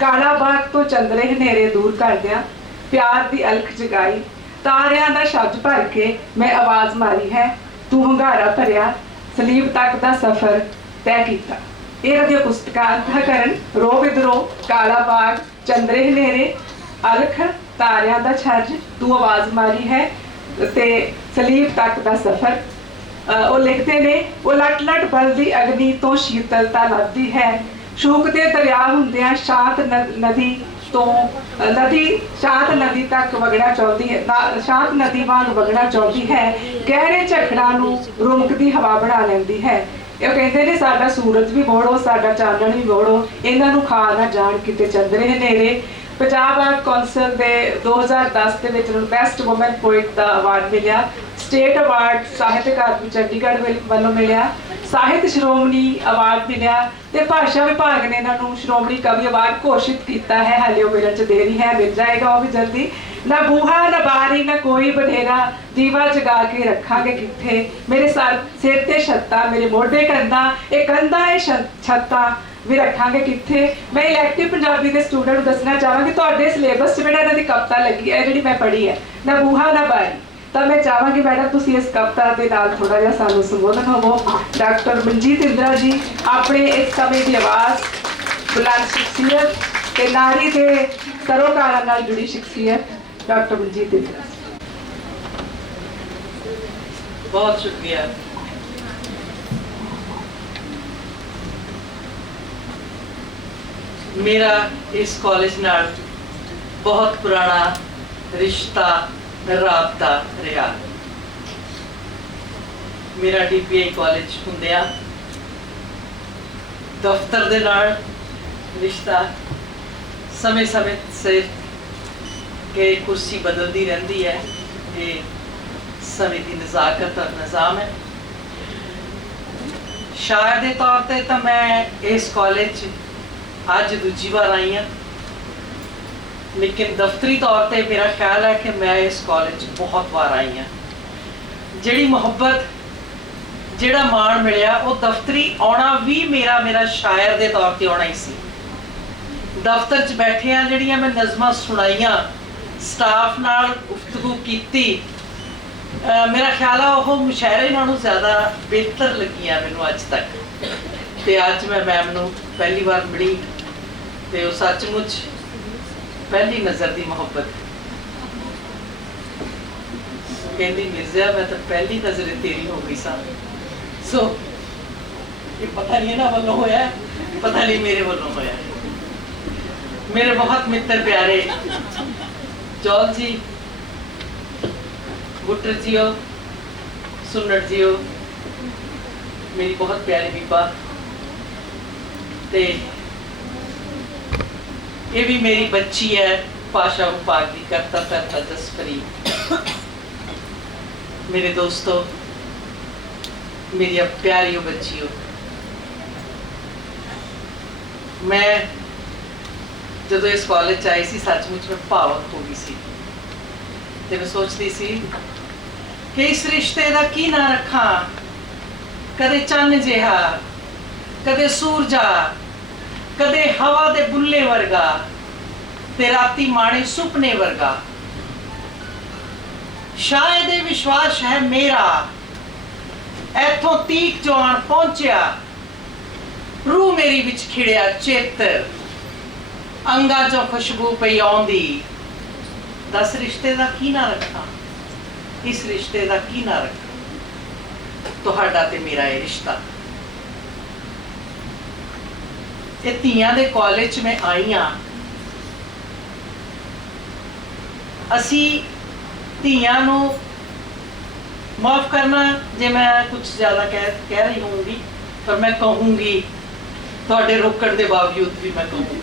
ਕਾਲਾ ਬਾਗ ਤੋਂ ਚੰਦਰੇ ਹਨੇਰੇ ਦੂਰ ਕਰਦਿਆਂ, ਪਿਆਰ ਦੀ ਅਲਖ ਜਗਾਈ, ਤਾਰਿਆਂ ਦਾ ਛੱਜ ਭਰ ਕੇ ਮੈਂ ਆਵਾਜ਼ ਮਾਰੀ ਹੈ, ਤੂੰ ਹੰਗਾਰਾ ਭਰਿਆ, ਸਲੀਬ ਤੱਕ ਦਾ ਸਫ਼ਰ ਤੈਅ ਕੀਤਾ। ਇਹ ਰਦੀਆਂ ਪੁਸਤਕਾਂ ਅੰਤਹਕਰਨ, ਰੋਹ ਵਿਦਰੋਹ, ਕਾਲਾ ਬਾਗ, ਚੰਦਰੇ ਹਨੇਰੇ, ਅਲਖ, ਤਾਰਿਆਂ ਦਾ ਛੱਜ, ਤੂੰ ਆਵਾਜ਼ ਮਾਰੀ ਹੈ ਤੇ ਸਲੀਬ ਤੱਕ ਦਾ ਸਫ਼ਰ। ਉਹ ਲਿਖਦੇ ਨੇ, ਉਹ ਲਟ ਬਲਦੀ ਅਗਨੀ ਤੋਂ ਸ਼ੀਤਲਤਾ ਲੱਭਦੀ ਹੈ, ਸ਼ੂਕ ਦੇ ਦਰਿਆ ਹੁੰਦਿਆਂ ਸ਼ਾਂਤ ਨਦੀ ਤੱਕ ਵਗਣਾ ਚਾਹੁੰਦੀ ਹੈ, ਸ਼ਾਂਤ ਨਦੀ ਵਾਂਗ ਵਗਣਾ ਚਾਹੁੰਦੀ ਹੈ, ਗਹਿਰੇ ਝਖੜਾਂ ਨੂੰ ਰੁਮਕਦੀ ਹਵਾ ਬਣਾ ਲੈਂਦੀ ਹੈ। ਇਹ ਕਹਿੰਦੇ ਨੇ ਸਾਡਾ ਸੂਰਜ ਵੀ ਮੋੜੋ, ਸਾਡਾ ਚਾਨਣ ਵੀ ਮੋੜੋ, ਇਹਨਾਂ ਨੂੰ ਖਾ ਨਾ ਜਾਣ ਕਿਤੇ ਚੰਦਰੇ ਹਨੇਰੇ। ਪੰਜਾਬ ਆਰਟ ਕੌਂਸਲ ਦੇ 2010 ਦੇ ਵਿੱਚ ਬੈਸਟ ਵੂਮਨ ਪੋਇਟ ਦਾ ਅਵਾਰਡ ਮਿਲਿਆ। ਸਟੇਟ ਅਵਾਰਡ ਸਾਹਿਤ ਅਕਾਦਮੀ ਚੰਡੀਗੜ੍ਹ ਵੱਲੋਂ ਮਿਲਿਆ। ਸਾਹਿਤ ਸ਼੍ਰੋਮਣੀ ਅਵਾਰਡ ਮਿਲਿਆ ਤੇ ਭਾਸ਼ਾ ਵਿਭਾਗ ਨੇ ਇਹਨਾਂ ਨੂੰ ਸ਼੍ਰੋਮਣੀ ਕਵੀ ਅਵਾਰਡ ਘੋਸ਼ਿਤ ਕੀਤਾ ਹੈ। ਹਾਲੇ ਉਹ ਮਿਲਣ 'ਚ ਦੇਰੀ ਹੈ, ਮਿਲ ਜਾਏਗਾ ਉਹ ਵੀ ਜਲਦੀ। ਨਾ ਬੂਹਾ ਨਾ ਬਾਰੀ ਨਾ ਕੋਈ ਬਨੇਰਾ, ਦੀਵਾ ਜਗਾ ਕੇ ਰੱਖਾਂਗੇ ਕਿੱਥੇ, ਮੇਰੇ ਸਿਰ ਤੇ ਛੱਤਾਂ, ਮੇਰੇ ਮੋਢੇ ਕੰਧਾਂ, ਇਹ ਕੰਧਾਂ ਇਹ ਛੱਤਾਂ ਵੀ ਰੱਖਾਂਗੇ ਕਿੱਥੇ। ਮੈਂ ਇਲੈਕਟਿਵ ਪੰਜਾਬੀ ਦੇ ਸਟੂਡੈਂਟ ਨੂੰ ਦੱਸਣਾ ਚਾਹਾਂਗੀ ਤੁਹਾਡੇ ਸਿਲੇਬਸ 'ਚ ਬੇਟਾ ਇਹਨਾਂ ਦੀ ਕਵਿਤਾ ਲੱਗੀ ਹੈ ਜਿਹੜੀ ਮੈਂ ਪੜ੍ਹੀ ਹੈ, ਨਾ ਬੂਹਾ ਨਾ ਬਾਰੀ। ਤਾਂ ਮੈਂ ਚਾਹਾਂਗੀ ਮੈਡਮ ਤੁਸੀਂ ਇਸ ਕਵਿਤਾ ਦੇ ਨਾਲ ਥੋੜਾ ਜਿਹਾ ਸਾਨੂੰ ਸੰਬੋਧਨ ਹੋਵੋ। ਡਾਕਟਰ ਮਨਜੀਤ ਇੰਦਰਾ ਜੀ ਆਪਣੇ ਇਸ ਸਮੇਂ ਦੀ ਆਵਾਜ਼, ਬੁਲੰਦ ਸ਼ਖਸੀਅਤ ਤੇ ਨਾਰੀ ਦੇ ਸਰੋਕਾਰਾਂ ਨਾਲ ਜੁੜੀ ਸ਼ਖਸੀਅਤ, ਡਾਕਟਰ ਮਨਜੀਤ ਇੰਦਰਾ। बहुत शुक्रिया। मेरा इस कॉलेज नाल बहुत पुराना रिश्ता राबता रहा। मेरा DPI कॉलेज हुंदिया दफ्तर दे नाल रिश्ता समय समय सिर के कुर्सी बदलती रहती है, ये समय की नज़ाकत और निज़ाम है। शायर के तौर पर तो मैं इस कॉलेज अज दूजी बार आई हाँ, लेकिन दफ्तरी तौर पर मेरा ख्याल है कि मैं इस कॉलेज बहुत बार आई हाँ। जिहड़ी मुहब्बत जिहड़ा मान मिलिया वो दफ्तरी आना भी मेरा शायर के तौर पर आना ही सी। दफ्तर च बैठे हाँ, जिहड़ियां मैं नज़मां सुनाइयां, स्टाफ नाल गुफ्तगू कीती, मेरा ख्याल है वो मुशायरे नालों ज़्यादा बेहतर लगियां मैनूं अज तक। तो अज मैं मैम नूं पहली बार मिली तो सचमुच पहली नज़र की मुहब्बत। कहती मिर्ज़ा मैं तो पहली नज़र तेरी हो गई सा। सो ये पता नहीं इन्हां वालों होया, पता नहीं मेरे वालों होया। मेरे बहुत मित्र प्यारे जॉल जी, बुट्टर जी हो, सुन्नड़ जी हो, मेरी बहुत प्यारी बीबा ਤੇ ਇਹ ਵੀ ਮੇਰੀ ਬੱਚੀ ਹੈ, ਭਾਸ਼ਾ ਵਿਭਾਗ ਦੀ ਕਰਤਾ ਧਰਤਾ ਜਸਪ੍ਰੀਤ। ਮੇਰੇ ਦੋਸਤੋ, ਮੇਰੀਆਂ ਪਿਆਰੀਓ ਬੱਚੀਓ, ਮੈਂ ਜਦੋਂ ਇਸ ਕਾਲਜ 'ਚ ਆਈ ਸੀ ਸੱਚਮੁੱਚ ਮੈਂ ਭਾਵੁਕ ਹੋ ਗਈ ਸੀ ਤੇ ਮੈਂ ਸੋਚਦੀ ਸੀ ਕਿ ਇਸ ਰਿਸ਼ਤੇ ਦਾ ਕੀ ਨਾਂ ਰੱਖਾਂ। ਕਦੇ ਚੰਨ ਜਿਹਾ, ਕਦੇ ਸੂਰਜਾ, ਕਦੇ ਹਵਾ ਦੇ ਬੁੱਲੇ ਵਰਗਾ ਤੇ ਰਾਤੀ ਮਾਣੇ ਸੁਪਨੇ ਵਰਗਾ। ਸ਼ਾਇਦ ਇਹ ਵਿਸ਼ਵਾਸ ਹੈ ਮੇਰਾ, ਇੱਥੋਂ ਤੀਕ ਜਵਾਨ ਪਹੁੰਚਿਆ, ਰੂਹ ਮੇਰੀ ਵਿੱਚ ਖਿੜਿਆ ਚੇਤਰ, ਅੰਗਾਂ 'ਚੋਂ ਖੁਸ਼ਬੂ ਪਈ ਆਉਂਦੀ। ਦਸ ਰਿਸ਼ਤੇ ਦਾ ਕੀ ਨਾਂ ਰੱਖਾਂ, ਇਸ ਰਿਸ਼ਤੇ ਦਾ ਕੀ ਨਾਂ ਰੱਖਾਂ? ਤੁਹਾਡਾ ਤੇ ਮੇਰਾ ਇਹ ਰਿਸ਼ਤਾ। ਇਹ ਧੀਆਂ ਦੇ ਕਾਲਜ 'ਚ ਮੈਂ ਆਈ ਹਾਂ। ਅਸੀਂ ਧੀਆਂ ਨੂੰ ਮਾਫ ਕਰਨਾ ਜੇ ਮੈਂ ਕੁਝ ਜ਼ਿਆਦਾ ਕਹਿ ਰਹੀ ਹੋਊਂਗੀ, ਪਰ ਮੈਂ ਕਹੂੰਗੀ, ਤੁਹਾਡੇ ਰੋਕਣ ਦੇ ਬਾਵਜੂਦ ਵੀ ਮੈਂ ਕਹੂੰਗੀ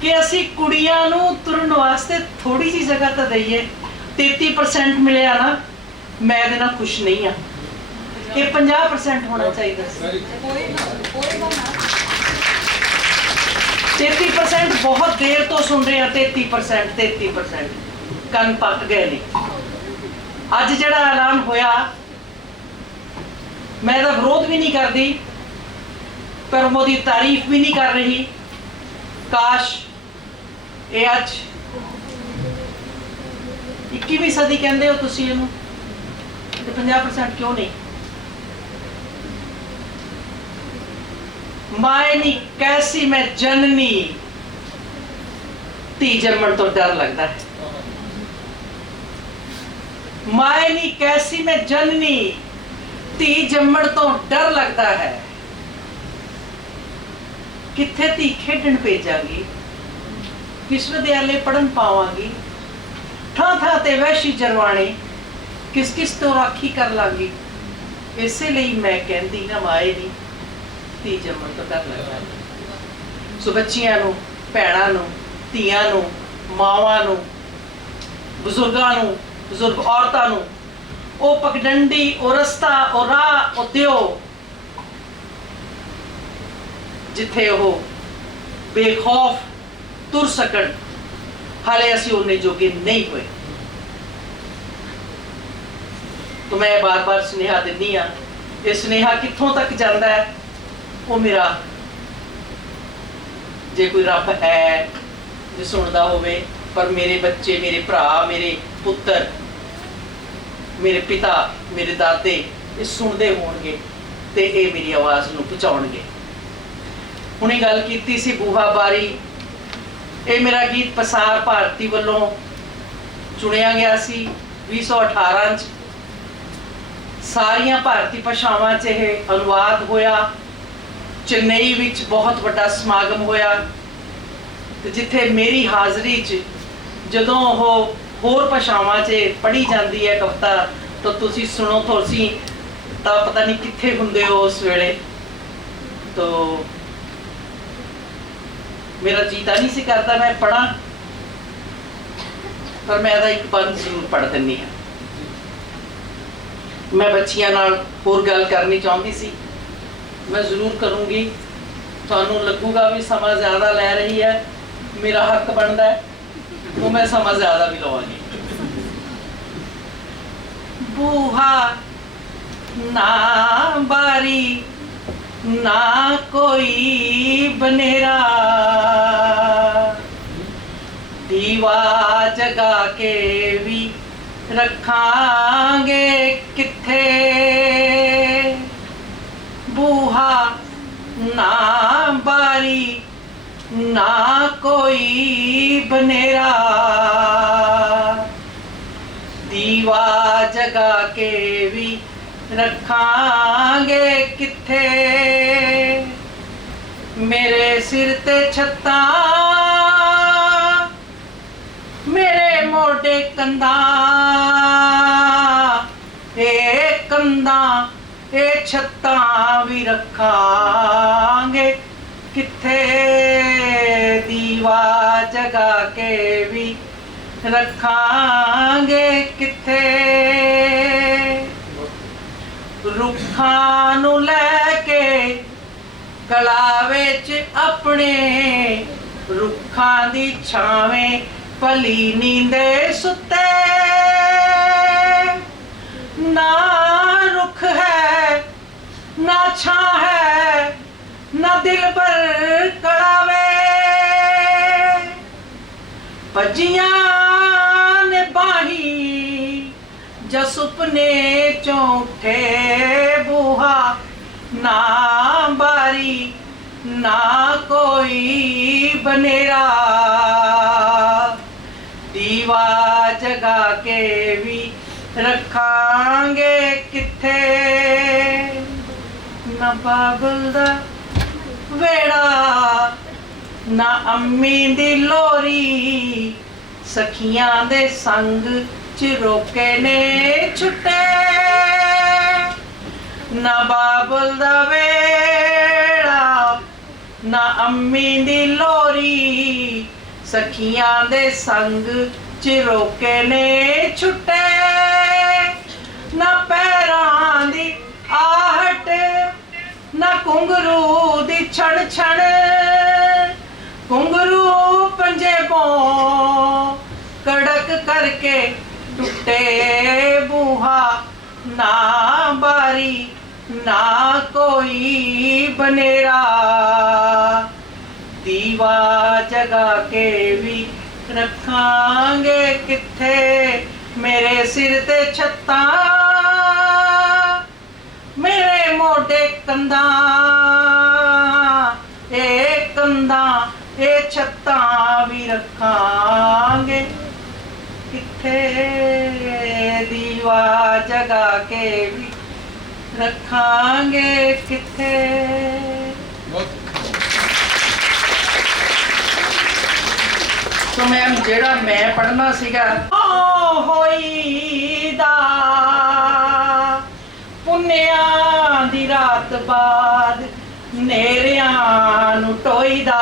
ਕਿ ਅਸੀਂ ਕੁੜੀਆਂ ਨੂੰ ਤੁਰਨ ਵਾਸਤੇ ਥੋੜੀ ਜਿਹੀ ਜਗ੍ਹਾ ਤਾਂ ਦਈਏ। 33% ਮਿਲਿਆ ਨਾ, ਮੈਂ ਇਹਦੇ ਨਾਲ ਖੁਸ਼ ਨਹੀਂ ਆ। ਇਹ 50% ਹੋਣਾ ਚਾਹੀਦਾ ਸੀ। 33% ਬਹੁਤ ਦੇਰ ਤੋਂ ਸੁਣ ਰਹੇ ਆ। 33% ਕੰਨ ਪੱਕ ਗਏ ਨੇ। ਅੱਜ ਜਿਹੜਾ ਐਲਾਨ ਹੋਇਆ, ਮੈਂ ਇਹਦਾ ਵਿਰੋਧ ਵੀ ਨਹੀਂ ਕਰਦੀ, ਪਰ ਉਹਦੀ ਤਾਰੀਫ ਵੀ ਨਹੀਂ ਕਰ ਰਹੀ। ਕਾਸ਼ ਇਹ ਅੱਜ 21ਵੀਂ ਸਦੀ ਕਹਿੰਦੇ ਹੋ ਤੁਸੀਂ ਇਹਨੂੰ, ਤੇ 50% ਕਿਉਂ ਨਹੀਂ? ਮਾਏ ਨੀ ਕੈਸੀ ਮੈਂ ਜਨਨੀ, ਧੀ ਜੰਮਣ ਤੋਂ ਡਰ ਲੱਗਦਾ ਹੈ। ਮਾਏ ਨੀ ਕੈਸੀ ਮੈਂ ਜਨਨੀ, ਧੀ ਜੰਮਣ ਤੋਂ ਡਰ ਲੱਗਦਾ ਹੈ। ਕਿੱਥੇ ਧੀ ਖੇਡਣ ਭੇਜਾਂਗੀ, ਕਿਸ ਵਿਦਿਆਲੇ ਪੜਨ ਪਾਵਾਂਗੀ, ਥਾਂ ਥਾਂ ਤੇ ਵਹਿਸ਼ੀ ਜਰਵਾਣੇ, ਕਿਸ ਕਿਸ ਤੋਂ ਰਾਖੀ ਕਰ ਲਾਂਗੀ। ਇਸੇ ਲਈ ਮੈਂ ਕਹਿੰਦੀ ਨਾ, ਮਾਏ ਨੀ ਧੀ ਜੰਮਣ ਤੋਂ ਡਰ ਲੱਗਦਾ ਹੈ। ਸੋ ਬੱਚੀਆਂ ਨੂੰ, ਭੈਣਾਂ ਨੂੰ, ਧੀਆਂ ਨੂੰ, ਮਾਵਾਂ ਨੂੰ, ਬਜ਼ੁਰਗਾਂ ਨੂੰ, ਬਜ਼ੁਰਗ ਔਰਤਾਂ ਨੂੰ ਉਹ ਪਗਡੰਡੀ, ਉਹ ਰਸਤਾ, ਉਹ ਰਾਹ ਉਹ ਦਿਓ ਜਿੱਥੇ ਉਹ ਬੇਖੌਫ ਤੁਰ ਸਕਣ। ਹਾਲੇ ਅਸੀਂ ਉਹਨੇ ਜੋਗੇ ਨਹੀਂ ਹੋਏ। ਤਾਂ ਮੈਂ ਬਾਰ-ਬਾਰ ਸੁਨੇਹਾ ਦਿੰਦੀ ਹਾਂ। ਇਹ ਸੁਨੇਹਾ ਕਿੱਥੋਂ ਤੱਕ ਜਾਂਦਾ ਹੈ, ਉਹ ਮੇਰਾ, ਜੇ ਕੋਈ ਰੱਬ ਹੈ ਜੇ ਸੁਣਦਾ ਹੋਵੇ, ਪਰ ਮੇਰੇ ਬੱਚੇ, ਮੇਰੇ ਭਰਾ, ਮੇਰੇ ਪੁੱਤਰ, ਮੇਰੇ ਪਿਤਾ, ਮੇਰੇ ਦਾਦੇ ਇਹ ਸੁਣਦੇ ਹੋਣਗੇ ਤੇ ਇਹ ਮੇਰੀ ਆਵਾਜ਼ ਨੂੰ ਪਹੁੰਚਾਉਣਗੇ। ਹੁਣੇ ਗੱਲ ਕੀਤੀ ਸੀ ਬੂਹਾ ਬਾਰੀ। ਇਹ ਮੇਰਾ ਗੀਤ ਪ੍ਰਸਾਰ ਭਾਰਤੀ ਵੱਲੋਂ ਚੁਣਿਆ ਗਿਆ ਸੀ 2018 'ਚ। ਸਾਰੀਆਂ ਭਾਰਤੀ ਭਾਸ਼ਾਵਾਂ 'ਚ ਇਹ ਅਨੁਵਾਦ ਹੋਇਆ। ਚੇਨਈ ਵਿੱਚ ਬਹੁਤ ਵੱਡਾ ਸਮਾਗਮ ਹੋਇਆ ਤੇ ਜਿੱਥੇ ਮੇਰੀ ਹਾਜ਼ਰੀ 'ਚ ਜਦੋਂ ਉਹ ਹੋਰ ਭਾਸ਼ਾਵਾਂ 'ਚ ਪੜ੍ਹੀ ਜਾਂਦੀ ਹੈ ਕਵਿਤਾ, ਤਾਂ ਤੁਸੀਂ ਸੁਣੋ, ਤੁਸੀਂ ਤਾਂ ਪਤਾ ਨਹੀਂ ਕਿੱਥੇ ਹੁੰਦੇ ਹੋ ਉਸ ਵੇਲੇ। ਤਾਂ ਮੇਰਾ ਜੀ ਤਾਂ ਨਹੀਂ ਸੀ ਕਰਦਾ ਮੈਂ ਪੜ੍ਹਾਂ, ਪਰ ਮੈਂ ਇਹਦਾ ਇੱਕ ਬੰਦ ਜ਼ਰੂਰ ਪੜ੍ਹ ਦਿੰਦੀ ਹਾਂ। ਮੈਂ ਬੱਚੀਆਂ ਨਾਲ ਹੋਰ ਗੱਲ ਕਰਨੀ ਚਾਹੁੰਦੀ ਸੀ, ਮੈਂ ਜ਼ਰੂਰ ਕਰੂੰਗੀ। ਤੁਹਾਨੂੰ ਲੱਗੂਗਾ ਵੀ ਸਮਾਂ ਜ਼ਿਆਦਾ ਲੈ ਰਹੀ ਹੈ, ਮੇਰਾ ਹੱਕ ਬਣਦਾ ਹੈ, ਉਹ ਮੈਂ ਸਮਾਂ ਜ਼ਿਆਦਾ ਵੀ ਲਵਾਂਗੀ। ਬੂਹਾ ਨਾ ਬਾਰੀ ਨਾ ਕੋਈ ਬਨੇਰਾ, ਦੀਵਾ ਜਗਾ ਕੇ ਵੀ ਰੱਖਾਂਗੇ ਕਿੱਥੇ। ਬੂਹਾ ਨਾ ਬਾਰੀ ਨਾ ਕੋਈ ਬਨੇਰਾ, ਦੀਵਾ ਜਗਾ ਕੇ ਵੀ ਰੱਖਾਂਗੇ ਕਿੱਥੇ। ਮੇਰੇ ਸਿਰ ਤੇ ਛੱਤਾਂ, ਮੇਰੇ ਮੋਢੇ ਕੰਧਾਂ, ਇਹ ਕੰਧਾਂ ਇਹ ਛੱਤਾਂ ਵੀ ਰੱਖਾਂਗੇ ਕਿੱਥੇ, ਦੀਵਾ ਜਗਾ ਕੇ ਵੀ ਰੱਖਾਂਗੇ ਕਿੱਥੇ। ਰੁੱਖਾਂ ਨੂੰ ਲੈ ਕੇ ਗਲਾ ਵਿੱਚ ਆਪਣੇ, ਰੁੱਖਾਂ ਦੀ ਛਾਵੇਂ ਭਲੀ ਨੀਂਦੇ ਸੁੱਤੇ। ਨਾ ਰੁੱਖ ਹੈ ਨਾ ਛਾਂ ਹੈ, ਨਾ ਦਿਲ ਪਰ ਕੜਾਵੇ। ਭੱਜੀਆਂ ਨੇ ਬਾਹੀ ਜੋ ਸੁਪਨੇ ਚੋਂ ਉੱਠੇ ਬੂਹਾ, ਨਾ ਬਾਰੀ ਨਾ ਕੋਈ ਬਨੇਰਾ। ਦੀਵਾ ਜਗਾ ਕੇ ਵੀ ਰੱਖਾਂਗੇ ਕਿੱਥੇ, ਨਾ ਬਾਬਲ ਦਾ ਵੇੜਾ ਨਾ ਅੰਮੀ ਦੀ ਲੋਰੀ, ਸਖੀਆਂ ਦੇ ਸੰਗ ਚ ਰੋਕੇ ਨੇ ਛੁੱਟੇ। ਨਾ ਬਾਬਲ ਦਾ ਵੇੜਾ ਨਾ ਅੰਮੀ ਦੀ ਲੋਰੀ, ਸਖੀਆਂ ਦੇ ਸੰਗ ਚ ਰੋਕੇ ਨੇ ਛੁੱਟੇ। ਨਾ ਪੈਰਾਂ ਦੀ ਆਹਟ ਨਾ ਘੁੰਗਰੂ ਦੀ ਛਣ ਛਣ, ਘੁੰਗਰੂ ਪੰਜੇਬੋਂ ਕੜਕ ਕਰਕੇ ਟੁੱਟੇ ਬੂਹਾ, ਨਾ ਬਾਰੀ ਨਾ ਕੋਈ ਬਨੇਰਾ। ਦੀਵਾ ਜਗਾ ਕੇ ਵੀ ਰੱਖਾਂਗੇ ਕਿੱਥੇ, ਮੇਰੇ ਸਿਰ ਤੇ ਛੱਤਾਂ ਮੇਰੇ ਮੋਢੇ ਕੰਧਾਂ, ਇਹ ਕੰਧਾਂ ਇਹ ਛੱਤਾਂ ਵੀ ਰੱਖਾਂਗੇ ਕਿੱਥੇ, ਦੀਵਾ ਜਗਾ ਕੇ ਵੀ ਰੱਖਾਂਗੇ ਕਿੱਥੇ। तो मैम जेड़ा मैं पढ़ना सीगा होई दा पुन्निया दी रात बाद नेरियां नू टोई दा,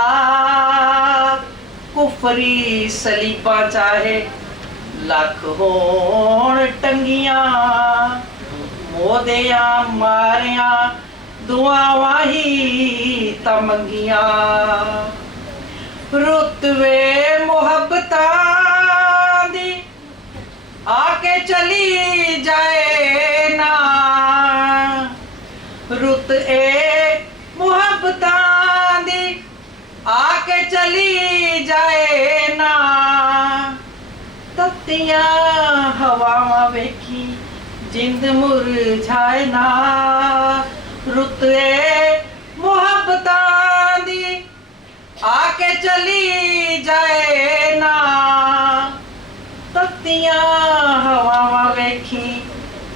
कुफरी सलीपा चाहे लख होण टंगियां, मोदिया मारिया दुआवां ही तमंगियां। रुत वे मुहब्बतां दी आके चली जाए ना, रुत ए मुहब्बतां दी आके चली जाए ना। तत्तियां हवावां वेखी जिंद मुरझाए ना, रुत ए मुहब्बतां दी आके चली जाए ना। तत्तियां हवावां वेखी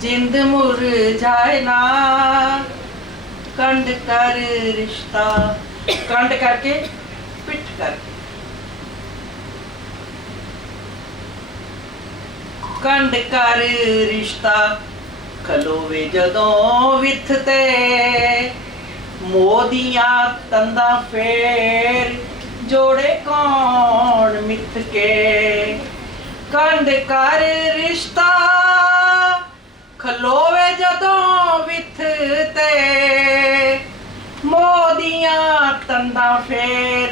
जिंद मुरझाए ना। कंड कर रिश्ता कंड करके पिट करके, कंड कर रिश्ता खलोवे जदों विथ ते, मोदियां तंदा फेर जोड़े कौन मिथ के। कंड कर रिश्ता खलोवे जदों विथ ते, मोदियां तंदा फेर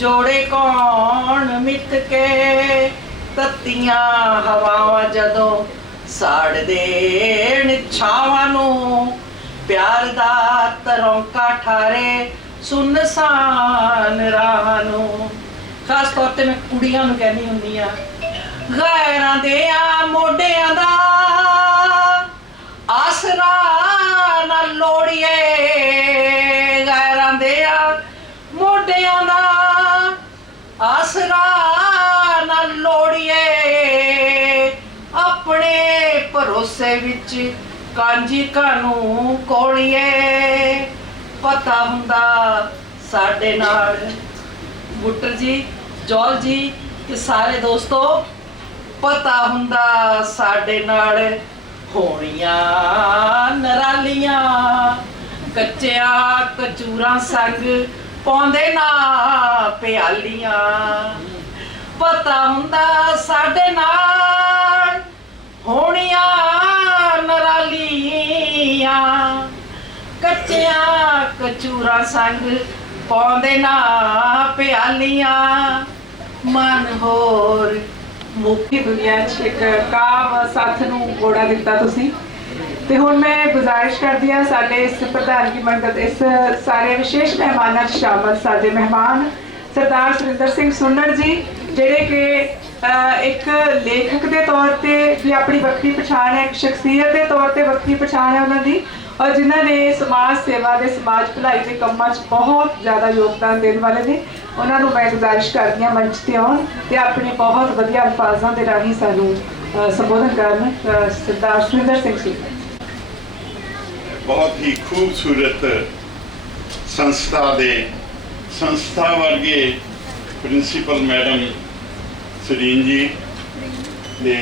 जोड़े कौन मिथ के। तत्तियां हवावां जदों साड़ देण छावां नू, प्यार दा तरौंका ठारे सुनसान राह नू। खास तौर ते मैं कुड़ियां नू कहनी हुंदी आ, गैरां देयां मोढियां दा आसरा ना लोड़िए, गैरां देयां मोढियां दा आसरा ना लोड़िए। अपने भरोसे विच कांजी कानू कोलिए, पता हुंदा साडे नाल। बुट्टर जी, जौल जी ते सारे दोस्तों, पता हुंदा साडे नाल होणियां नरालियां ਕੱਚਿਆਂ ਕਚੂਰਾਂ ਸੰਗ ਪਾਉਂਦੇ ਨਾ ਪਿਆਲੀਆਂ ਪਤਾ ਹੁੰਦਾ ਸਾਡੇ ਨਾਲ ਹੋਣੀਆਂ ਨਰਾਲੀਆਂ ਕੱਚਿਆਂ ਕਚੂਰਾਂ ਸੰਗ ਪਾਉਂਦੇ ਨਾ ਪਿਆਲੀਆਂ ਮਨ ਹੋਰ ਮੁੱਖੀ ਦੁਨੀਆ 'ਚ ਇੱਕ ਕਾਵ ਸੱਥ ਨੂੰ ਗੋੜਾ ਦਿੱਤਾ ਤੁਸੀਂ। ਤੇ ਹੁਣ ਮੈਂ ਗੁਜ਼ਾਰਿਸ਼ ਕਰਦੀ ਹਾਂ ਸਾਡੇ ਇਸ ਪ੍ਰਧਾਨਗੀ ਮੰਡਲ ਇਸ ਸਾਰੇ ਵਿਸ਼ੇਸ਼ ਮਹਿਮਾਨਾਂ 'ਚ ਸ਼ਾਮਲ ਸਾਡੇ ਮਹਿਮਾਨ ਸਰਦਾਰ ਸੁਰਿੰਦਰ ਸਿੰਘ ਸੁੰਨੜ ਜੀ, ਜਿਹੜੇ ਕਿ ਇੱਕ ਲੇਖਕ ਦੇ ਤੌਰ ਤੇ ਵੀ ਆਪਣੀ ਵੱਖਰੀ ਪਛਾਣ ਹੈ, ਇੱਕ ਸ਼ਖਸੀਅਤ ਦੇ ਤੌਰ ਤੇ ਵੱਖਰੀ ਪਛਾਣ ਹੈ ਉਹਨਾਂ ਦੀ, ਔਰ ਜਿਨ੍ਹਾਂ ਨੇ ਸਮਾਜ ਸੇਵਾ ਦੇ ਸਮਾਜ ਭਲਾਈ ਦੇ ਕੰਮਾਂ 'ਚ ਬਹੁਤ ਜ਼ਿਆਦਾ ਯੋਗਦਾਨ ਦੇਣ ਵਾਲੇ ਨੇ। ਉਹਨਾਂ ਨੂੰ ਮੈਂ ਗੁਜ਼ਾਰਿਸ਼ ਕਰਦੀ ਹਾਂ ਮੰਚ ਤੇ ਆਉਣ ਤੇ ਆਪਣੇ ਬਹੁਤ ਵਧੀਆ ਅਲਫਾਜ਼ਾਂ ਦੇ ਰਾਹੀਂ ਸਾਨੂੰ ਸੰਬੋਧਨ ਕਰਨ। ਸਰਦਾਰ ਸੁਰਿੰਦਰ ਸਿੰਘ ਸੁੰਨੜ। बहुत ही खूबसूरत संस्था वर्गे प्रिंसीपल मैडम सरीन जी ने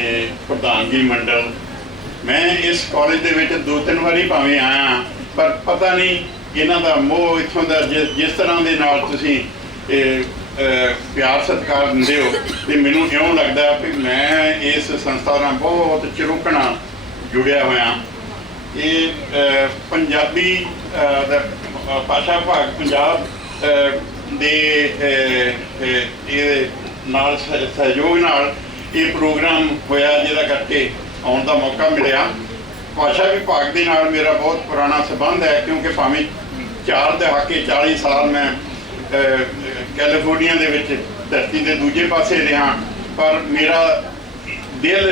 प्रधानगी मंडल। मैं इस कॉलेज के विच 2-3 बारी भावें आया, पर पता नहीं इन्हां दा मोह इत्थों दा जिस तरह दे नाल तुसीं प्यार सत्कार दिंदे हो ते मैनूं इउं लगदा भी मैं इस संस्था नाल बहुत चिरुकना जुड़िया होया। ये पंजाबी भाषा विभाग पंजाब दे नाल सहयोग नाल ये प्रोग्राम होया, जिहदा करके आउण दा मौका मिलिया। भाषा विभाग दे नाल मेरा बहुत पुराना संबंध है, क्योंकि भावें 4 दहाके 40 साल मैं कैलीफोर्निया दे विच धरती के दूजे पासे रहा, पर मेरा दिल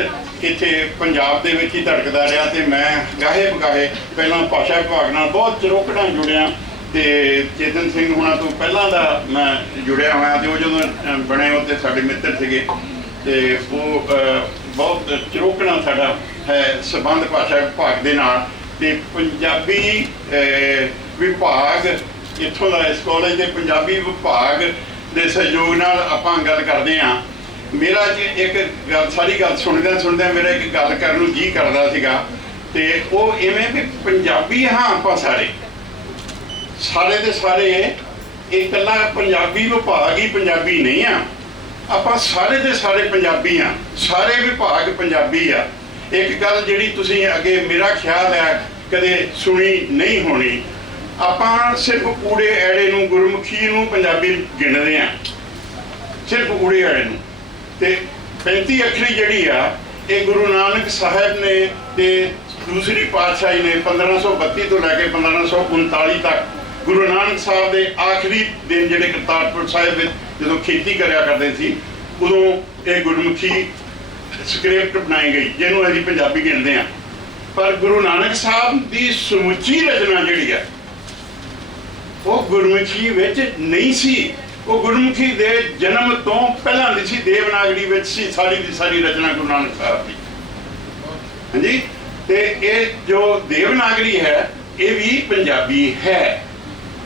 इत्थे पंजाब दे विच ही धड़कदा रहा। तो मैं गाहे बगाहे पहला भाषा विभाग नाल बहुत चिरोकड़ा जुड़िया, तो चेतन सिंह हुणां तो पहलां दा मैं जुड़िया होया, तो जदों बने उत्ते साडे मित्र सीगे, ते वो बहुत चिरोकड़ा साडा है संबंध भाषा विभाग दे नाल। ते पंजाबी विभाग इत्थों दा इस कॉलेज के पंजाबी विभाग के सहयोग नाल आपां गल करदे हां। मेरा एक गल सारी गल सुनद्या मेरा एक गल करन नूं जी करदा सीगा, ते वो इवें भी पंजाबी हाँ आपां सारे दे सारे इकल्ला पंजाबी विभाग ही पंजाबी नहीं आ, आपां सारे दे सारे पंजाबी हाँ, सारे विभाग पंजाबी आ। एक गल जिहड़ी तुसीं अगे मेरा ख्याल है कदे सुनी नहीं होनी, आपां सिर्फ ऊड़े ऐड़े नूं गुरमुखी नूं पंजाबी गिणदे आ, सिर्फ ऊड़े ऐड़े नूं। ते 35 अखरी जिहड़ी आ ये गुरु नानक साहब ने ते दूसरी पातशाही ने 1532 तो लैके 1539 तक गुरु नानक साहब के आखिरी दिन जिहड़े करतारपुर साहिब जो खेती करिया करते सी, उदों ये गुरमुखी स्क्रिप्ट बनाई गई जिन्होंने असीं पंजाबी गिणदे आ। पर गुरु नानक साहब की समुची रचना जिहड़ी है वो गुरमुखी विच नहीं सी, वो गुरमुखी दे जन्म तो पहला दी सी, देवनागरी विच सी सारी दी सारी रचना गुरु नानक साहब की। हाँ जी, ते ये जो देवनागरी है ये भी पंजाबी है।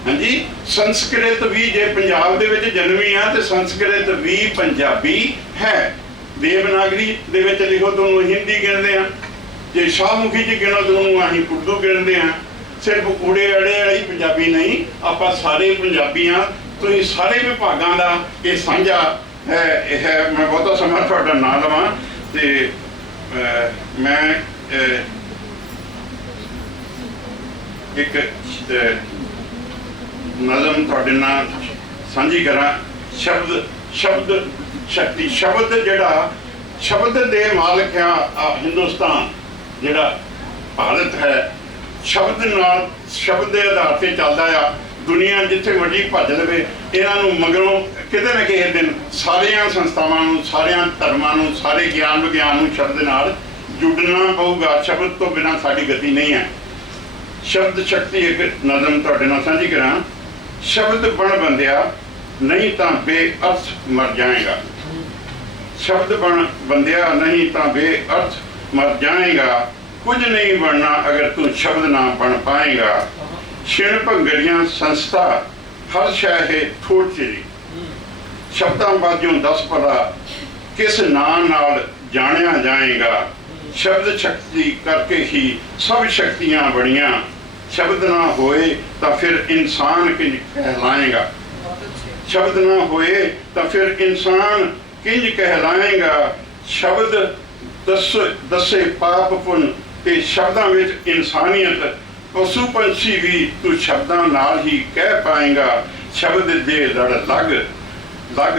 हाँ जी, संस्कृत भी जे पंजाब दे विच जन्मी है तो संस्कृत भी पंजाबी है। देवनागरी दे विच लिखो तो हिंदी गिणदे हैं, जे शाहमुखी च गिणो तो असीं उर्दू गिणदे हैं। सिर्फ उड़े अड़े वाली पंजाबी नहीं, आपां सारे पंजाबी हाँ। तो ये सारे विभागों का ये साझा है। मैं बहुता समा तुहाडा ना लवां ते मैं एक नज़म तुहाडे नाल सांझी करा। शब्द शक्ति, शब्द जिहड़ा शब्द दे मालिक है हिंदुस्तान, जिहड़ा भारत है शब्द नाल शब्द के आधार से चलता आ। दुनिया जिथे मर्जी भज लवे, इन्हों मगरों किते न किसी दिन सारिया संस्थावां सारिया धर्मां सारे ज्ञान विज्ञान शब्द नाल जुड़ना पऊगा। शब्द तो बिना साड़ी गति नहीं है। शब्द शक्ति एक नज़म तुहाडे नाल सांझी करा। शब्द बन बंदिया नहीं तो बेअर्थ मर जाएगा, शब्द बन बंदिया नहीं तो बेअर्थ मर जाएगा, कुछ नहीं बनना अगर तू शब्द ना बन पाएगा। छिण भंगड़ियां संस्था हर शह है थोड़ चिरी, शब्दां बाजों 10 पला किस नाम नाल जानिया जाएगा। शब्द शक्ति करके ही सब शक्तियां बड़ियां, शब्द ना होए तो फिर इंसान किंज कहलाएगा, शब्द ना होए तो फिर इंसान किंज कहलाएगा। शब्द दसे पाप पुन ते शब्दां विच इंसानियत, पशु पंछी भी तू शब्दां नाल ही कह पाएगा। शब्द दे लड़ लग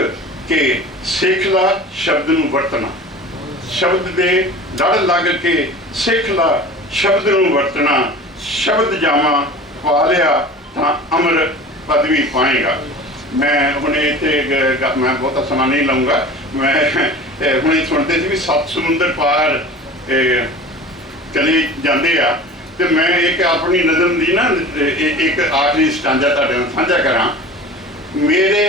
के सिख ला शब्द नूं वरतना, शब्द दे लड़ लग के सिख ला शब्द नूं वरतना। शब्द जामा पा लिया तां अमर पदवी पाएगा। मैं हुणे इत्थे मैं बहुता समा नहीं लऊंगा, मैं हुणे सुनते सी भी 7 समुंदर पार चले जाते आ, तो मैं एक अपनी नज़म दी ना एक आखिरी स्टांजा तुहाडे नाल साझा करा। मेरे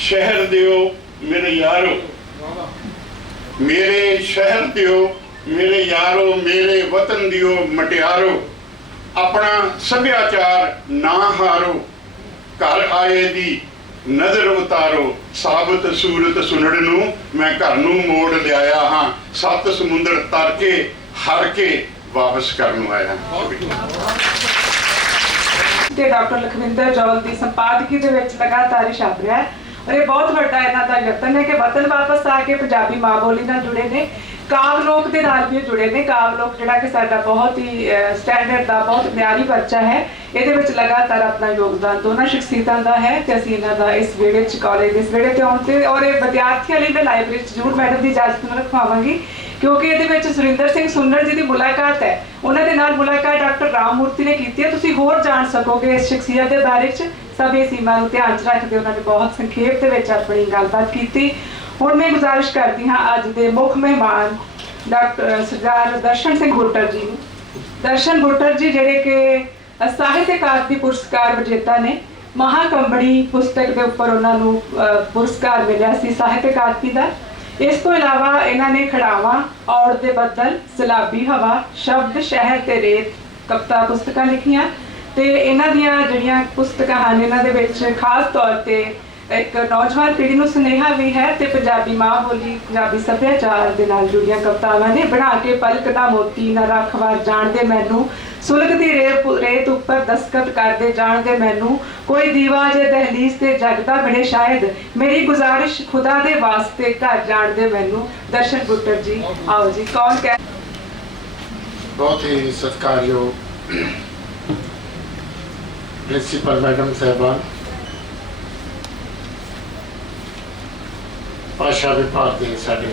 शहर दियो मेरे यारो, मेरे शहर दियो मेरे यारो, मेरे वतन दियो मटियारो, अपना सभ्याचार ना हारो, घर आए दी नज़र उतारो। साबत सूरत सुनड़ नूं मैं घर नूं मोड़ लियाया हाँ, 7 समुंदर तर के हर के वापस करन आया। ਤੇ ਡਾਕਟਰ ਲਖਵਿੰਦਰ ਜੌਲ ਦੀ ਸੰਪਾਦਕੀ ਦੇ ਵਿੱਚ ਲਗਾਤਾਰ ਹੀ ਛਪ ਰਿਹਾ ਹੈ ਔਰ ਇਹ ਬਹੁਤ ਵੱਡਾ ਇਹਨਾਂ ਦਾ ਯਤਨ ਹੈ ਕਿ ਵਤਨ ਵਾਪਸ ਆ ਕੇ ਪੰਜਾਬੀ ਮਾਂ ਬੋਲੀ ਨਾਲ ਜੁੜੇ ਨੇ, ਕਾਵ ਲੋਕ ਦੇ ਨਾਲ ਵੀ ਜੁੜੇ ਨੇ। ਕਾਵ ਲੋਕ ਜਿਹੜਾ ਕਿ ਸਾਡਾ ਬਹੁਤ ਹੀ ਸਟੈਂਡਰਡ ਦਾ ਬਹੁਤ ਮਿਆਰੀ ਪਰਚਾ ਹੈ, ਇਹਦੇ ਵਿੱਚ ਲਗਾਤਾਰ ਆਪਣਾ ਯੋਗਦਾਨ ਦੋਨਾਂ ਸ਼ਖਸੀਅਤਾਂ ਦਾ ਹੈ ਤੇ ਅਸੀਂ ਇਹਨਾਂ ਦਾ ਇਸ ਵਿਹੜੇ 'ਚ ਕਾਲਜ ਇਸ ਵਿਹੜੇ ਤੇ ਆਉਣ ਤੇ ਔਰ ਇਹ ਵਿਦਿਆਰਥੀਆਂ ਲਈ ਮੈਂ ਲਾਇਬ੍ਰੇਰੀ 'ਚ ਜ਼ਰੂਰ ਮੈਡਮ ਦੀ ਇਜਾਜ਼ਤ ਨਾਲ ਰਖਵਾਵਾਂਗੀ ਕਿਉਂਕਿ ਇਹਦੇ ਵਿੱਚ ਸੁਰਿੰਦਰ ਸਿੰਘ ਸੁੰਨੜ ਜੀ ਦੀ ਮੁਲਾਕਾਤ ਹੈ, ਉਹਨਾਂ ਦੇ ਨਾਲ ਮੁਲਾਕਾਤ ਡਾਕਟਰ ਰਾਮ ਮੂਰਤੀ ਨੇ ਕੀਤੀ ਹੈ। ਤੁਸੀਂ ਹੋਰ ਜਾਣ ਸਕੋਗੇ ਇਸ ਸ਼ਖਸੀਅਤ ਦੇ ਬਾਰੇ 'ਚ। ਸਭ ਇਹ ਸੀਮਾ ਨੂੰ ਧਿਆਨ 'ਚ ਰੱਖਦੇ ਉਹਨਾਂ ਨੇ ਬਹੁਤ ਸੰਖੇਪ ਦੇ ਵਿੱਚ ਆਪਣੀ ਗੱਲਬਾਤ ਕੀਤੀ। ਹੁਣ ਮੈਂ ਗੁਜ਼ਾਰਿਸ਼ ਕਰਦੀ ਹਾਂ ਅੱਜ ਦੇ ਮੁੱਖ ਮਹਿਮਾਨ ਡਾਕਟਰ ਸਰਦਾਰ ਦਰਸ਼ਨ ਸਿੰਘ ਬੁੱਟਰ ਜੀ ਨੂੰ। ਦਰਸ਼ਨ ਬੁੱਟਰ ਜੀ ਜਿਹੜੇ ਕਿ ਸਾਹਿਤ ਅਕਾਦਮੀ ਪੁਰਸਕਾਰ ਵਿਜੇਤਾ ਨੇ, ਮਹਾਕੰਬੜੀ ਪੁਸਤਕ ਦੇ ਉੱਪਰ ਉਹਨਾਂ ਨੂੰ ਪੁਰਸਕਾਰ ਮਿਲਿਆ ਸੀ ਸਾਹਿਤ ਅਕਾਦਮੀ ਦਾ। ਇਸ ਤੋਂ ਇਲਾਵਾ ਇਹਨਾਂ ਨੇ ਖੜਾਵਾਂ, ਔੜ ਦੇ ਬੱਦਲ, ਸਲਾਬੀ ਹਵਾ, ਸ਼ਬਦ, ਸ਼ਹਿਰ ਤੇ ਰੇਤ ਕਵਿਤਾ ਪੁਸਤਕਾਂ ਲਿਖੀਆਂ ਤੇ ਇਹਨਾਂ ਦੀਆਂ ਜਿਹੜੀਆਂ ਪੁਸਤਕਾਂ ਹਨ ਇਹਨਾਂ ਦੇ ਵਿੱਚ ਖਾਸ ਤੌਰ ਤੇ ਇੱਕ ਨੌਜਵਾਨ ਪੀੜ੍ਹੀ ਨੂੰ ਸੁਨੇਹਾ ਵੀ ਹੈ ਤੇ ਪੰਜਾਬੀ ਮਾਂ ਬੋਲੀ, ਪੰਜਾਬੀ ਸੱਭਿਆਚਾਰ ਦੇ ਨਾਲ ਜੁੜੀਆਂ ਕਵਿਤਾਵਾਂ ਨੇ। ਬਣਾ ਕੇ ਪਲਕ ਦਾ ਮੋਤੀ ਨਾ ਰੱਖਵਾਰ ਜਾਣਦੇ ਮੈਨੂੰ, ਸੁਲਗਦੀ ਰੇਤ ਉੱਪਰ ਦਸਤਖਤ ਕਰਦੇ ਜਾਣਦੇ ਮੈਨੂੰ, ਕੋਈ ਦੀਵਾ ਜੇ ਦਹਲੀਜ਼ ਤੇ ਜਗਦਾ ਬਣੇ ਸ਼ਾਇਦ, ਮੇਰੀ ਗੁਜ਼ਾਰਿਸ਼ ਖੁਦਾ ਦੇ ਵਾਸਤੇ ਘਰ ਜਾਣਦੇ ਮੈਨੂੰ। ਦਰਸ਼ਨ ਬੁੱਟਰ ਜੀ, ਆਓ ਜੀ। ਕੌਣ ਕਹਿ बहुत ही सत्कारयोग प्रिंसिपल मैडम साहबान, भाषा विभाग के साडे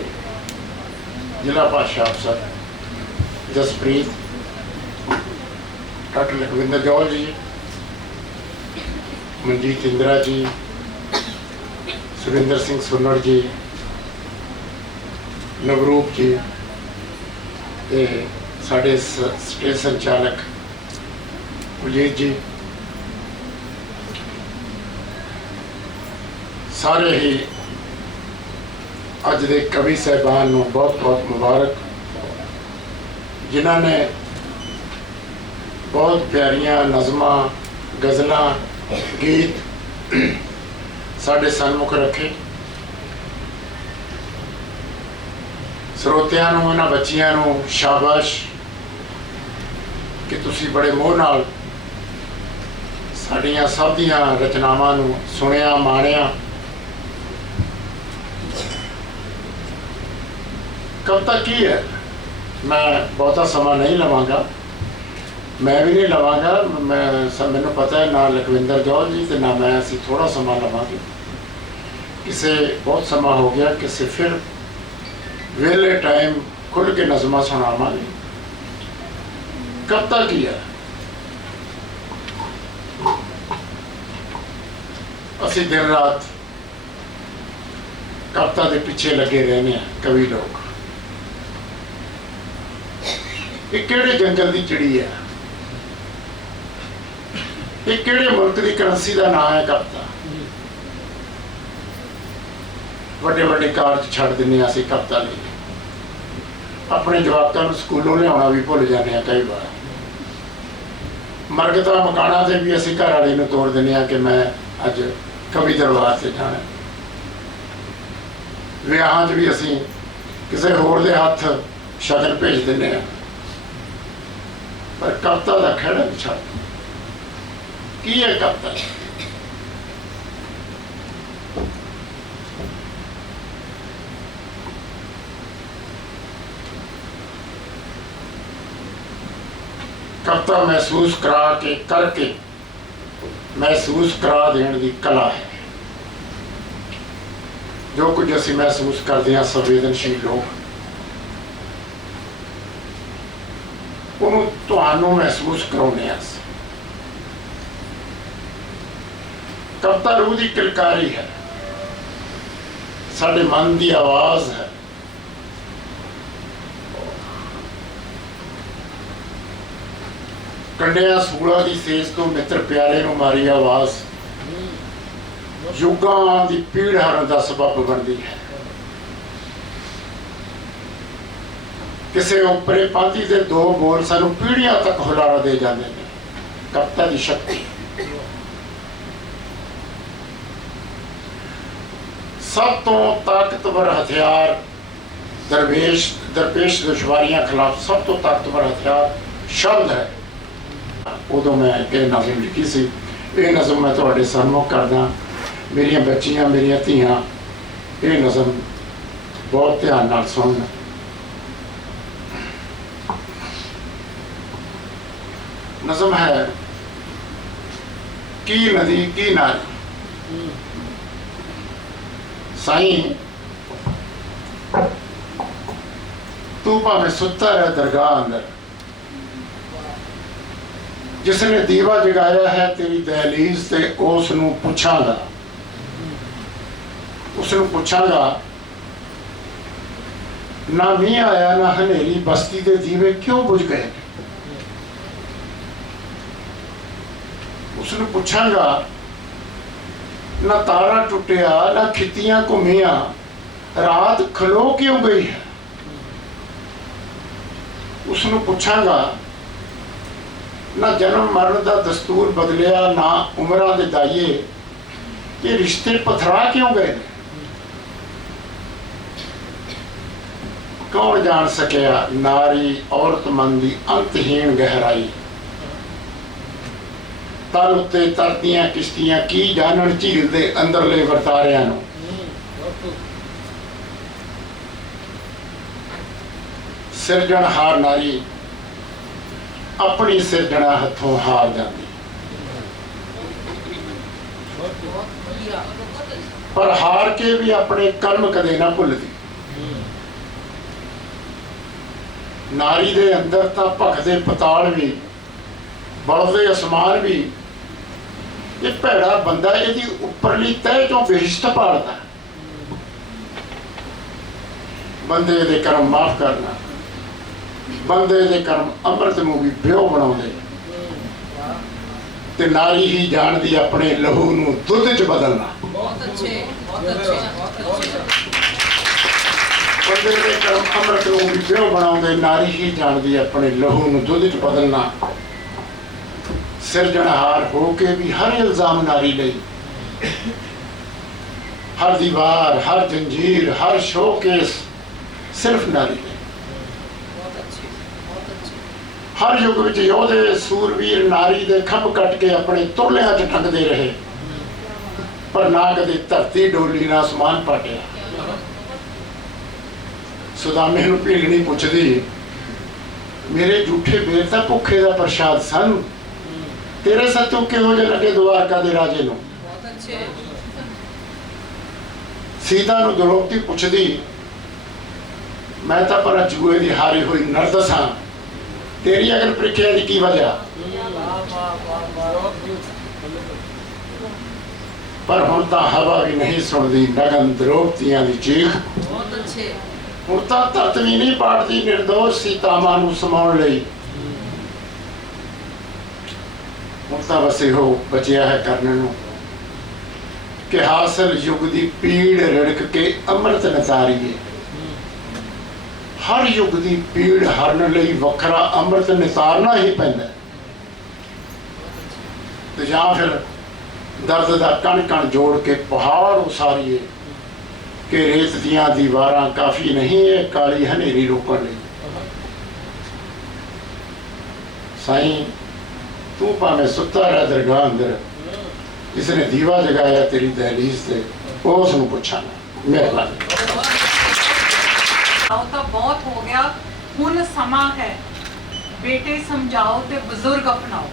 जिला भाषा अफसर जसप्रीत, डॉक्टर लखविंदर जौल जी, मनजीत इंदिरा जी, सुरिंदर सिंह सुन्नड़ जी, नवरूप जी, साढ़े स्टेज संचालक कुलजीत जी, सारे ही अज दे कवि साहबान नूं बहुत बहुत मुबारक, जिन्होंने बहुत प्यारियां नज़मां, गज़लां, गीत साढ़े सन्मुख रखे। ਸਰੋਤਿਆਂ ਨੂੰ, ਇਹਨਾਂ ਬੱਚਿਆਂ ਨੂੰ ਸ਼ਾਬਾਸ਼ ਕਿ ਤੁਸੀਂ ਬੜੇ ਮੋਹ ਨਾਲ ਸਾਡੀਆਂ ਸਭ ਦੀਆਂ ਰਚਨਾਵਾਂ ਨੂੰ ਸੁਣਿਆ, ਮਾਣਿਆ। ਕਵਿਤਾ ਕੀ ਹੈ, ਮੈਂ ਬਹੁਤਾ ਸਮਾਂ ਨਹੀਂ ਲਵਾਂਗਾ, ਮੈਂ ਵੀ ਨਹੀਂ ਲਵਾਂਗਾ। ਮੈਨੂੰ ਪਤਾ ਹੈ ਨਾ ਲਖਵਿੰਦਰ ਜੌਲ ਜੀ ਤੇ ਨਾ ਮੈਂ, ਅਸੀਂ ਥੋੜਾ ਸਮਾਂ ਲਵਾਂਗੇ। ਕਿਸੇ ਬਹੁਤ ਸਮਾਂ ਹੋ ਗਿਆ, ਕਿਸੇ ਫਿਰ वेले टाइम खुल के नज़मां सुनावांगे। कविता की है, असी दिन रात कविता के पिछे लगे रहने हैं। कवि लोग ये किहड़े जंगल की चिड़ी है, ये किहड़े मुल्क की करंसी का नाम है कविता। ਵੱਡੇ ਵੱਡੇ ਕਾਰਜ ਛੱਡ ਦਿੰਦੇ ਅਸੀਂ ਕਵਿਤਾ ਲਈ, ਆਪਣੇ ਜਵਾਕਾਂ ਨੂੰ ਸਕੂਲੋਂ ਲਿਆਉਣਾ ਵੀ ਭੁੱਲ ਜਾਂਦੇ ਹਾਂ ਕਈ ਵਾਰ। ਮਰਗਤਾ ਮਕਾਨਾਂ ਤੇ ਵੀ ਅਸੀਂ ਘਰ ਵਾਲੇ ਨੂੰ ਤੋੜ ਦਿੰਦੇ ਹਾਂ ਕਿ ਮੈਂ ਅੱਜ ਕਵੀ ਦਰਬਾਰ ਤੇ ਜਾਣਾ। ਵਿਆਹਾਂ 'ਚ ਵੀ ਅਸੀਂ ਕਿਸੇ ਹੋਰ ਦੇ ਹੱਥ ਸ਼ਗਨ ਭੇਜ ਦਿੰਦੇ ਹਾਂ। पर कविता का खड़ा छड़ की है कविता। कविता महसूस करा के करके महसूस करा देने की कला है। जो कुछ असी महसूस करते हैं संवेदनशील लोग उन्होंने महसूस कराने। कविता रूह की किलकारी है, साडे मन की आवाज है। कंडिया सूला की सेज तो मित्र प्यारे नूं मारी आवाज युगां की पीड़ हरण का सबब बनती है। किसी उपरे पांती के दो बोल सानू पीढ़ियां तक हुलारा दे जाते हैं। कविता की शक्ति सब तो ताकतवर हथियार दरपेश दुश्वारियां खिलाफ सब तो ताकतवर हथियार शब्द है। उदों मैं एक नज़म लिखी सी, ये नज़म मैं तुहाडे सन्मुख करदा। मेरिया बच्चियां मेरिया धीआं ये नज़म बहुत ध्यान नाल सुनना। नज़म है की नदी की नारी। साईं तू भावें सुता रह दरगाह अंदर, जिसने दीवा जगाया है तेरी दहलीज से उसनू पुछांगा, उसनू पुछांगा ना मींह आया ना हनेरी बस्ती के दीवे क्यों बुझ गए। उसनू पुछांगा ना तारा टुटिया ना खितियां घूमिया रात खलो क्यों गई है। उसनू पुछांगा ना जन्म मरण का दस्तूर बदलिया ना उम्रां दे दाइए ये रिश्ते पथरा क्यों गए। कौन जान सकिया नारी औरत मन की अंतहीन गहराई। तल उत्ते तरदियां किश्तियां की जानन झील दे अंदरले वरतारियां नूं। सिरजणहार नारी अपनी सिरजना हथों हार जाती, पर हार के भी अपने कर्म कदे ना भुलदी। नारी दे अंदर तां भखदे पताल भी बलदे आसमान भी। ये भैड़ा बंदा यदि उपरली तह चों बेहिश्त पालदा। बंदे दे कर्म माफ करना, बंदे दे कर्म अमृत नूं भी ब्यो बनाउंदे ते नारी ही जानदी अपने लहू नूं दुध च बदलना। बहुत अच्छे, बहुत अच्छे, बहुत अच्छे। बंदे दे कर्म अमृत नूं भी ब्यो बनाउंदे, नारी ही जानदी अपने लहू नूं दुध च बदलना। सिरजणहार होके भी हर इल्जाम नारी लई, हर दीवार हर जंजीर हर शोकेस सिर्फ नारी लई। हर युग विच योधे सूरवीर नारी दे खंभ कट के अपने तुरलियां च टंगदे रहे, पर ना कदे धरती डोली ना आसमान पाटिया। सुदामे नूं भीलनी पुछदी मेरे झूठे बेर तां भुखे दा प्रसाद सन, तेरे सत्तू किहो जे लगे द्वारका दे राजे नूं। सीता नूं द्रौपदी पुछदी मैं तां पर जुए दी हारी हुई नरदस हां, तेरी अगर प्रीखिया दी की वजह। पर हुण तां हवा भी नहीं सुनदी नगन द्रौपदियां दी चीख। हुण तां धरत भी नहीं पाटदी निर्दोष सीतामां नूं समाउण लई। हुण तां बस इहो बचिया है करने नूं कि हासिल युग दी पीड़ रिड़क के अमृत नतारीए। हर युग की पीड़ हरन लई वखरा अमृत नितारना ही पैंदा, तो या फिर दर्द का कण कण जोड़ के पहाड़ उसारीए कि रेत दियां दीवारां काफ़ी नहीं है काली हनेरी रोकण लई। साईं तू भावें सुता रह दरगाह अंदर, जिसने दीवा जगाया तेरी दहलीज से वो उसनूं पुछा ना। मेहरबानी। आओ तो बहुत हो गया, हुण समा है बेटे समझाओ ते बुजुर्ग अपनाओ।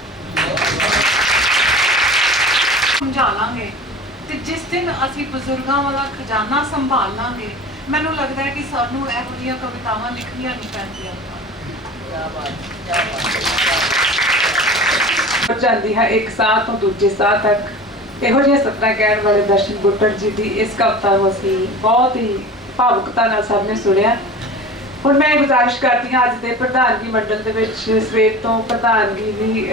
समझा लांगे ते जिस दिन असी बुजुर्गों वाला खजाना संभाल लांगे, मैनू लगता है कि सानू इहो जिहियां कवितावां लिखनियां नहीं पैंदियां। जाती है एक साह तो दूजे साह तक। ਇਹੋ ਜਿਹੇ ਸਤਰਾਂ ਕਹਿਣ ਵਾਲੇ ਦਰਸ਼ਨ ਬੁੱਟਰ ਜੀ ਦੀ ਇਸ ਕਵਿਤਾ ਨੂੰ ਅਸੀਂ ਬਹੁਤ ਹੀ ਭਾਵੁਕਤਾ ਨਾਲ ਸਭ ਨੇ ਸੁਣਿਆ। ਹੁਣ ਮੈਂ ਗੁਜ਼ਾਰਿਸ਼ ਕਰਦੀ ਹਾਂ, ਅੱਜ ਦੇ ਪ੍ਰਧਾਨਗੀ ਮੰਡਲ ਦੇ ਵਿੱਚ ਸਵੇਰ ਤੋਂ ਪ੍ਰਧਾਨਗੀ ਦੀ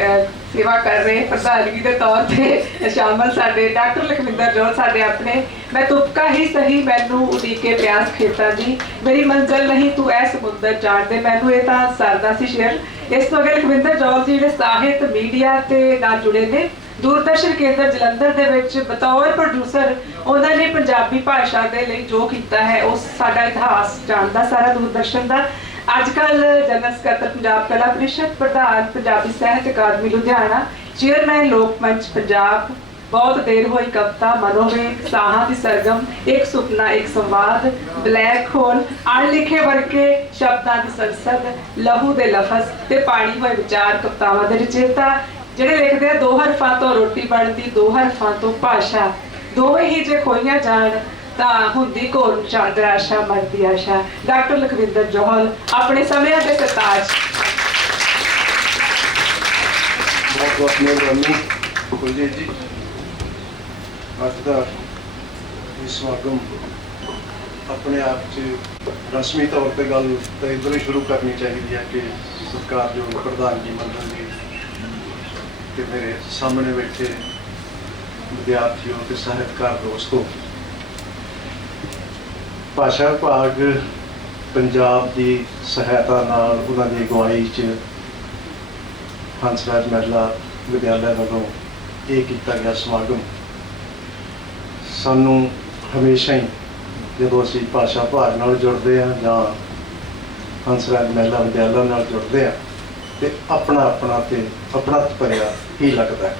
ਸੇਵਾ ਕਰ ਰਹੇ ਪ੍ਰਧਾਨਗੀ ਦੇ ਤੌਰ ਤੇ ਸ਼ਾਮਲ ਸਾਡੇ ਡਾਕਟਰ ਲਖਵਿੰਦਰ ਜੌਹਲ ਸਾਡੇ ਆਪਣੇ। ਮੈਂ ਤੁਪਕਾ ਹੀ ਸਹੀ ਮੈਨੂੰ ਉਡੀਕੇ ਪਿਆਸ ਖੇਤਾਂ ਦੀ, ਮੇਰੀ ਮੰਜ਼ਿਲ ਨਹੀਂ ਤੂੰ ਐ ਸਮੁੰਦਰ ਜਾਣਦੇ। ਮੈਨੂੰ ਇਹ ਤਾਂ ਸਰਦਾ ਸੀ ਸ਼ੇਰ। ਇਸ ਤੋਂ ਅੱਗੇ ਲਖਵਿੰਦਰ ਜੌਹਲ ਜੀ ਜਿਹੜੇ ਸਾਹਿਤ ਮੀਡੀਆ ਤੇ ਨਾਲ ਜੁੜੇ ਨੇ। दूरदर्शन केंद्र जलंधर ਦੇ ਵਿੱਚ ਬਤੌਰ ਪ੍ਰੋਡਿਊਸਰ ਉਹਨਾਂ ਨੇ ਪੰਜਾਬੀ ਭਾਸ਼ਾ ਦੇ ਲਈ ਜੋ ਕੀਤਾ ਹੈ ਉਸ ਸਾਡਾ ਇਤਿਹਾਸ ਜਾਣਦਾ ਸਾਰਾ ਦੂਰਦਰਸ਼ਨ ਦਾ। ਅੱਜ ਕੱਲ ਜਨਰਲ ਸਕੱਤਰ ਪੰਜਾਬ ਕਲਾ ਪ੍ਰੀਸ਼ਦ, ਪ੍ਰਧਾਨ ਪੰਜਾਬੀ ਸਾਹਿਤ ਅਕਾਦਮੀ ਲੁਧਿਆਣਾ, ਚੇਅਰਮੈਨ ਲੋਕ ਮੰਚ ਪੰਜਾਬ। बहुत देर हुई कविता मनोवेग, साहां दी सरगम, एक सुपना एक संवाद, ब्लैक होल, अणलिखे वर्के शब्दां दी संसद, लहू दे लफज ते पानी हुए विचार कवितावां दे रचेता ਜਿਹੜੇ ਲਿਖਦੇ ਆ 2 ਹਰਫਾਂ ਤੋਂ ਰੋਟੀ ਬਣਦੀ, 2 ਹਰਫਾਂ ਤੋਂ ਭਾਸ਼ਾ, ਦੋਵੇਂ ਹੀ ਜੇ ਖੋਈਆਂ ਜਾਣ ਤਾਂ ਹੁੰਦੀ ਘੋਰ ਨਿਰਾਸ਼ਾ ਮਰਦੀ ਆਸ਼ਾ। ਡਾਕਟਰ ਲਖਵਿੰਦਰ ਜੌਹਲ ਆਪਣੇ ਸਮਿਆਂ ਦੇ ਸਰਤਾਜ। बहुत बहुत मेहरबानी कुलजीत जी। ਅੱਜ ਦਾ ਇਹ ਸਮਾਗਮ ਆਪਣੇ ਆਪ 'ਚ ਰਸਮੀ ਤੌਰ ਤੇ ਗੱਲ ਤਾਂ ਇੱਧਰੋਂ ਹੀ ਸ਼ੁਰੂ ਕਰਨੀ ਚਾਹੀਦੀ ਹੈ ਕਿ ਸਤਿਕਾਰਯੋਗ ਪ੍ਰਧਾਨਗੀ ਮੰਡਲ ਦੀ ਤੇ ਮੇਰੇ ਸਾਹਮਣੇ ਬੈਠੇ ਵਿਦਿਆਰਥੀਓ ਤੇ ਸਾਹਿਤਕਾਰ ਦੋਸਤੋ, ਭਾਸ਼ਾ ਵਿਭਾਗ ਪੰਜਾਬ ਦੀ ਸਹਾਇਤਾ ਨਾਲ ਉਹਨਾਂ ਦੀ ਅਗਵਾਈ 'ਚ ਹੰਸਰਾਜ ਮਹਿਲਾ ਵਿਦਿਆਲਿਆ ਵੱਲੋਂ ਇਹ ਕੀਤਾ ਗਿਆ ਸਮਾਗਮ ਸਾਨੂੰ ਹਮੇਸ਼ਾ ਹੀ ਜਦੋਂ ਅਸੀਂ ਭਾਸ਼ਾ ਵਿਭਾਗ ਨਾਲ ਜੁੜਦੇ ਹਾਂ ਜਾਂ ਹੰਸਰਾਜ ਮਹਿਲਾ ਵਿਦਿਆਲਿਆ ਨਾਲ ਜੁੜਦੇ ਹਾਂ ਤੇ ਆਪਣਾ ਤੇ ਆਪਣਤ ਭਰਿਆ ਹੀ ਲੱਗਦਾ ਹੈ।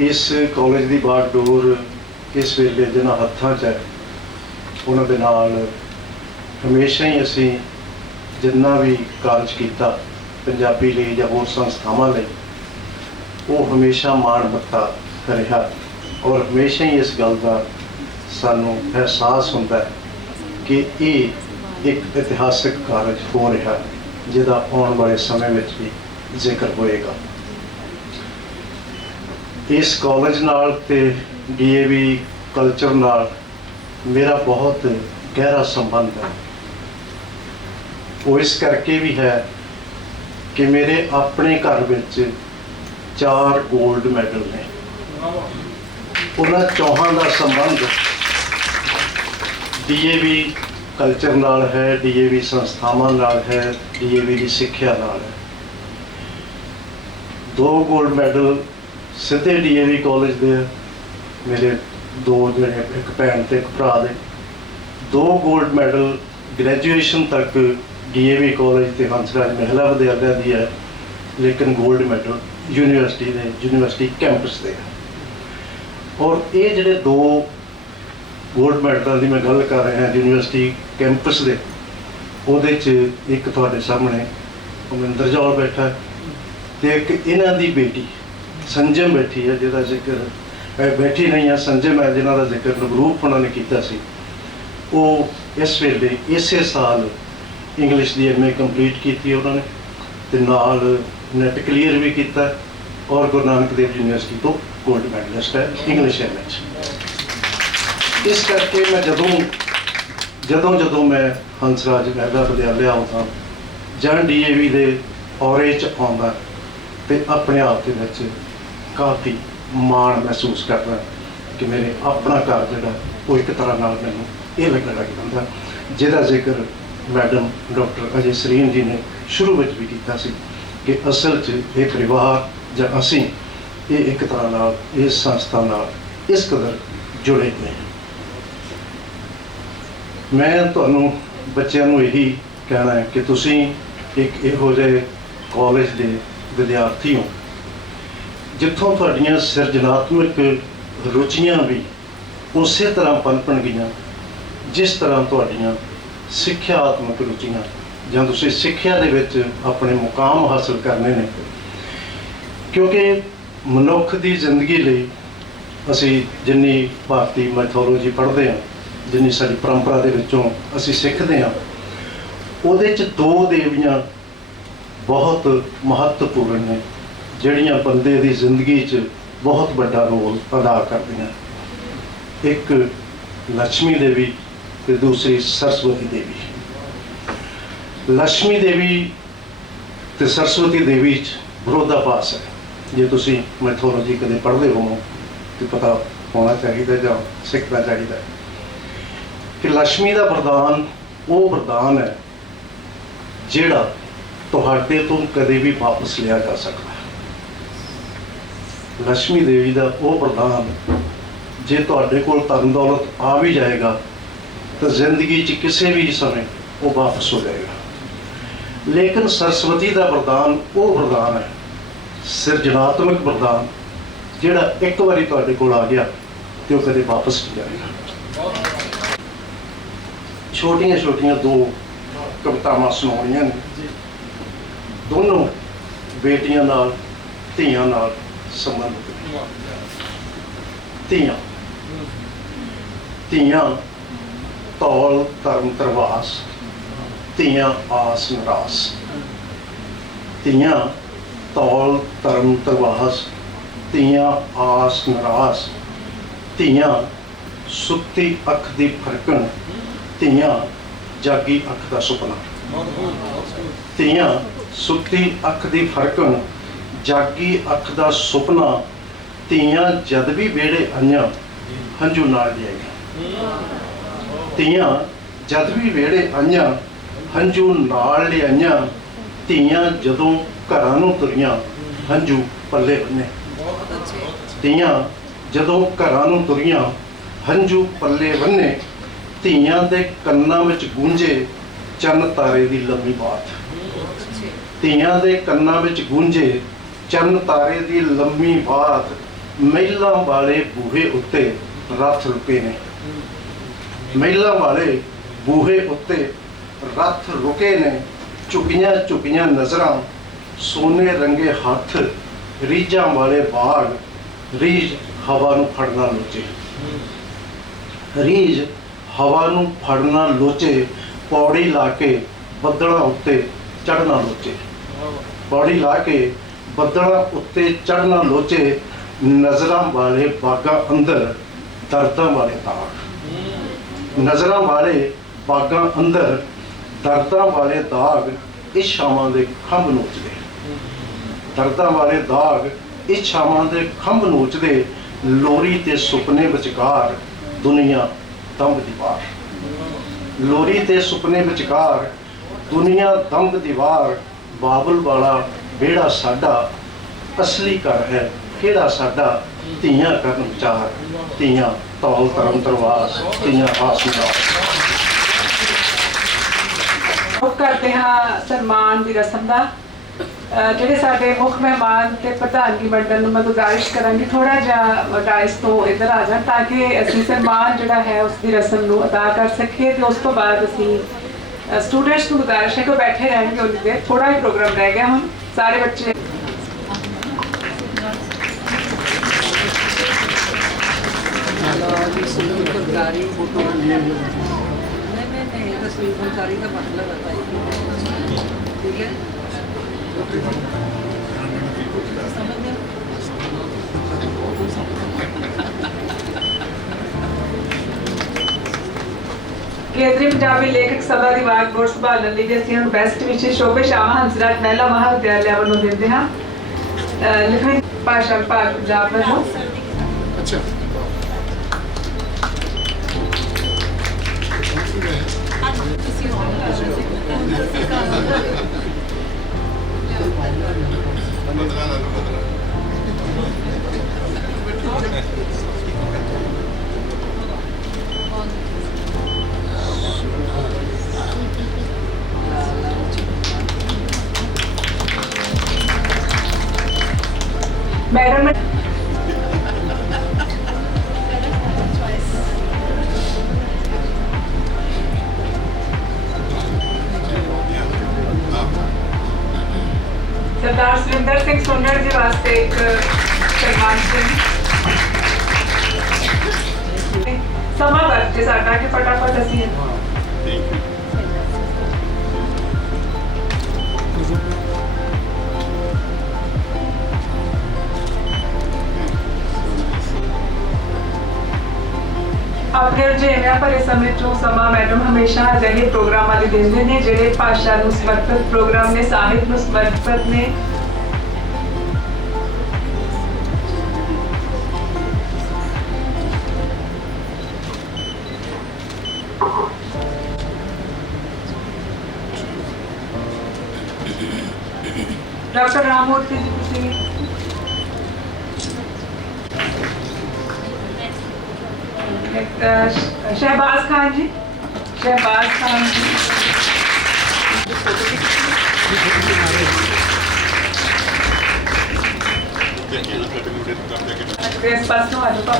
ਇਸ ਕਾਲਜ ਦੀ ਬਾਗਡੋਰ ਇਸ ਵੇਲੇ ਜਿਹਨਾਂ ਹੱਥਾਂ 'ਚ ਹੈ ਉਹਨਾਂ ਦੇ ਨਾਲ ਹਮੇਸ਼ਾ ਹੀ ਅਸੀਂ ਜਿੰਨਾ ਵੀ ਕਾਰਜ ਕੀਤਾ ਪੰਜਾਬੀ ਲਈ ਜਾਂ ਹੋਰ ਸੰਸਥਾਵਾਂ ਲਈ, ਉਹ ਹਮੇਸ਼ਾ ਮਾਣ ਮੱਤਾ ਰਿਹਾ ਔਰ ਹਮੇਸ਼ਾ ਹੀ ਇਸ ਗੱਲ ਦਾ ਸਾਨੂੰ ਅਹਿਸਾਸ ਹੁੰਦਾ ਹੈ ਕਿ ਇਹ ਇੱਕ ਇਤਿਹਾਸਿਕ ਕਾਰਜ ਹੋ ਰਿਹਾ ਜਿਹਦਾ ਆਉਣ ਵਾਲੇ ਸਮੇਂ ਵਿੱਚ ਵੀ ਜ਼ਿਕਰ ਹੋਏਗਾ। ਇਸ ਕਾਲਜ ਨਾਲ ਤੇ DAV ਕਲਚਰ ਨਾਲ ਮੇਰਾ ਬਹੁਤ ਗਹਿਰਾ ਸੰਬੰਧ ਹੈ। ਉਹ ਇਸ ਕਰਕੇ ਵੀ ਹੈ ਕਿ ਮੇਰੇ ਆਪਣੇ ਘਰ ਵਿੱਚ 4 ਗੋਲਡ ਮੈਡਲ ਨੇ। ਉਹਨਾਂ ਚੌਹਾਂ ਦਾ ਸੰਬੰਧ DAV ਕਲਚਰ ਨਾਲ ਹੈ, DAV ਸੰਸਥਾਵਾਂ ਨਾਲ ਹੈ, DAV ਦੀ ਸਿੱਖਿਆ ਨਾਲ ਹੈ। 2 ਗੋਲਡ ਮੈਡਲ ਸਿੱਧੇ DAV ਕਾਲਜ ਦੇ ਆ, ਮੇਰੇ 2 ਜਿਹੜੇ ਇੱਕ ਭੈਣ ਤੇ ਇੱਕ ਭਰਾ ਦੇ। 2 ਗੋਲਡ ਮੈਡਲ ਗ੍ਰੈਜੂਏਸ਼ਨ ਤੱਕ DAV ਕਾਲਜ ਤੇ ਹੰਸਰਾਜ ਮਹਿਲਾ ਵਿਦਿਆਲਿਆ ਦੀ ਹੈ, ਲੇਕਿਨ ਗੋਲਡ ਮੈਡਲ ਯੂਨੀਵਰਸਿਟੀ ਕੈਂਪਸ ਦੇ ਹੈ। ਔਰ ਇਹ ਜਿਹੜੇ 2 ਗੋਲਡ ਮੈਡਲਾਂ ਦੀ ਮੈਂ ਗੱਲ ਕਰ ਰਿਹਾ ਯੂਨੀਵਰਸਿਟੀ ਕੈਂਪਸ ਦੇ, ਉਹਦੇ 'ਚ ਇੱਕ ਤੁਹਾਡੇ ਸਾਹਮਣੇ ਅਮਰਿੰਦਰ ਜੌਹਲ ਬੈਠਾ ਤੇ ਇੱਕ ਇਹਨਾਂ ਦੀ ਬੇਟੀ ਸੰਜਮ ਬੈਠੀ ਹੈ, ਜਿਹਦਾ ਜ਼ਿਕਰ ਬੈਠੀ ਨਹੀਂ ਹੈ ਸੰਜਮ ਹੈ, ਜਿਹਨਾਂ ਦਾ ਜ਼ਿਕਰ ਨਵਰੂਪ ਉਹਨਾਂ ਨੇ ਕੀਤਾ ਸੀ। ਉਹ ਇਸ ਵੇਲੇ ਇਸੇ ਸਾਲ ਇੰਗਲਿਸ਼ ਦੀ MA ਕੰਪਲੀਟ ਕੀਤੀ ਉਹਨਾਂ ਨੇ ਤੇ ਨਾਲ ਨੈਟ ਕਲੀਅਰ ਵੀ ਕੀਤਾ ਔਰ ਗੁਰੂ ਨਾਨਕ ਦੇਵ ਯੂਨੀਵਰਸਿਟੀ ਤੋਂ ਗੋਲਡ ਮੈਡਲਿਸਟ ਹੈ ਇੰਗਲਿਸ਼ MA 'ਚ। ਇਸ ਕਰਕੇ ਮੈਂ ਜਦੋਂ ਮੈਂ ਹੰਸਰਾਜ ਮਹਿਲਾ ਵਿਦਿਆਲਿਆ ਆਉਂਦਾ ਜਾਂ DAV ਦੇ ਔਰੇ 'ਚ ਆਉਂਦਾ ਤੇ ਆਪਣੇ ਆਪ ਦੇ ਵਿੱਚ ਕਾਫੀ ਮਾਣ ਮਹਿਸੂਸ ਕਰਦਾ ਕਿ ਮੇਰੇ ਆਪਣਾ ਘਰ ਜਿਹੜਾ ਉਹ ਇੱਕ ਤਰ੍ਹਾਂ ਨਾਲ ਮੈਨੂੰ ਇਹ ਲੱਗਣ ਲੱਗ ਜਾਂਦਾ, ਜਿਹਦਾ ਜ਼ਿਕਰ ਮੈਡਮ ਡਾਕਟਰ ਅਜੇ ਸਰੀਨ ਜੀ ਨੇ ਸ਼ੁਰੂ ਵਿੱਚ ਵੀ ਕੀਤਾ ਸੀ ਕਿ ਅਸਲ 'ਚ ਇਹ ਪਰਿਵਾਰ ਜਾਂ ਅਸੀਂ ਇਹ ਇੱਕ ਤਰ੍ਹਾਂ ਨਾਲ ਇਸ ਸੰਸਥਾ ਨਾਲ ਇਸ ਕਦਰ ਜੁੜੇ ਨੇ। ਮੈਂ ਤੁਹਾਨੂੰ ਬੱਚਿਆਂ ਨੂੰ ਇਹੀ ਕਹਿਣਾ ਹੈ ਕਿ ਤੁਸੀਂ ਇੱਕ ਇਹੋ ਜਿਹੇ ਕਾਲਜ ਦੇ ਵਿਦਿਆਰਥੀ ਹੋ, ਜਿੱਥੋਂ ਤੁਹਾਡੀਆਂ ਸਿਰਜਣਾਤਮਕ ਰੁਚੀਆਂ ਵੀ ਉਸੇ ਤਰ੍ਹਾਂ ਪਨਪਣਗੀਆਂ ਜਿਸ ਤਰ੍ਹਾਂ ਤੁਹਾਡੀਆਂ ਸਿੱਖਿਆਤਮਕ ਰੁਚੀਆਂ ਜਾਂ ਤੁਸੀਂ ਸਿੱਖਿਆ ਦੇ ਵਿੱਚ ਆਪਣੇ ਮੁਕਾਮ ਹਾਸਲ ਕਰਨੇ ਨੇ। ਕਿਉਂਕਿ ਮਨੁੱਖ ਦੀ ਜ਼ਿੰਦਗੀ ਲਈ ਅਸੀਂ ਜਿੰਨੀ ਭਾਰਤੀ ਮੈਥੋਲੋਜੀ ਪੜ੍ਹਦੇ ਹਾਂ, ਜਿੰਨੀ ਸਾਡੀ ਪਰੰਪਰਾ ਦੇ ਵਿੱਚੋਂ ਅਸੀਂ ਸਿੱਖਦੇ ਹਾਂ, ਉਹਦੇ 'ਚ ਦੋ ਦੇਵੀਆਂ ਬਹੁਤ ਮਹੱਤਵਪੂਰਨ ਨੇ, ਜਿਹੜੀਆਂ ਬੰਦੇ ਦੀ ਜ਼ਿੰਦਗੀ 'ਚ ਬਹੁਤ ਵੱਡਾ ਰੋਲ ਅਦਾ ਕਰਦੀਆਂ। ਇੱਕ ਲక్ష్ਮੀ ਦੇਵੀ ਤੇ ਦੂਸਰੀ ਸਰਸਵਤੀ ਦੇਵੀ। ਲక్ష్ਮੀ ਦੇਵੀ ਤੇ ਸਰਸਵਤੀ ਦੇਵੀ 'ਚ ਵਿਰੋਧਾਭਾਸ ਹੈ। ਜੇ ਤੁਸੀਂ ਮੈਥੋਲੋਜੀ ਕਦੇ ਪੜ੍ਹਦੇ ਹੋ ਤੇ ਪਤਾ ਹੋਣਾ ਚਾਹੀਦਾ ਜਾਂ ਸਿੱਖਣਾ ਚਾਹੀਦਾ ਕਿ ਲక్ష్ਮੀ ਦਾ ਵਰਦਾਨ ਉਹ ਵਰਦਾਨ ਹੈ ਜਿਹੜਾ ਤੁਹਾਡੇ ਤੋਂ ਕਦੇ ਵੀ ਵਾਪਸ ਲਿਆ ਜਾ ਸਕਦਾ। ਲక్ష్ਮੀ ਦੇਵੀ ਦਾ ਉਹ ਵਰਦਾਨ ਜੇ ਤੁਹਾਡੇ ਕੋਲ ਧਨ ਦੌਲਤ ਆ ਵੀ ਜਾਏਗਾ ਤਾਂ ਜ਼ਿੰਦਗੀ 'ਚ ਕਿਸੇ ਵੀ ਸਮੇਂ ਉਹ ਵਾਪਸ ਹੋ ਜਾਏਗਾ। ਲੇਕਿਨ ਸਰਸਵਤੀ ਦਾ ਵਰਦਾਨ ਉਹ ਵਰਦਾਨ ਹੈ, ਸਿਰਜਣਾਤਮਕ ਵਰਦਾਨ, ਜਿਹੜਾ ਇੱਕ ਵਾਰੀ ਤੁਹਾਡੇ ਕੋਲ ਆ ਗਿਆ ਤੇ ਉਹ ਕਦੇ ਵਾਪਸ ਨਹੀਂ ਜਾਏਗਾ। ਛੋਟੀਆਂ ਛੋਟੀਆਂ ਦੋ ਕਵਿਤਾਵਾਂ ਸੁਣਾਉਣੀਆਂ ਨੇ, ਦੋਨੋਂ ਬੇਟੀਆਂ ਨਾਲ ਧੀਆਂ ਨਾਲ ਸੰਬੰਧਿਤ। ਧੀਆਂ ਧੀਆਂ ਤੌਲ ਧਰਮ ਤਰਵਾਸ, ਧੀਆਂ ਆਸ ਨਿਰਾਸ। ਧੀਆਂ ਤੌਲ ਧਰਮ ਤਰਵਾਸ, ਧੀਆਂ ਆਸ ਨਿਰਾਸ। ਧੀਆਂ ਸੁੱਤੀ ਅੱਖ ਦੀ ਫਰਕਣ, ਧੀਆਂ ਜਾਗੀ ਅੱਖ ਦਾ ਸੁਪਨਾ। ਧੀਆਂ ਸੁੱਤੀ ਅੱਖ ਦੀ ਫਰਕਣ, ਜਾਗੀ ਅੱਖ ਦਾ ਸੁਪਨਾ। ਧੀਆਂ ਜਦ ਵੀ ਵਿਹੜੇ ਆਈਆਂ ਹੰਝੂ ਨਾਲ ਲਿਆਈਆਂ। ਧੀਆਂ ਜਦ ਵੀ ਵਿਹੜੇ ਆਈਆਂ ਹੰਝੂ ਨਾਲ ਲਿਆਈਆਂ। ਧੀਆਂ ਜਦੋਂ ਘਰਾਂ ਨੂੰ ਤੁਰੀਆਂ ਹੰਝੂ ਪੱਲੇ ਬੰਨੇ। ਧੀਆਂ ਜਦੋਂ ਘਰਾਂ ਨੂੰ ਤੁਰੀਆਂ ਹੰਝੂ ਪੱਲੇ ਬੰਨੇ। ਧੀਆਂ ਦੇ ਕੰਨਾਂ ਵਿੱਚ ਗੂੰਜੇ ਚੰਨ ਤਾਰੇ ਦੀ ਲੰਮੀ ਬਾਤ। ਧੀਆਂ ਦੇ ਕੰਨਾਂ ਵਿੱਚ ਗੂੰਜੇ ਚੰਨ ਤਾਰੇ ਦੀ ਲੰਮੀ ਬਾਤ। ਮਹਿਲਾਂ ਵਾਲੇ ਬੂਹੇ ਉੱਤੇ ਰੱਥ ਰੁਕੇ ਨੇ। ਮਹਿਲਾਂ ਵਾਲੇ ਬੂਹੇ ਉੱਤੇ ਰੱਥ ਰੁਕੇ ਨੇ। ਝੁਕੀਆਂ ਝੁਕੀਆਂ ਨਜ਼ਰਾਂ, ਸੋਨੇ ਰੰਗੇ ਹੱਥ, ਰੀਝਾਂ ਵਾਲੇ ਬਾਗ। ਰੀਝ ਹਵਾ ਨੂੰ ਫੜਨਾ ਲੋਚੇ। ਰੀਝ ਹਵਾ ਨੂੰ ਫੜਨਾ ਲੋਚੇ। ਪੌੜੀ ਲਾ ਕੇ ਬੱਦਲਾਂ ਉੱਤੇ ਚੜ੍ਹਨਾ ਲੋਚੇ। ਪੌੜੀ ਲਾ ਕੇ ਬੱਦਲਾਂ ਉੱਤੇ ਚੜ੍ਹਨਾ ਲੋਚੇ। ਨਜ਼ਰਾਂ ਵਾਲੇ ਬਾਗਾਂ ਅੰਦਰ ਦਰਦਾਂ ਵਾਲੇ ਦਾਗ। ਨਜ਼ਰਾਂ ਵਾਲੇ ਬਾਗਾਂ ਅੰਦਰ ਦਰਦਾਂ ਵਾਲੇ ਦਾਗ। ਇਛਾਵਾਂ ਦੇ ਖੰਭ ਨੋਚਦੇ। ਦਰਦਾਂ ਵਾਲੇ ਦਾਗ ਇਛਾਵਾਂ ਦੇ ਖੰਭ ਨੋਚਦੇ। ਲੋਰੀ ਤੇ ਸੁਪਨੇ ਵਿਚਕਾਰ ਦੁਨੀਆ ਦੰਬ ਦੀਵਾਰ। ਲੋਰੀ ਤੇ ਸੁਪਨੇ ਵਿਚਕਾਰ ਦੁਨੀਆ ਦੰਬ ਦੀਵਾਰ। ਬਾਬਲ ਵਾਲਾ ਵਿਹੜਾ ਸਾਡਾ, ਅਸਲੀ ਘਰ ਹੈ ਕਿਹੜਾ ਸਾਡਾ। ਧੀਆਂ ਕਰਨ ਵਿਚਾਰ, ਧੀਆਂ ਧੌਲ ਧਰਮ ਤਰਵਾਸ, ਧੀਆਂ ਆਸ ਨਿਰਾਸ। ਕਰਦੇ ਹਾਂ ਸਨਮਾਨ ਦੀ ਰਸਮ ਦਾ। ਜਿਹੜੇ ਸਾਡੇ ਮੁੱਖ ਮਹਿਮਾਨ ਤੇ ਪ੍ਰਧਾਨਗੀ ਮੰਡਲ ਨੂੰ ਮੈਂ ਗੁਜ਼ਾਰਿਸ਼ ਕਰਾਂਗੀ ਥੋੜਾ ਜਿਹਾ ਡਾਇਸ ਤੋਂ ਇੱਧਰ ਆ ਜਾਣ ਤਾਂ ਕਿ ਅਸੀਂ ਸਨਮਾਨ ਜਿਹੜਾ ਹੈ ਉਸ ਦੀ ਰਸਮ ਨੂੰ ਅਦਾ ਕਰ ਸਕੀਏ। ਤੇ ਉਸ ਤੋਂ ਬਾਅਦ ਅਸੀਂ ਸਟੂਡੈਂਟਸ ਨੂੰ ਗੁਜ਼ਾਰਿਸ਼ ਹੈ ਕਿ ਬੈਠੇ ਰਹਿਣਗੇ ਉਨੀ ਦੇਰ। ਥੋੜਾ ਹੀ ਪ੍ਰੋਗਰਾਮ ਰਹਿ ਗਿਆ ਹੁਣ। ਸਾਰੇ ਬੱਚੇ फुलकारी फोटो नहीं तस्वीर फुलकारी का मतलब होता है, ठीक है। ਕੇਂਦਰੀ ਪੰਜਾਬੀ ਲੇਖਕ ਸਭਾ ਦੀ ਵਾਰਡ ਸੰਭਾਲਣ ਲਈ ਅਸੀਂ ਹੁਣ ਬੈਸਟ ਵਿਸ਼ੇ ਸ਼ੋਭੇ ਸ਼ਾਹ ਹੰਸਰਾਜ ਮਹਿਲਾ ਮਹਾਵਿਦਿਆਲਿਆ ਵੱਲੋਂ ਦਿੰਦੇ ਹਾਂ। ਲਿਖਣੀ ਭਾਸ਼ਾ ਵਿਭਾਗ ਪੰਜਾਬ ਵੱਲੋਂ। ਅੱਛਾ मैडम सरदार सुरिंदर सिंह सुन्नड़ जी वास्ते एक सन्मान समा बच साडा कि फटाफट असीं अपने रुझेविਆਂ ਭਰੇ ਸਮੇਂ ਚੋਂ ਸਮਾਂ ਮੈਡਮ ਹਮੇਸ਼ਾ ਅਜਿਹੇ ਪ੍ਰੋਗਰਾਮਾਂ ਲਈ ਦਿੰਦੇ ਨੇ ਜਿਹੜੇ ਭਾਸ਼ਾ ਨੂੰ ਸਮਰਪਿਤ ਪ੍ਰੋਗਰਾਮ ਨੇ, ਸਾਹਿਤ ਨੂੰ ਸਮਰਪਿਤ ਨੇ। डॉक्टर राममूर्ति जी पूछेंगे। शहबाज खान जी, शहबाज खान जी। इस पास आ जाओ।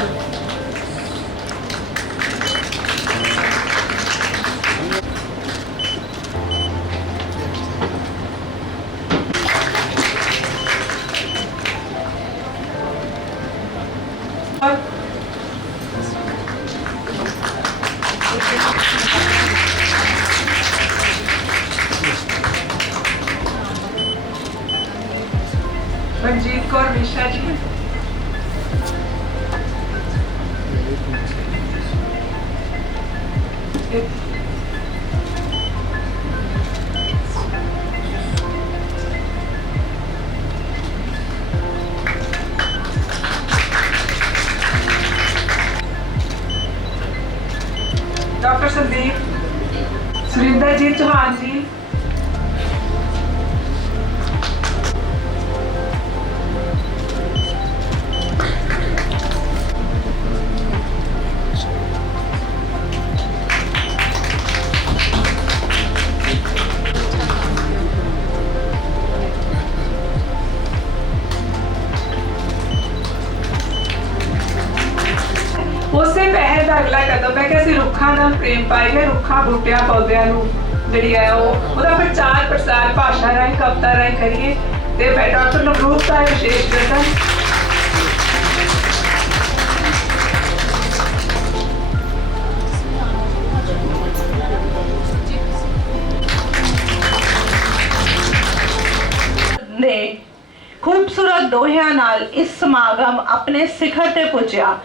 मनजीत कौर मिश्रा जी। डॉक्टर संदीप सुरिंदर जी चौहान जी। ਉਸੇ ਪਹਿਲ ਦਾ ਅਗਲਾ ਕਦਮ ਹੈ ਕਿ ਅਸੀਂ ਰੁੱਖਾਂ ਨਾਲ ਪ੍ਰੇਮ ਪਾਈਏ, ਰੁੱਖਾਂ ਬੂਟਿਆਂ ਪੌਦਿਆਂ ਨੂੰ ਜਿਹੜੀ ਹੈ ਉਹਦਾ ਪ੍ਰਚਾਰ ਪ੍ਰਸਾਰ ਭਾਸ਼ਾ ਰਾਹੀਂ ਕਵਿਤਾ ਰਾਹੀਂ ਕਰੀਏ। ਤੇ ਮੈਂ ਡਾਕਟਰ ਨਵਰੂਪ ਦਾ ਵਿਸ਼ੇਸ਼ ਯਤਨ ਨੇ ਖੂਬਸੂਰਤ ਦੋਹਿਆਂ ਨਾਲ ਇਸ ਸਮਾਗਮ ਆਪਣੇ ਸਿਖਰ ਤੇ ਪੁੱਜਿਆ।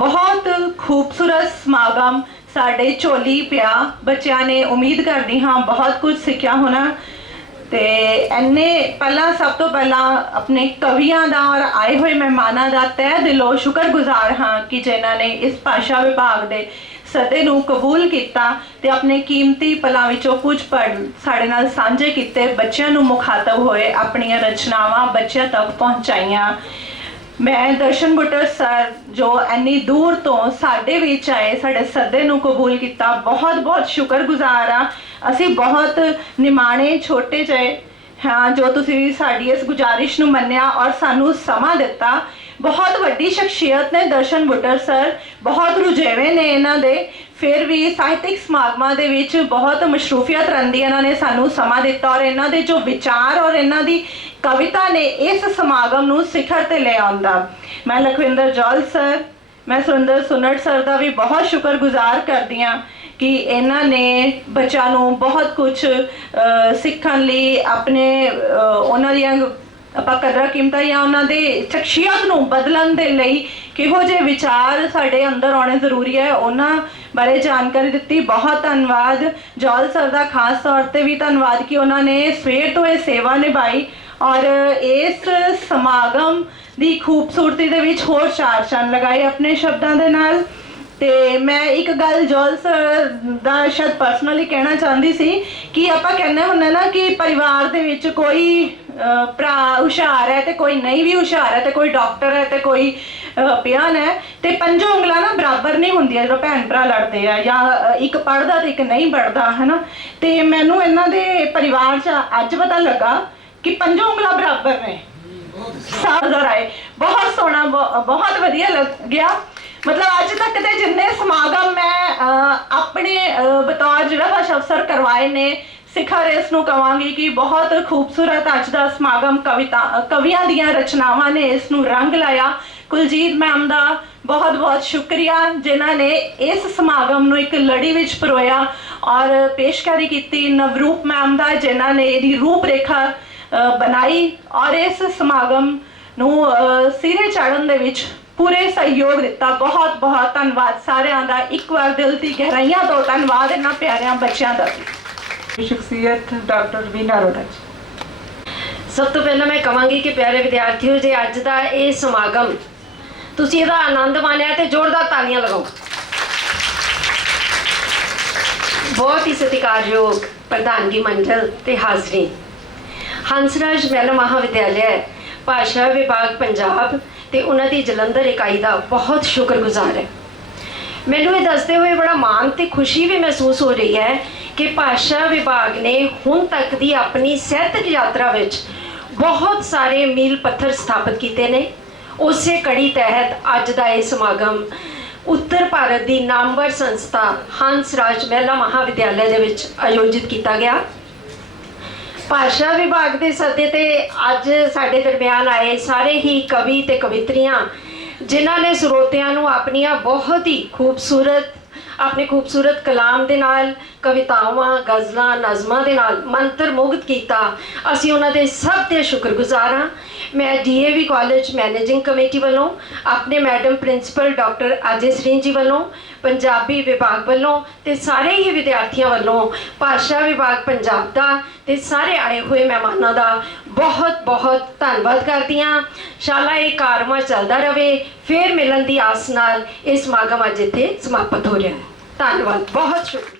बहुत खूबसूरत समागम साढ़े झोली पिया। बच्चों ने उम्मीद करती हाँ बहुत कुछ सीखा होना। तो इन्ने पहला सब तो पहला अपने कवियों का और आए हुए मेहमानों का तह दिलों शुक्रगुजार हाँ कि जिन्हों ने इस भाषा विभाग के सदे नूं कबूल किया ते अपने कीमती पलों विचों कुछ पढ़ साढ़े नाल साझे किए, बच्चों नूं मुखातब होए, अपनी रचनावां बच्चों तक पहुँचाइयां। मैं दर्शन बुट्टर सर जो इन्नी दूर तो साडे विच आए, साडे सदे नूं कबूल किया, बहुत बहुत शुक्रगुजार हाँ। असी बहुत निमाणे छोटे जे हाँ जो तुसी साडी इस गुजारिश नूं मन्निया और सानू समा दिता। बहुत वड्डी शख्सियत ने दर्शन बुट्टर सर, बहुत रुझेवे ने इन्हां दे, फिर भी साहित्यिक समागमां दे विच बहुत मशरूफियत रहिंदी इन्हां ने सानू समा दिता और इन्हां दे जो विचार और इन्हां दी कविता ने इस समागम नूं सिखर ते ले आंदा। मैं लखविंदर जौल सर, मैं सुरिंदर सुन्नड़ सर का भी बहुत शुक्रगुजार करदी हाँ कि इन्हां ने बच्चों नूं बहुत कुछ सीखण लई अपने उन्हां दियां ਆਪਾਂ ਕਦਰਾਂ ਕੀਮਤਾਂ ਜਾਂ ਉਹਨਾਂ ਦੇ ਸ਼ਖਸੀਅਤ ਨੂੰ ਬਦਲਣ ਦੇ ਲਈ ਕਿਹੋ ਜਿਹੇ ਵਿਚਾਰ ਸਾਡੇ ਅੰਦਰ ਆਉਣੇ ਜ਼ਰੂਰੀ ਹੈ ਉਹਨਾਂ ਬਾਰੇ ਜਾਣਕਾਰੀ ਦਿੱਤੀ। ਬਹੁਤ ਧੰਨਵਾਦ ਜੌਲ ਸਰ ਦਾ, ਖਾਸ ਤੌਰ ਤੇ ਵੀ ਧੰਨਵਾਦ ਕਿ ਉਹਨਾਂ ਨੇ ਸਵੇਰ ਤੋਂ ਇਹ ਸੇਵਾ ਨਿਭਾਈ ਔਰ ਇਸ ਸਮਾਗਮ ਦੀ ਖੂਬਸੂਰਤੀ ਦੇ ਵਿੱਚ ਹੋਰ ਚਾਰ ਚੰਨ ਲਗਾਏ ਆਪਣੇ ਸ਼ਬਦਾਂ ਦੇ ਨਾਲ। ਤੇ ਮੈਂ ਇੱਕ ਗੱਲ ਜੌਲ ਸਰ ਦਾ ਸ਼ਾਇਦ ਪਰਸਨਲੀ ਕਹਿਣਾ ਚਾਹੁੰਦੀ ਸੀ ਕਿ ਆਪਾਂ ਕਹਿੰਦੇ ਹੁੰਦੇ ਨਾ ਕਿ ਪਰਿਵਾਰ ਦੇ ਵਿੱਚ ਕੋਈ ਭਰਾ ਹੁਸ਼ਿਆਰ ਹੈ ਤੇ ਕੋਈ ਨਹੀਂ ਵੀ ਹੁਸ਼ਿਆਰ ਹੈ, ਤੇ ਕੋਈ ਡਾਕਟਰ ਹੈ ਤੇ ਕੋਈ ਪਿਆਨ ਹੈ, ਤੇ ਪੰਜੋਂ ਉਂਗਲਾਂ ਨਾ ਬਰਾਬਰ ਨਹੀਂ ਹੁੰਦੀਆਂ ਜਦੋਂ ਭੈਣ ਭਰਾ ਲੜਦੇ ਆ ਜਾਂ ਇੱਕ ਪੜ੍ਹਦਾ ਤੇ ਇੱਕ ਨਹੀਂ ਪੜ੍ਹਦਾ ਹੈ ਨਾ। ਤੇ ਮੈਨੂੰ ਇਹਨਾਂ ਦੇ ਪਰਿਵਾਰ 'ਚ ਅੱਜ ਪਤਾ ਲੱਗਾ ਕਿ ਪੰਜੋਂ ਉਂਗਲਾਂ ਬਰਾਬਰ ਨੇ ਨਜ਼ਰ ਆਏ। ਬਹੁਤ ਸੋਹਣਾ, ਬਹੁਤ ਵਧੀਆ ਲੱਗਿਆ। ਮਤਲਬ ਅੱਜ ਤੱਕ ਦੇ ਜਿੰਨੇ ਸਮਾਗਮ ਮੈਂ ਆਪਣੇ ਬਤੌਰ ਜ਼ਿਲ੍ਹਾ ਭਾਸ਼ਾ ਅਫਸਰ ਕਰਵਾਏ ਨੇ, ਸਿਖਰ ਇਸ ਨੂੰ ਕਵਾਂਗੀ ਕਿ ਬਹੁਤ ਖੂਬਸੂਰਤ ਅੱਜ ਦਾ ਸਮਾਗਮ ਕਵੀਆਂ ਦੀਆਂ ਰਚਨਾਵਾਂ ਨੇ ਇਸ ਨੂੰ ਰੰਗ ਲਾਇਆ। ਕੁਲਜੀਤ ਮੈਮ ਦਾ ਬਹੁਤ ਬਹੁਤ ਸ਼ੁਕਰੀਆ ਜਿਨ੍ਹਾਂ ਨੇ ਇਸ ਸਮਾਗਮ ਨੂੰ ਇੱਕ ਲੜੀ ਵਿੱਚ ਪਰੋਇਆ ਔਰ ਪੇਸ਼ਕਾਰੀ ਕੀਤੀ। ਨਵਰੂਪ ਮੈਮ ਦਾ ਜਿਨ੍ਹਾਂ ਨੇ ਇਹਦੀ ਰੂਪ ਰੇਖਾ ਬਣਾਈ ਔਰ ਇਸ ਸਮਾਗਮ ਨੂੰ ਸਿਰੇ ਚਾੜਨ ਦੇ ਵਿੱਚ ਪੂਰੇ ਸਹਿਯੋਗ ਦਿੱਤਾ। ਬਹੁਤ ਬਹੁਤ ਧੰਨਵਾਦ ਸਾਰਿਆਂ ਦਾ। ਇੱਕ ਵਾਰ ਦਿਲ ਦੀ ਗਹਿਰਾਈਆਂ ਤੋਂ ਧੰਨਵਾਦ ਇਹਨਾਂ ਪਿਆਰਿਆਂ ਬੱਚਿਆਂ ਦਾ। ਸ਼ਖਸੀਅਤ ਡਾਕਟਰ ਵੀਨਾ ਅਰੋੜਾ ਜੀ। ਸਭ ਤੋਂ ਪਹਿਲਾਂ ਮੈਂ ਕਹਾਂਗੀ ਕਿ ਪਿਆਰੇ ਵਿਦਿਆਰਥੀਓ, ਜੇ ਅੱਜ ਦਾ ਇਹ ਸਮਾਗਮ ਤੁਸੀਂ ਇਹਦਾ ਆਨੰਦ ਮਾਣਿਆ ਤੇ ਜ਼ੋਰਦਾਰ ਤਾਲੀਆਂ ਲਗਾਓ। ਬਹੁਤ ਹੀ ਸਤਿਕਾਰਯੋਗ ਪ੍ਰਧਾਨਗੀ ਮੰਡਲ ਤੇ ਹਾਜ਼ਰੀਨ, ਹੰਸਰਾਜ ਮਹਿਲਾ ਮਹਾਵਿਦਿਆਲਿਆ ਭਾਸ਼ਾ ਵਿਭਾਗ ਪੰਜਾਬ ਤੇ ਉਹਨਾਂ ਦੀ ਜਲੰਧਰ ਇਕਾਈ ਦਾ ਬਹੁਤ ਸ਼ੁਕਰਗੁਜ਼ਾਰ ਹੈ। ਮੈਨੂੰ ਇਹ ਦੱਸਦੇ ਹੋਏ ਬੜਾ ਮਾਣ ਤੇ ਖੁਸ਼ੀ ਵੀ ਮਹਿਸੂਸ ਹੋ ਰਹੀ ਹੈ ਕਿ ਭਾਸ਼ਾ ਵਿਭਾਗ ਨੇ ਹੁਣ ਤੱਕ ਦੀ ਆਪਣੀ ਸਾਹਿਤਕ ਯਾਤਰਾ ਵਿੱਚ ਬਹੁਤ ਸਾਰੇ ਮੀਲ ਪੱਥਰ ਸਥਾਪਿਤ ਕੀਤੇ ਨੇ। ਉਸੇ ਕੜੀ ਤਹਿਤ ਅੱਜ ਦਾ ਇਹ ਸਮਾਗਮ ਉੱਤਰ ਭਾਰਤ ਦੀ ਨਾਮਵਰ ਸੰਸਥਾ ਹੰਸਰਾਜ ਮਹਿਲਾ ਮਹਾਵਿਦਿਆਲਿਆ ਦੇ ਵਿੱਚ ਆਯੋਜਿਤ ਕੀਤਾ ਗਿਆ। ਭਾਸ਼ਾ ਵਿਭਾਗ ਦੇ ਸੱਦੇ ਤੇ ਅੱਜ ਸਾਡੇ ਦਰਮਿਆਨ ਆਏ ਸਾਰੇ ਹੀ ਕਵੀ ਤੇ ਕਵਿਤਰੀਆਂ ਜਿਨ੍ਹਾਂ ਨੇ ਸਰੋਤਿਆਂ ਨੂੰ ਆਪਣੀਆਂ ਬਹੁਤ ਹੀ ਆਪਣੇ ਖੂਬਸੂਰਤ ਕਲਾਮ ਦੇ ਨਾਲ, ਕਵਿਤਾਵਾਂ, ਗਜ਼ਲਾਂ, ਨਜ਼ਮਾਂ ਦੇ ਨਾਲ ਮੰਤਰ ਮੁਗਧ ਕੀਤਾ। ਅਸੀਂ ਉਹਨਾਂ ਦੇ ਸਭ ਦੇ ਸ਼ੁਕਰਗੁਜ਼ਾਰ ਹਾਂ। ਮੈਂ DAV ਕਾਲਜ ਮੈਨੇਜਿੰਗ ਕਮੇਟੀ ਵੱਲੋਂ, ਆਪਣੇ ਮੈਡਮ ਪ੍ਰਿੰਸੀਪਲ ਡਾਕਟਰ ਅਜੇ ਸਰੀਨ ਜੀ ਵੱਲੋਂ, ਪੰਜਾਬੀ ਵਿਭਾਗ ਵੱਲੋਂ ਤੇ ਸਾਰੇ ਹੀ ਵਿਦਿਆਰਥੀਆਂ ਵੱਲੋਂ ਭਾਸ਼ਾ ਵਿਭਾਗ ਪੰਜਾਬ ਦਾ ਤੇ ਸਾਰੇ ਆਏ ਹੋਏ ਮਹਿਮਾਨਾਂ ਦਾ ਬਹੁਤ ਬਹੁਤ ਧੰਨਵਾਦ ਕਰਦੀ ਹਾਂ। ਸ਼ਾਲਾ ਇਹ ਕਾਰਵਾਂ ਚੱਲਦਾ ਰਹੇ। ਫਿਰ ਮਿਲਣ ਦੀ ਆਸ ਨਾਲ ਇਹ ਸਮਾਗਮ ਅੱਜ ਇੱਥੇ ਸਮਾਪਤ ਹੋ ਰਿਹਾ ਹੈ। ਧੰਨਵਾਦ, ਬਹੁਤ ਸ਼ੁਕਰੀਆ।